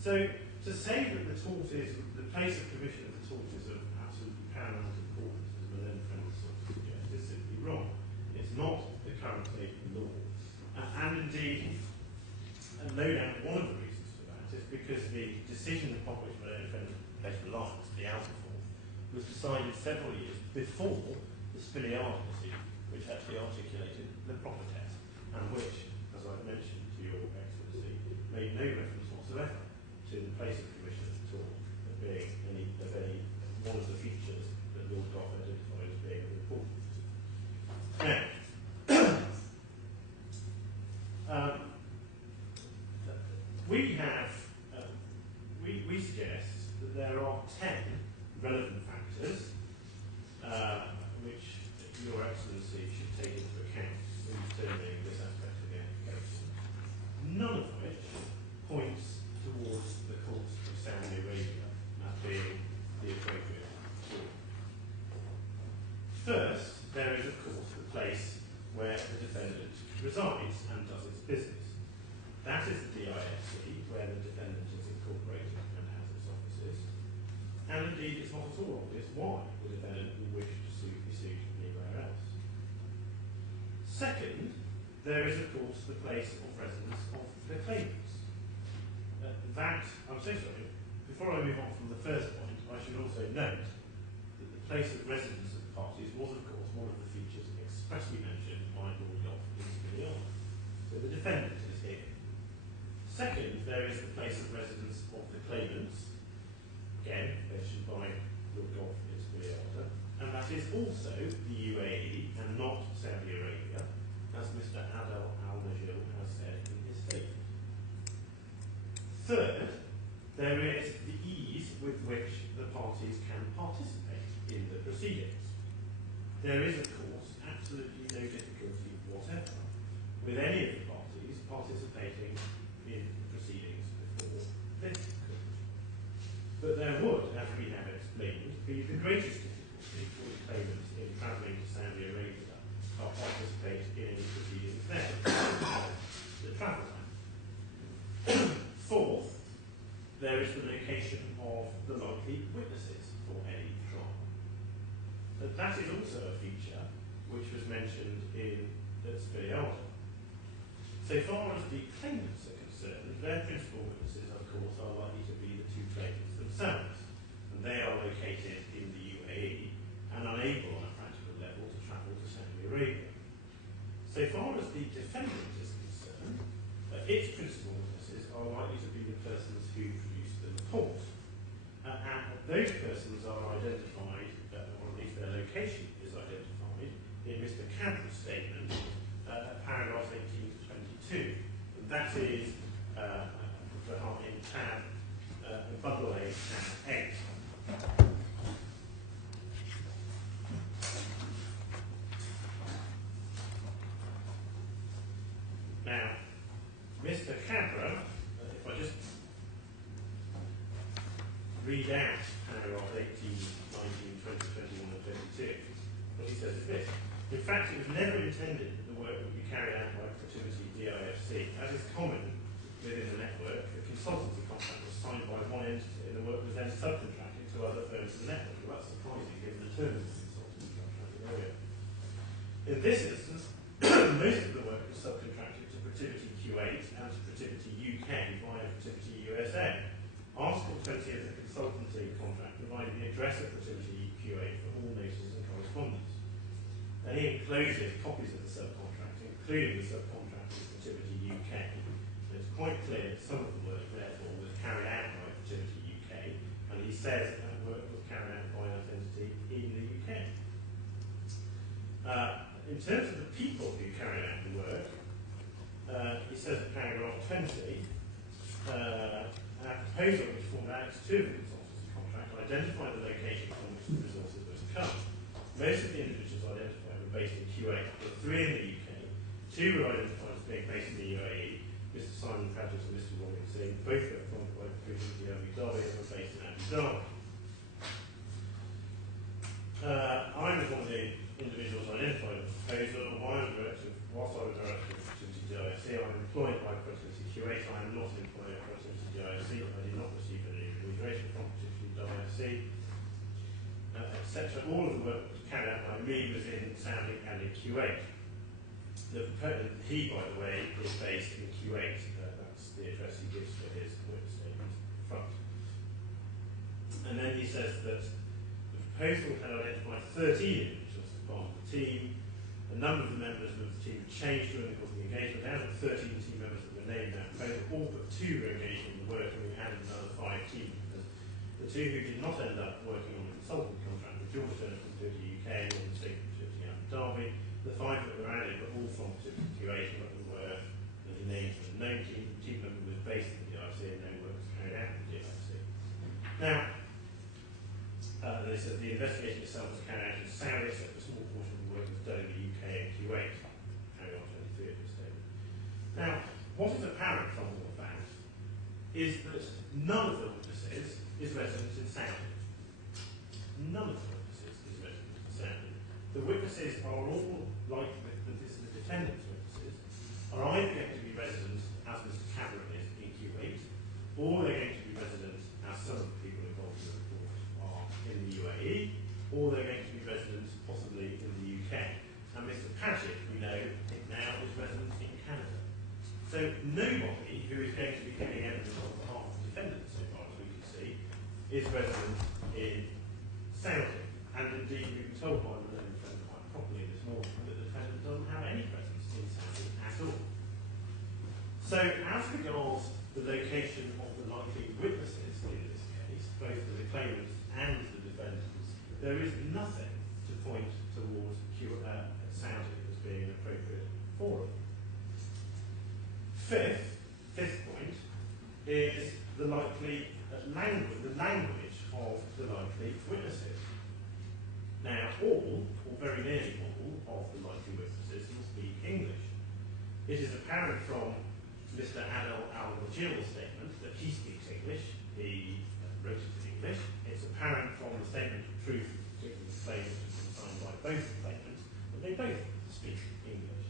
So, to say that the tort is, the place of commission of the tort is of absolutely paramount importance, as my learned friend sort of suggests, is simply wrong. It's not the current state of the law. And indeed, and no doubt one of the reasons for that is because the decision upon which my learned friend placed reliance, the outer form, was decided several years before the Spiliard decision, which actually articulated the proper test, and which, as I've mentioned to your Excellency, made no reference whatsoever to the place of commission of the tort as being any one of the features that Lord Gough identified as being important. Now, we suggest that there are 10 relevant factors which Your Excellency should take into account in determining this aspect of the application, none of which points towards the courts of Saudi Arabia as being the appropriate court. First, there is of course the place where the defendant resides and does its business. That is the DIFC, where the defendant is incorporated and has its offices. And indeed, it's not at all obvious why the defendant would wish to be sued anywhere else. Second, there is of course the place of residence of the claimants. I'm so sorry, before I move on from the first point, I should also note that the place of residence of the parties was of course one of the features expressly mentioned by Lord Gough in Spiliard. So the defendant is here. Second, there is the place of residence of the claimants, again mentioned by Lord Gough in Spiliard, and that is also the UAE and not Saudi Arabia, as Mr. Adel Al Mojil has said in his statement. Third, there is the ease with which the parties can participate in the proceedings. There is, of course, absolutely no difficulty whatever with any of the parties participating in the proceedings before this court. But there would, as we have explained, be the greatest difficulty for the claimants in travelling to Saudi Arabia to participate in any proceedings there, the travel time. Fourth, there is the location of the likely witnesses for any trial. But that is also a feature which was mentioned in the Spiliard. So far as the claimants are concerned, concerned, their principal witnesses, of course, are likely to be the two claimants themselves, and they are located in the UAE and unable on a practical level to travel to Saudi Arabia. So far as the defendant is concerned, its principal witnesses are likely to be the persons who produced the report. And those persons are identified, or at least their location is identified, in Mr. Cadre's statement, paragraphs 18 to 22. And that is in tab, bundle A, tab 8. Now, Mr. Cadre, if I just read out paragraph 18, 19, 20, 21 and 22, what he says is this. In fact, it was never intended that the work would be carried out by Protiviti DIFC. As is common within the network, the consultancy contract was signed by one entity and the work was then subcontracted to other firms in the network. Well, that's surprising given the terms of the consultancy contract earlier. In this instance, most of the work was subcontracted to Protiviti Q8 and to Protiviti UK via Protiviti USA. Article 20 of the consultancy contract provided the address of Protiviti Q8 for all notices and correspondence. And he encloses copies of the subcontract, including the subcontract with Protiviti UK. And it's quite clear that some of the work, therefore, was carried out by Protiviti UK, and he says that work was carried out by that entity in the UK. In terms of the people who carried out the work, he says in paragraph 20, our proposal which formed Annex 2 of the consultancy contract identified the location from which the resources were to come. Most of the individuals identified were based in Q8, but 3 in the UK, 2 were identified as being based in the UAE, Mr. Simon Padgett and Mr. Robinson, both were appointed by Protiviti Abu Dhabi and were based in Abu Dhabi. I was one of the individuals identified in the proposal. Whilst I was director of Protiviti DIFC, I am employed by Protiviti Q8. I am not employed by Protiviti DIFC. I did not receive any remuneration from Protiviti DIFC, etc. All of the work that was carried out by me was in Saudi and in Q8. He, by the way, is based in Q8. That's the address he gives for his witness statement front. And then he says that the proposal had identified 13 individuals as part of the team. A number of the members of the team changed during the course of the engagement. Out of the 13 team members that were named in that proposal, all but 2 were engaged in the work, and we added another 5 team members. The 2 who did not end up working on the consultant contract were George Turner from Protiviti UK and Northern State from Protiviti Abu Dhabi. The 5 that were added were all from Protiviti Q8, but were named for the known team member was based in the DIFC and no work was carried out in the DIFC. Now, they said the investigation itself was carried out in Saudi, except a small portion of the work was done in the UK and Q8. Paragraph 23 of the statement. Now, what is apparent from all of that is that none of the witnesses is resident in Saudi. None of the witnesses is resident in Saudi. The witnesses are all, like the defendant's witnesses, are either going to be resident, as Mr. Cameron is, in Q8, or they're going to be resident, as some of the people involved in the report are, in the UAE, or they're going to be resident, possibly, in the UK. And Mr. Padgett, we know, I think now, is resident in Canada. So nobody who is going to be giving evidence on behalf of the defendant, so far as we can see, is resident in Saudi. And indeed, we've been told by the learned friend quite properly this morning that the defendant doesn't have any presence in Saudi at all. So, as regards the location of the likely witnesses in this case, both for the claimants and the defendants, there is nothing to point towards Saudi as being an appropriate forum. Fifth point is the likely language of the likely witnesses. Now, all, or very nearly all, of the likely witnesses will speak English. It is apparent from Mr. Adel Al Mojil's statement that he speaks English. He wrote it in English. It's apparent from the statement of truth, particularly the claim which has been signed by both claimants, that they both speak English.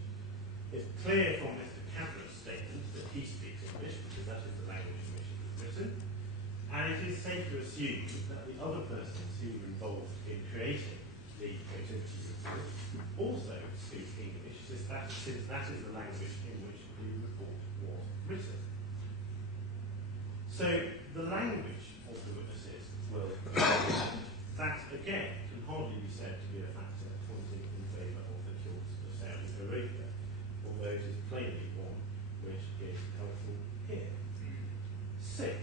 It's clear from Mr. Cameron's statement that he speaks English, because that is the language in which it was written. And it is safe to assume that the other persons who were involved in creating the Protiviti report also speak English, since that is the language in which the report was written. So the language of the witnesses will that again can hardly be said to be a factor pointing in favour of the cause of Saudi Arabia, although it is plainly one which is helpful here. Sixth,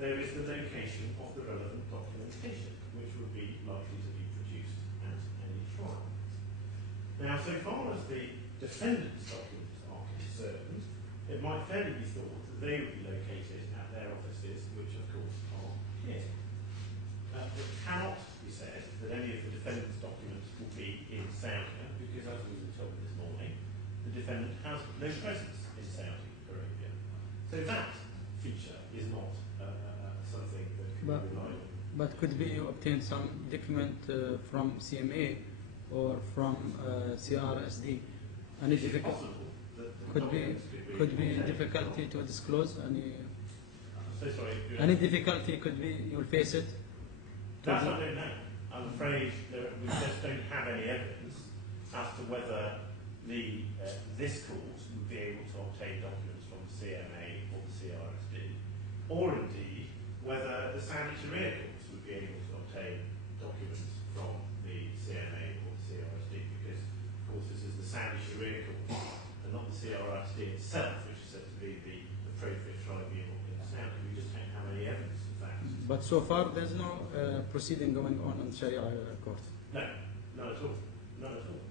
there is the location of the relevant documentation, which would be likely to be produced at any trial. Now, so far as the defendant's documents are concerned, it might fairly be thought that they would be located at their offices, which of course are here. It cannot be said that any of the defendant's documents will be in Saudi, because as we were told this morning, the defendant has no presence in Saudi Arabia. So that feature is not something that can be relied on. But could be you obtain some document from CMA or from CRSD? Any difficulty? Could be difficulty to disclose any? So sorry. Any difficulty could be you'll face it. That's what I don't know. I'm afraid we just don't have any evidence as to whether this court would be able to obtain documents from the CMA or the CRSD, or indeed whether the Saudi Sharia courts would be able to obtain documents from the CMA or the CRSD, because of course this is the Saudi Sharia court and not the CRSD itself, which is said to be the appropriate tribunal in Saudi. We just don't have any evidence of that. But so far there's no proceeding going on in Sharia court. No, none at all. None at all.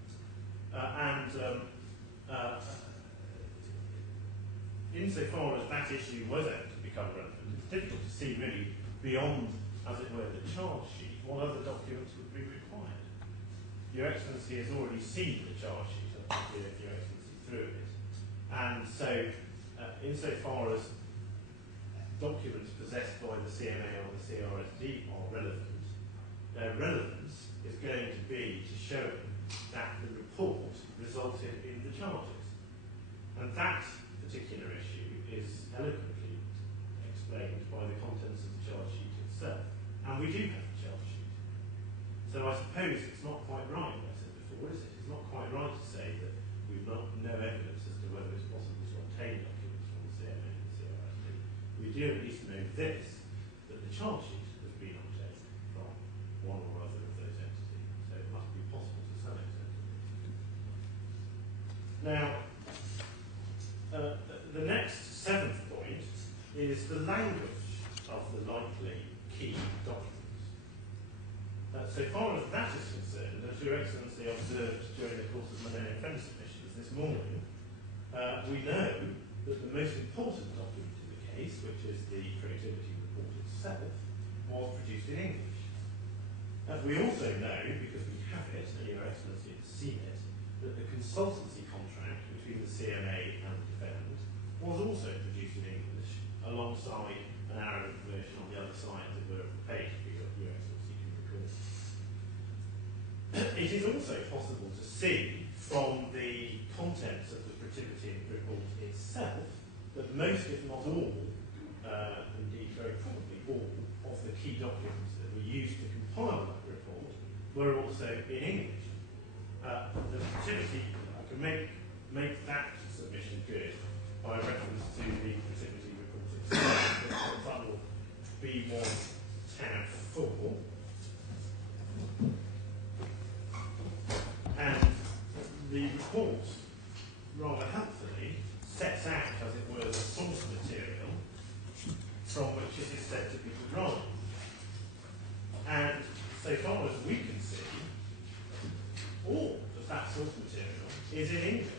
Insofar as that issue was ever to become relevant, it's difficult to see really beyond, as it were, the charge sheet, what other documents would be required. Your Excellency has already seen the charge sheet, if Your Excellency through it. And so, insofar as documents possessed by the CMA or the CRSD are relevant, their relevance is going to be to show that the report resulted in the charges. And that particular issue is eloquently explained by the contents of the charge sheet itself. And we do have the charge sheet. So I suppose it's not quite right, as I said before, is it? It's not quite right to say that we've no evidence as to whether it's possible to obtain documents from the CMA and the CRSD. We do at least know this, that the charge sheet has been obtained from one or other of those entities. So it must be possible to some extent. Now, the next seventh point is the language of the likely key documents. So far as that is concerned, as Your Excellency observed during the course of Millennium Friends submissions this morning, we know that the most important document in the case, which is the Protiviti report itself, was produced in English. We also know, because we have it, and Your Excellency has seen it, that the consultancy contract between the CMA and the defendant was also produced in English, alongside an Arabic version on the other side, as it were, of the page, because Your Excellency can recall. It is also possible to see from the contents of the Protiviti report itself that most, if not all, indeed very probably all, of the key documents that were used to compile that report were also in English. The Protiviti, I can make that submission good by reference to the Protiviti report itself. For example, B1 tab 4. And the report, rather helpfully, sets out, as it were, the source material from which it is said to be derived. And so far as we can see, all of that source material is in English.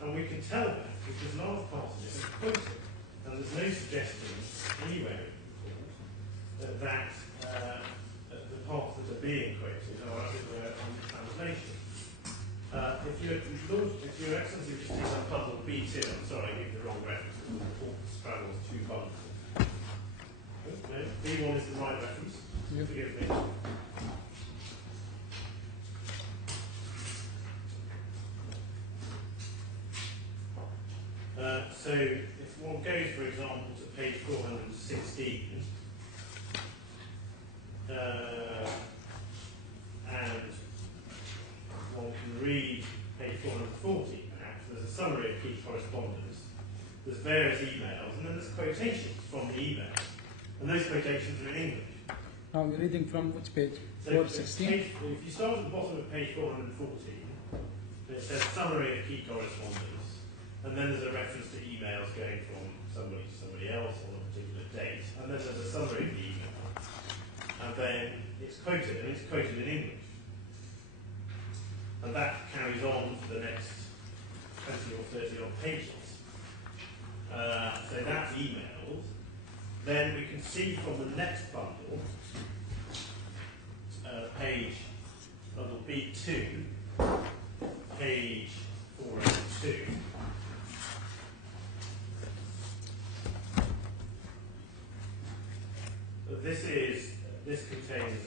And we can tell that because large parts of it are quoted. And there's no suggestion anywhere in the report that the parts that are being quoted are, as it were, under translation. If Your Excellency would just take some puzzle B2, I'm sorry, I gave the wrong reference, the report straddles two bundles. No, B1 is the right reference. Yeah. Forgive me. So if one goes, for example, to page 416, and one can read page 440, perhaps, there's a summary of key correspondence, there's various emails, and then there's quotations from the emails quotations are in English. Now you're reading from which page? So 416? if you start at the bottom of page 414, it says summary of key correspondence, and then there's a reference to emails going from somebody to somebody else on a particular date, and then there's a summary of the email, and then it's quoted in English. And that carries on for the next 20 or 30 odd pages. So that's emailed. Then we can see from the next bundle, bundle B2, page 402. This contains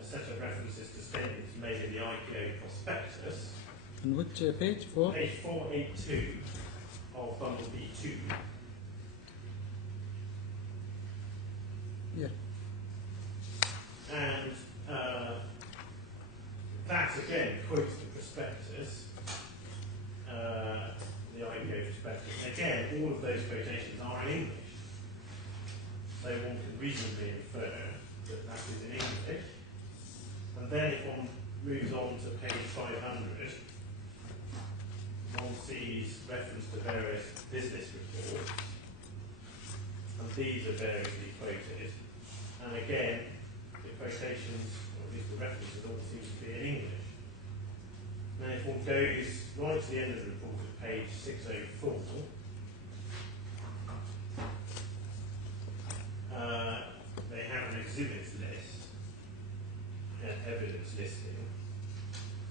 a set of references to statements made in the IPO prospectus. And which page? Page 482 of bundle B2. Yeah. And that again quotes the prospectus, the IPO prospectus. Again, all of those quotations are in English. So one can reasonably infer that that is in English. And then if one moves on to page 500, one sees reference to various business reports. And these are variously quoted. And again, the quotations, or at least the references, all seem to be in English. Now if one goes right to the end of the report at page 604, they have an exhibits list, an evidence listing,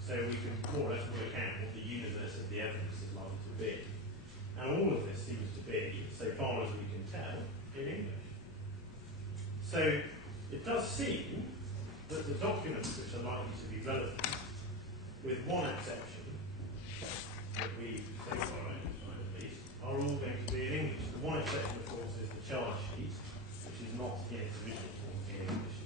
so we can more or less work out what the universe of the evidence is likely to be. And all of this seems to be, so far as we can tell, in English. So it does seem that the documents which are likely to be relevant, with one exception, that we so far identified at least, are all going to be in English. The one exception, of course, is the charge sheet, which is not in its original form in English,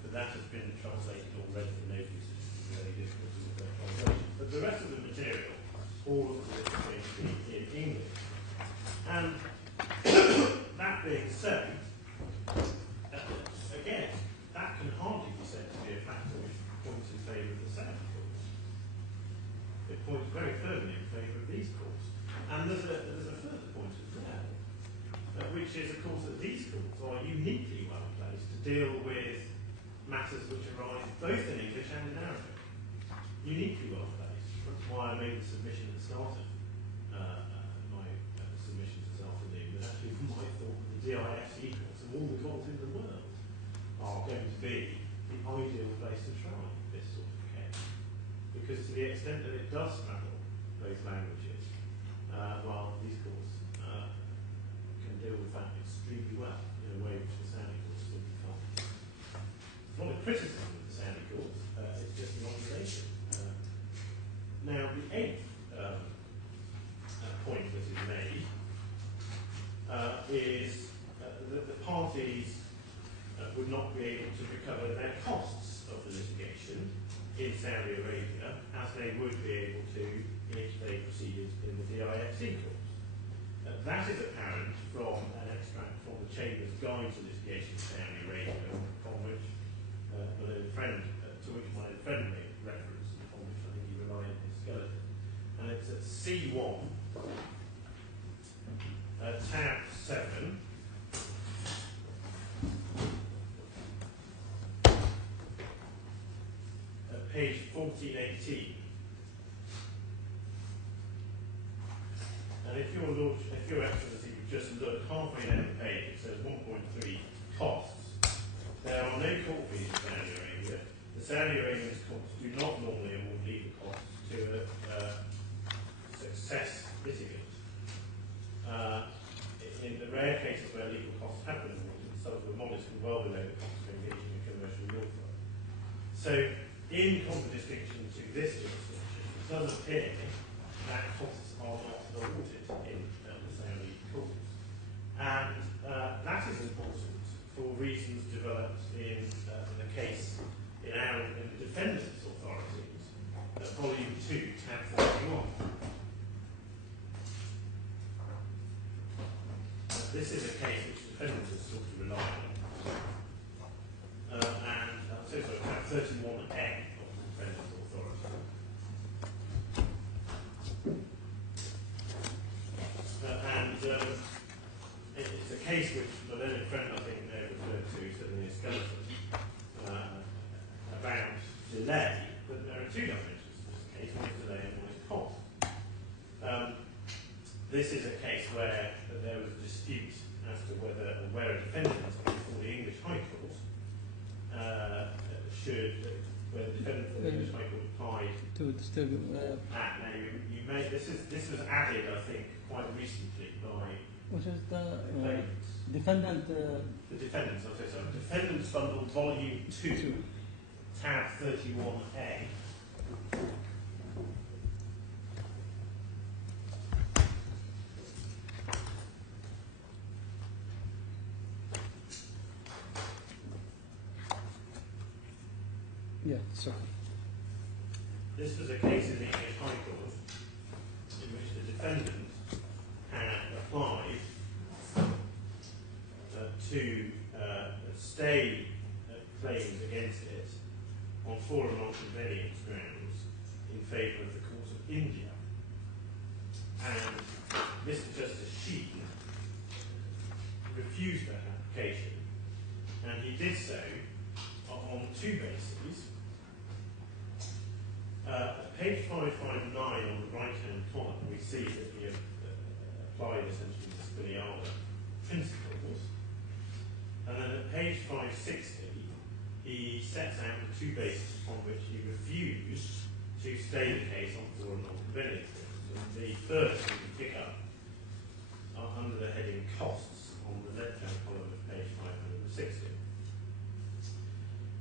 but that has been translated already for notice. It's very difficult to look at translation. But the rest of the material, all of this is going to be in English. And that being said, again, that can hardly be said to be a factor which points in favour of the Saudi course. It points very firmly in favour of these courts. And there's a further point as well, which is, of course, that these courts are uniquely well placed to deal with matters which arise both in English and in Arabic. Uniquely well placed. That's why I made the submission at the start of my submission this afternoon, that actually I thought that the DIFC courts of all the courts in the world are going to be the ideal place to try this sort of case. Because to the extent that it does straddle both languages, well, these courts can deal with that extremely well in a way which the Saudi courts simply can't. It's not a criticism of the Saudi courts, it's just an observation. Now, the eighth point that is made is that the parties would not be able to recover their costs of the litigation in Saudi Arabia as they would be able to if they proceeded in the DIFC court. That is apparent from an extract from the Chamber's Guide to Litigation in Saudi Arabia, from which my own friend, made reference, and from which I think he relied on his skeleton. And it's at C1, tab 7. Page 1418. And if your Excellency would just look halfway down the page, it says 1.3 costs. There are no court fees in Saudi Arabia. The Saudi Arabian courts do not normally award legal costs to a success litigant. In the rare cases where legal costs have been awarded, some were modest and well below the cost of engaging in commercial law firm. So, in contradistinction to this jurisdiction, it does appear that costs are not awarded in the Saudi courts. And that is important for reasons developed in the case in the defendant's authorities, volume 2, tab 41. This is a case which the defendant has sought to rely on. 31A of the defendant's authority. It's a case which the learned friend, I think, may have referred to, certainly in skeleton, about delay, but there are two dimensions to this case, one is delay and one is cost. This is a case where there was a dispute as to whether a defendant before the English High Court where the defendant before the English High Court applied to disturb. Now you may this was added, I think, quite recently by Which is the claimants. defendant? The defendants, I'll say so. Defendants Bundle Volume 2, tab 31A. Yeah, sorry. This was a case in the English High Court in which the defendant had applied to stay claims against it on forum non-convenience grounds in favour of the Court of India. And Mr. Justice Sheen refused that application, and he did so on two bases. Page 559 on the right-hand column, we see that he applied essentially the Spiniala principles. And then at page 560, he sets out the two bases upon which he refused to stay the case on forum non-convenience grounds. And the first we can pick up under the heading costs on the left-hand column of page 560.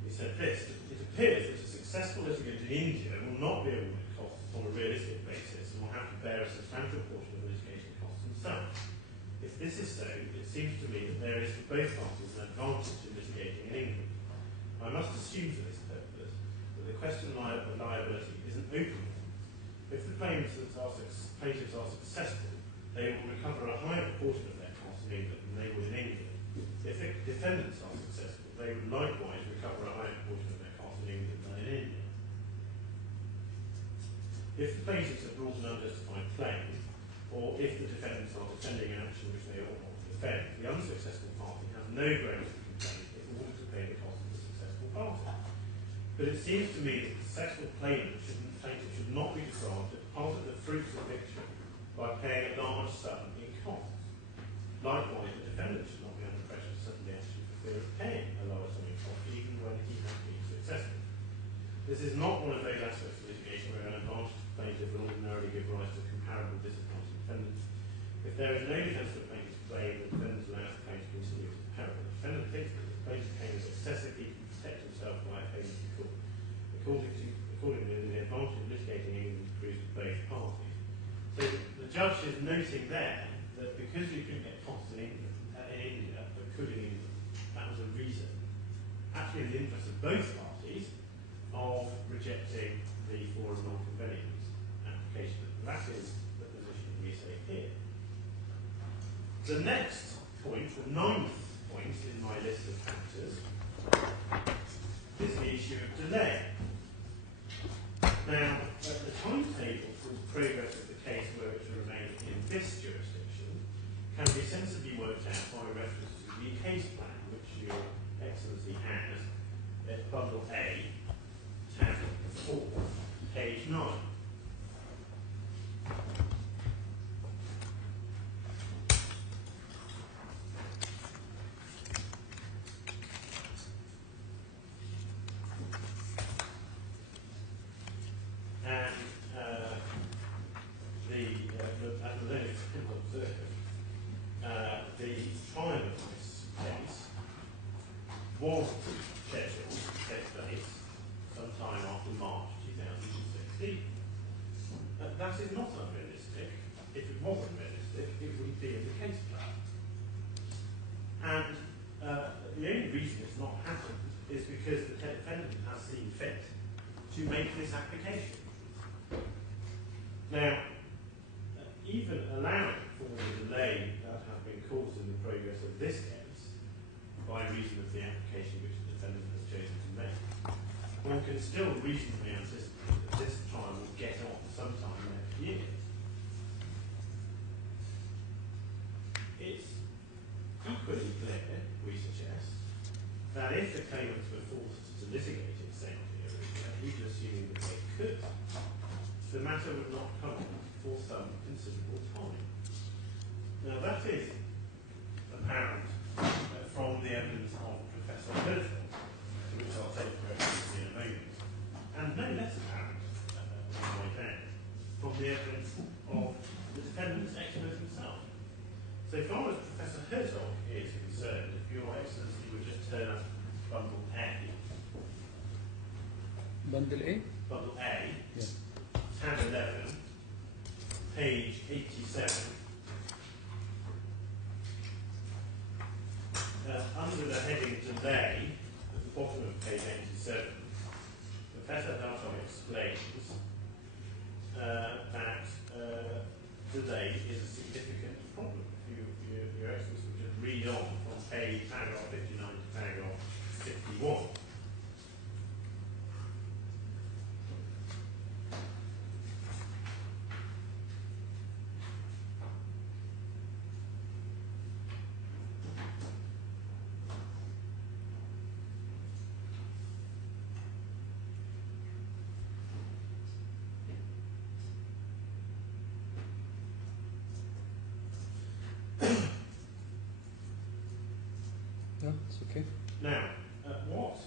He said this: it appears that a successful litigant in India will not be awarded costs on a realistic basis and will have to bear a substantial portion of the litigation costs themselves. If this is so, it seems to me that there is for both parties an advantage in litigating in England. I must assume for this purpose that the question of liability is an open one. If the plaintiffs are successful, they will recover a higher proportion of their costs in England than they would in England. If the defendants are successful, they would likewise recover a higher proportion of their costs in England than in India. If the plaintiffs have brought an unjustified claim, or if the defendants are defending an action which they ought not to defend, the unsuccessful party has no grounds to complain if ordered to pay the cost of the successful party. But it seems to me that the successful plaintiff should not be deprived of part of the fruits of victory by paying a large sum in costs. Likewise, the defendant should not be under pressure to settle the action for fear of paying a large sum in costs, even when he has been successful. This is not one of those aspects of litigation where an advantage plaintiff will ordinarily give rise to comparable disadvantage to defendants. If there is no defence of a plaintiff's claim, the defendant allows the claim to continue as comparable. The defendant thinks that the plaintiff's claim is excessive, he can protect himself by a payment to court. Accordingly, the advantage of litigating in England accrues to both parties. So the judge is noting there that because you couldn't get costs in England, in India, but could in England, that was a reason, actually in the interest of both parties, of rejecting the forum non-convenience application. That is the position we take here. The next point, the ninth point in my list of factors, is the issue of delay. Now, the timetable for the progress of the case were to remain in this jurisdiction can be sensibly worked out by reference to the case plan, which Your Excellency has at Bundle A, tab 4, page 9. The trial of this case was scheduled to take place sometime after March 2016. That is not unrealistic. If it was unrealistic, it would be in the case plan. And the only reason it's not happened is because the defendant has seen fit to make this application. Now, even allowing for the delay that has been caused in the progress of this case by reason of the application which the defendant has chosen to make, we still reasonably anticipate that this trial will get on sometime next year. It's equally clear, we suggest, that if the claimants were forced to litigate in Saudi Arabia, even assuming that they could, the matter would not come for some considerable time. Now that is apparent from the evidence of Professor Herzog, to which I'll take reference in a moment, and no less apparent, I might add, from the evidence of the defendant's expert himself. So far as Professor Herzog is concerned, if Your Excellency would just turn up Bundle A. Bundle A? Bundle A, Yeah. tab 11, page 87. Under the heading Delay, at the bottom of page 87, Professor Herzog explains that delay is a significant problem. Your Excellency would just read on from paragraph 59 to paragraph 51. No, it's okay. Now, what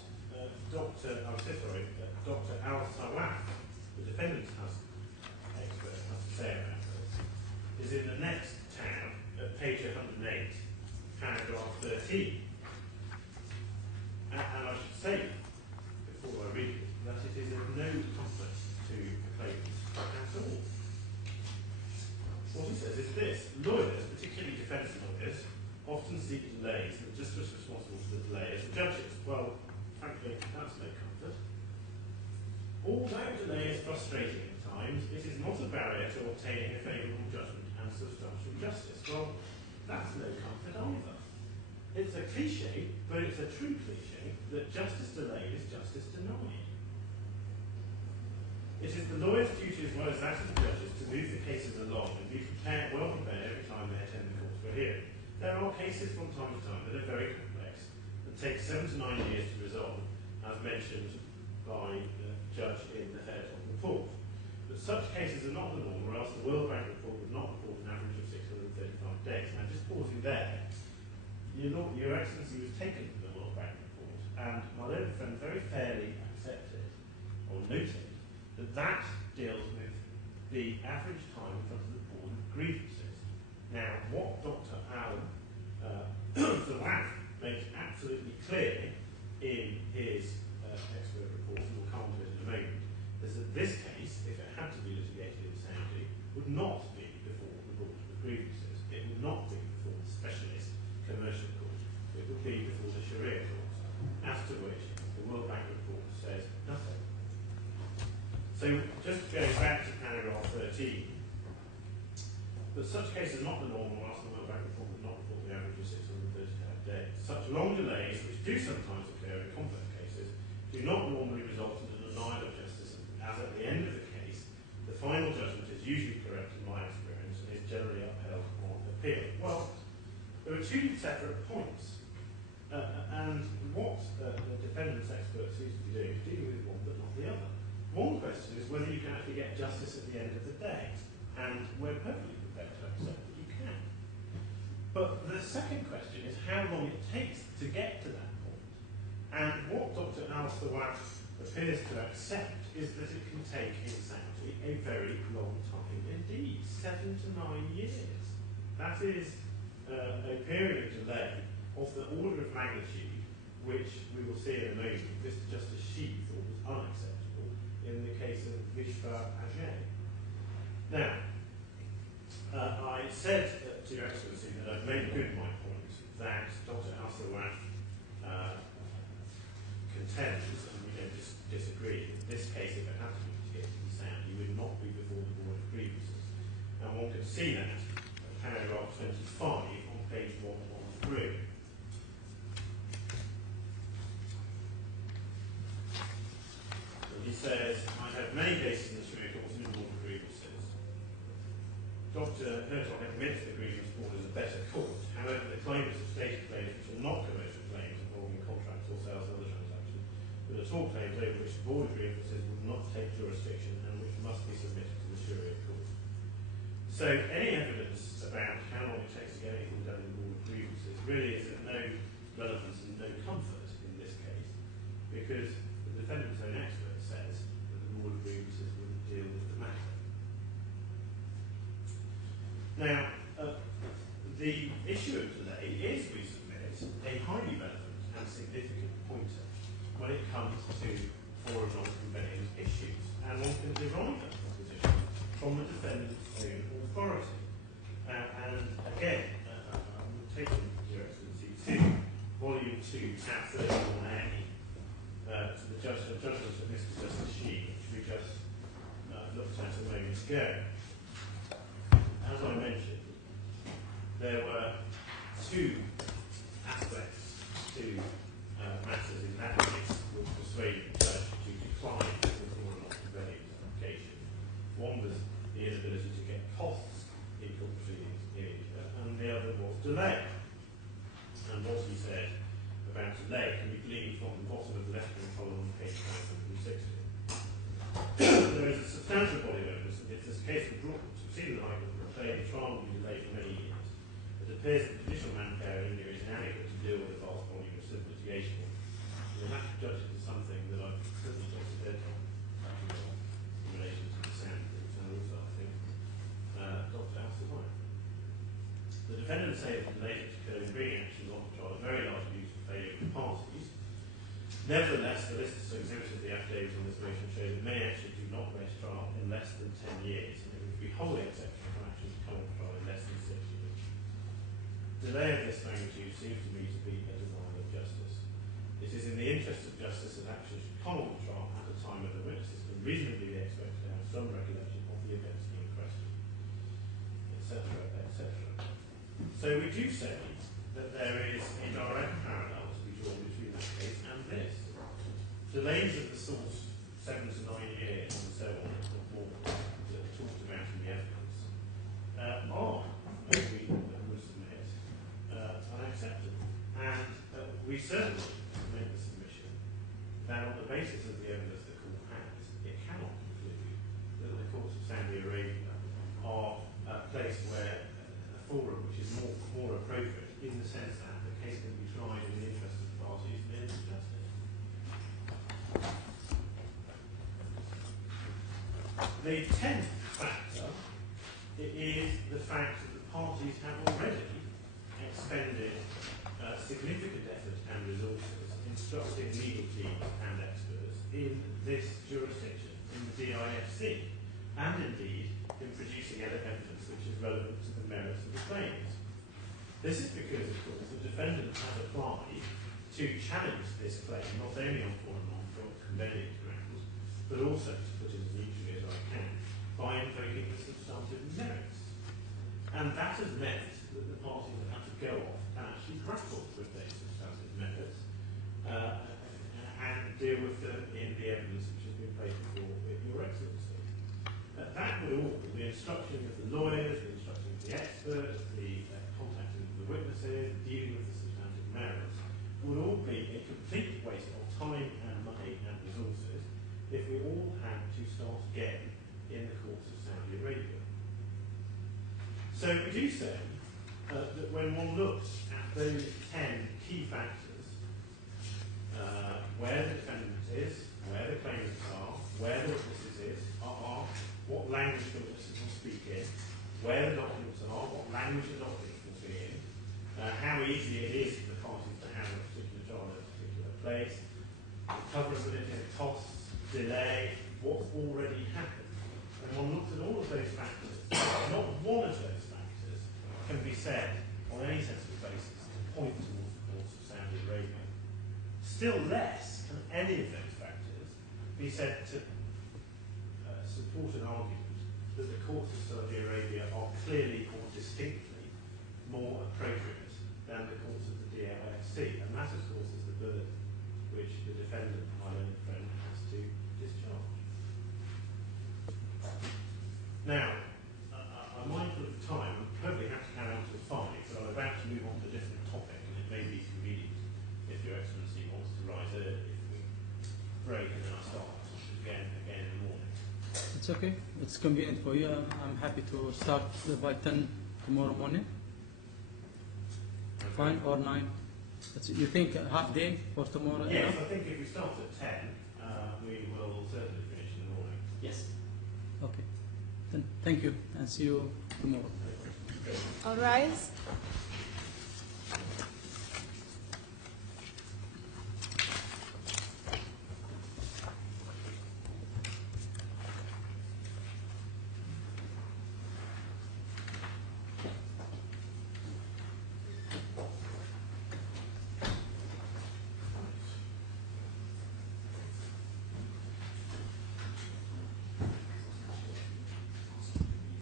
Dr. Al-Sawaf, the defendant's expert, has to say about this is in the next tab at page 108, paragraph 13. And I should say, before I read it, that it is of no comfort to the claimants at all. What he says is this: lawyers, particularly defence lawyers, often seek delays and are just as responsible for the delay as the judges. Well, frankly, that's no comfort. Although delay is frustrating at times, it is not a barrier to obtaining a favourable judgment and substantial justice. Well, that's no comfort either. It's a cliche, but it's a true cliche, that justice delayed is justice denied. It is the lawyer's duty as well as that of the judges to move the cases along and be well prepared every time they attend the courts for hearing. There are cases from time to time that are very complex and take 7 to 9 years to resolve, as mentioned by the judge in the Herzog report. But such cases are not the norm, or else the World Bank report would not report an average of 635 days. Now, just pausing there, Your Excellency was taken to the World Bank report, and my learned friend very fairly accepted or noted that that deals with the average time in front of the Board of Grievances. Now, what Dr. Al-Zawaf makes absolutely clear in his expert report, and we'll come to it in a moment, is that this case, if it had to be litigated in Saudi, would not be before the Board of Grievances. It would not be before the specialist commercial court. It would be before the Sharia court, as to which the World Bank report says nothing. So, just going back to paragraph 13, but such cases are not the norm, or else the World Bank report would not report the average of 635 days. Such long delays, which do sometimes occur in complex cases, do not normally result in the denial of justice, as at the end of the case, the final judgment is usually correct in my experience and is generally upheld on appeal. Well, there are two separate points, and what the defendant's expert seems to be doing is dealing with one but not the other. One question is whether you can actually get justice at the end of the day, and we're perfectly prepared to accept that you can. But the second question is how long it takes to get to that point. And what Dr. Al-Sawaf appears to accept is that it can take in Saudi a very long time indeed, 7 to 9 years. That is a period of delay of the order of magnitude which we will see in a moment Mr. Justice Shi thought was unacceptable in the case of Vishva Ajay. Now, I said to Your Excellency that I've made good my point that Dr. Al-Sawaf contends, and we don't disagree, that this case, if it had to be litigated in Saudi, would not be before the Board of Grievances. And one can see that at paragraph 25 on page 113. says, I have many cases in the Sharia courts in involved grievances. Dr. Hertog admits the grievance court is a better court. However, the claimants of stated claims which are not commercial claims involving contracts or sales and other transactions, but are tort claims over which the board of grievances would not take jurisdiction and which must be submitted to the Sharia court. So any evidence about how long it takes to get anything done in the board of grievances really is of no relevance and no comfort in this case, because the defendant's own expert says that the board of grievances wouldn't deal with the matter. Now, the issue of delay is, we submit, a highly relevant and significant pointer when it comes to forum non-conveying issues, and one can derive that proposition from the defendant's own authority. And again, I'm taking Your Excellency to Volume 2, Tab 31A, to the judgment of Mr. Justice Sheen, which we just looked at a moment ago. As I mentioned, there were two aspects to matters in that case which persuaded the judge to decline the forum non-conveying application. One was the inability to get costs in court proceedings in India, and the other was delay. And what he said about delay can be gleaned from the bottom of the left-hand column on page 560. There is a substantial body of evidence that if this case were brought to proceed in the High Court for a claim, the trial would be delayed for many years. It appears that the judicial manpower in India is inadequate to deal with the vast volume of civil litigation. The lack of judges is something that I've certainly talked to Adel in relation to the sound groups, and also, I think, Dr. Abdul. The defendants say that the latest occurred in bringing actions on the trial are very large abuse of failure of the parties. Nevertheless, the list of exhibits of the affidavits on this motion show that many actions do not raise trial in less than 10 years, and it would be wholly exceptional for actions to come on trial in less than 6 years. Delay of this magnitude seems to me to be a denial of justice. It is in the interest of justice that actions should come on trial at the time of the witnesses can reasonably be expected to have some recollection of the events in question, etc., etc. So we do say that there is a direct parallel to be drawn between that case and this. Delays of the sort 7 to 9 years and so on, or more, that are talked about in the evidence, are, as we would submit, unacceptable. And we certainly make the submission that on the basis of the evidence the court has, it cannot conclude that the courts of Saudi Arabia are a place where a forum which is more appropriate in the sense that the case can be tried in the interest of the parties and in the interest of justice. The 10th factor is the fact that the parties have already expended significant effort and resources instructing legal teams and experts in this jurisdiction, in the DIFC, and indeed in producing evidence which is relevant to the merits of the claims. This is because, of course, the defendant has applied to challenge this claim not only on forum non-conveying grounds, but also, to put it as neutrally as I can, by invoking the substantive merits. And that has meant that the parties have had to go off and actually grapple with their substantive merits and deal with them in the evidence which has been placed before Your Excellency. That would all, the instructing of the lawyers, the instructing of the experts, the contacting of the witnesses, dealing with the substantive merits, would all be a complete waste of time and money and resources if we all had to start again in the courts of Saudi Arabia. So we do say that when one looks at those 10 key factors, where the defendant is, where the claimants are, where the witnesses are, what language the witnesses will speak in, where the documents are, what language the documents will be in, how easy it is for the parties to have a particular trial in a particular place, recoverability of costs, delay, what's already happened. And one looks at all of those factors, not one of those factors can be said on any sensible basis to point towards the courts of Saudi Arabia. Still less can any of those factors be said to support an argument that the courts of Saudi Arabia are clearly or distinctly more appropriate than the courts of the DIFC. And that, of course, is the burden which the defendant, my own friend, has to discharge. Now, I'm mindful of the time. I'm probably have to carry on till 5, but I'm about to move on to a different topic, and it may be convenient if Your Excellency wants to rise early, if we break and then I start again in the morning. It's okay. It's convenient for you. I'm happy to start by 10 tomorrow morning. Okay. Fine, or 9. You think a half day for tomorrow? Yes, enough? I think if we start at 10, we will certainly finish in the morning. Yes. Okay. Then thank you and see you tomorrow. All rise.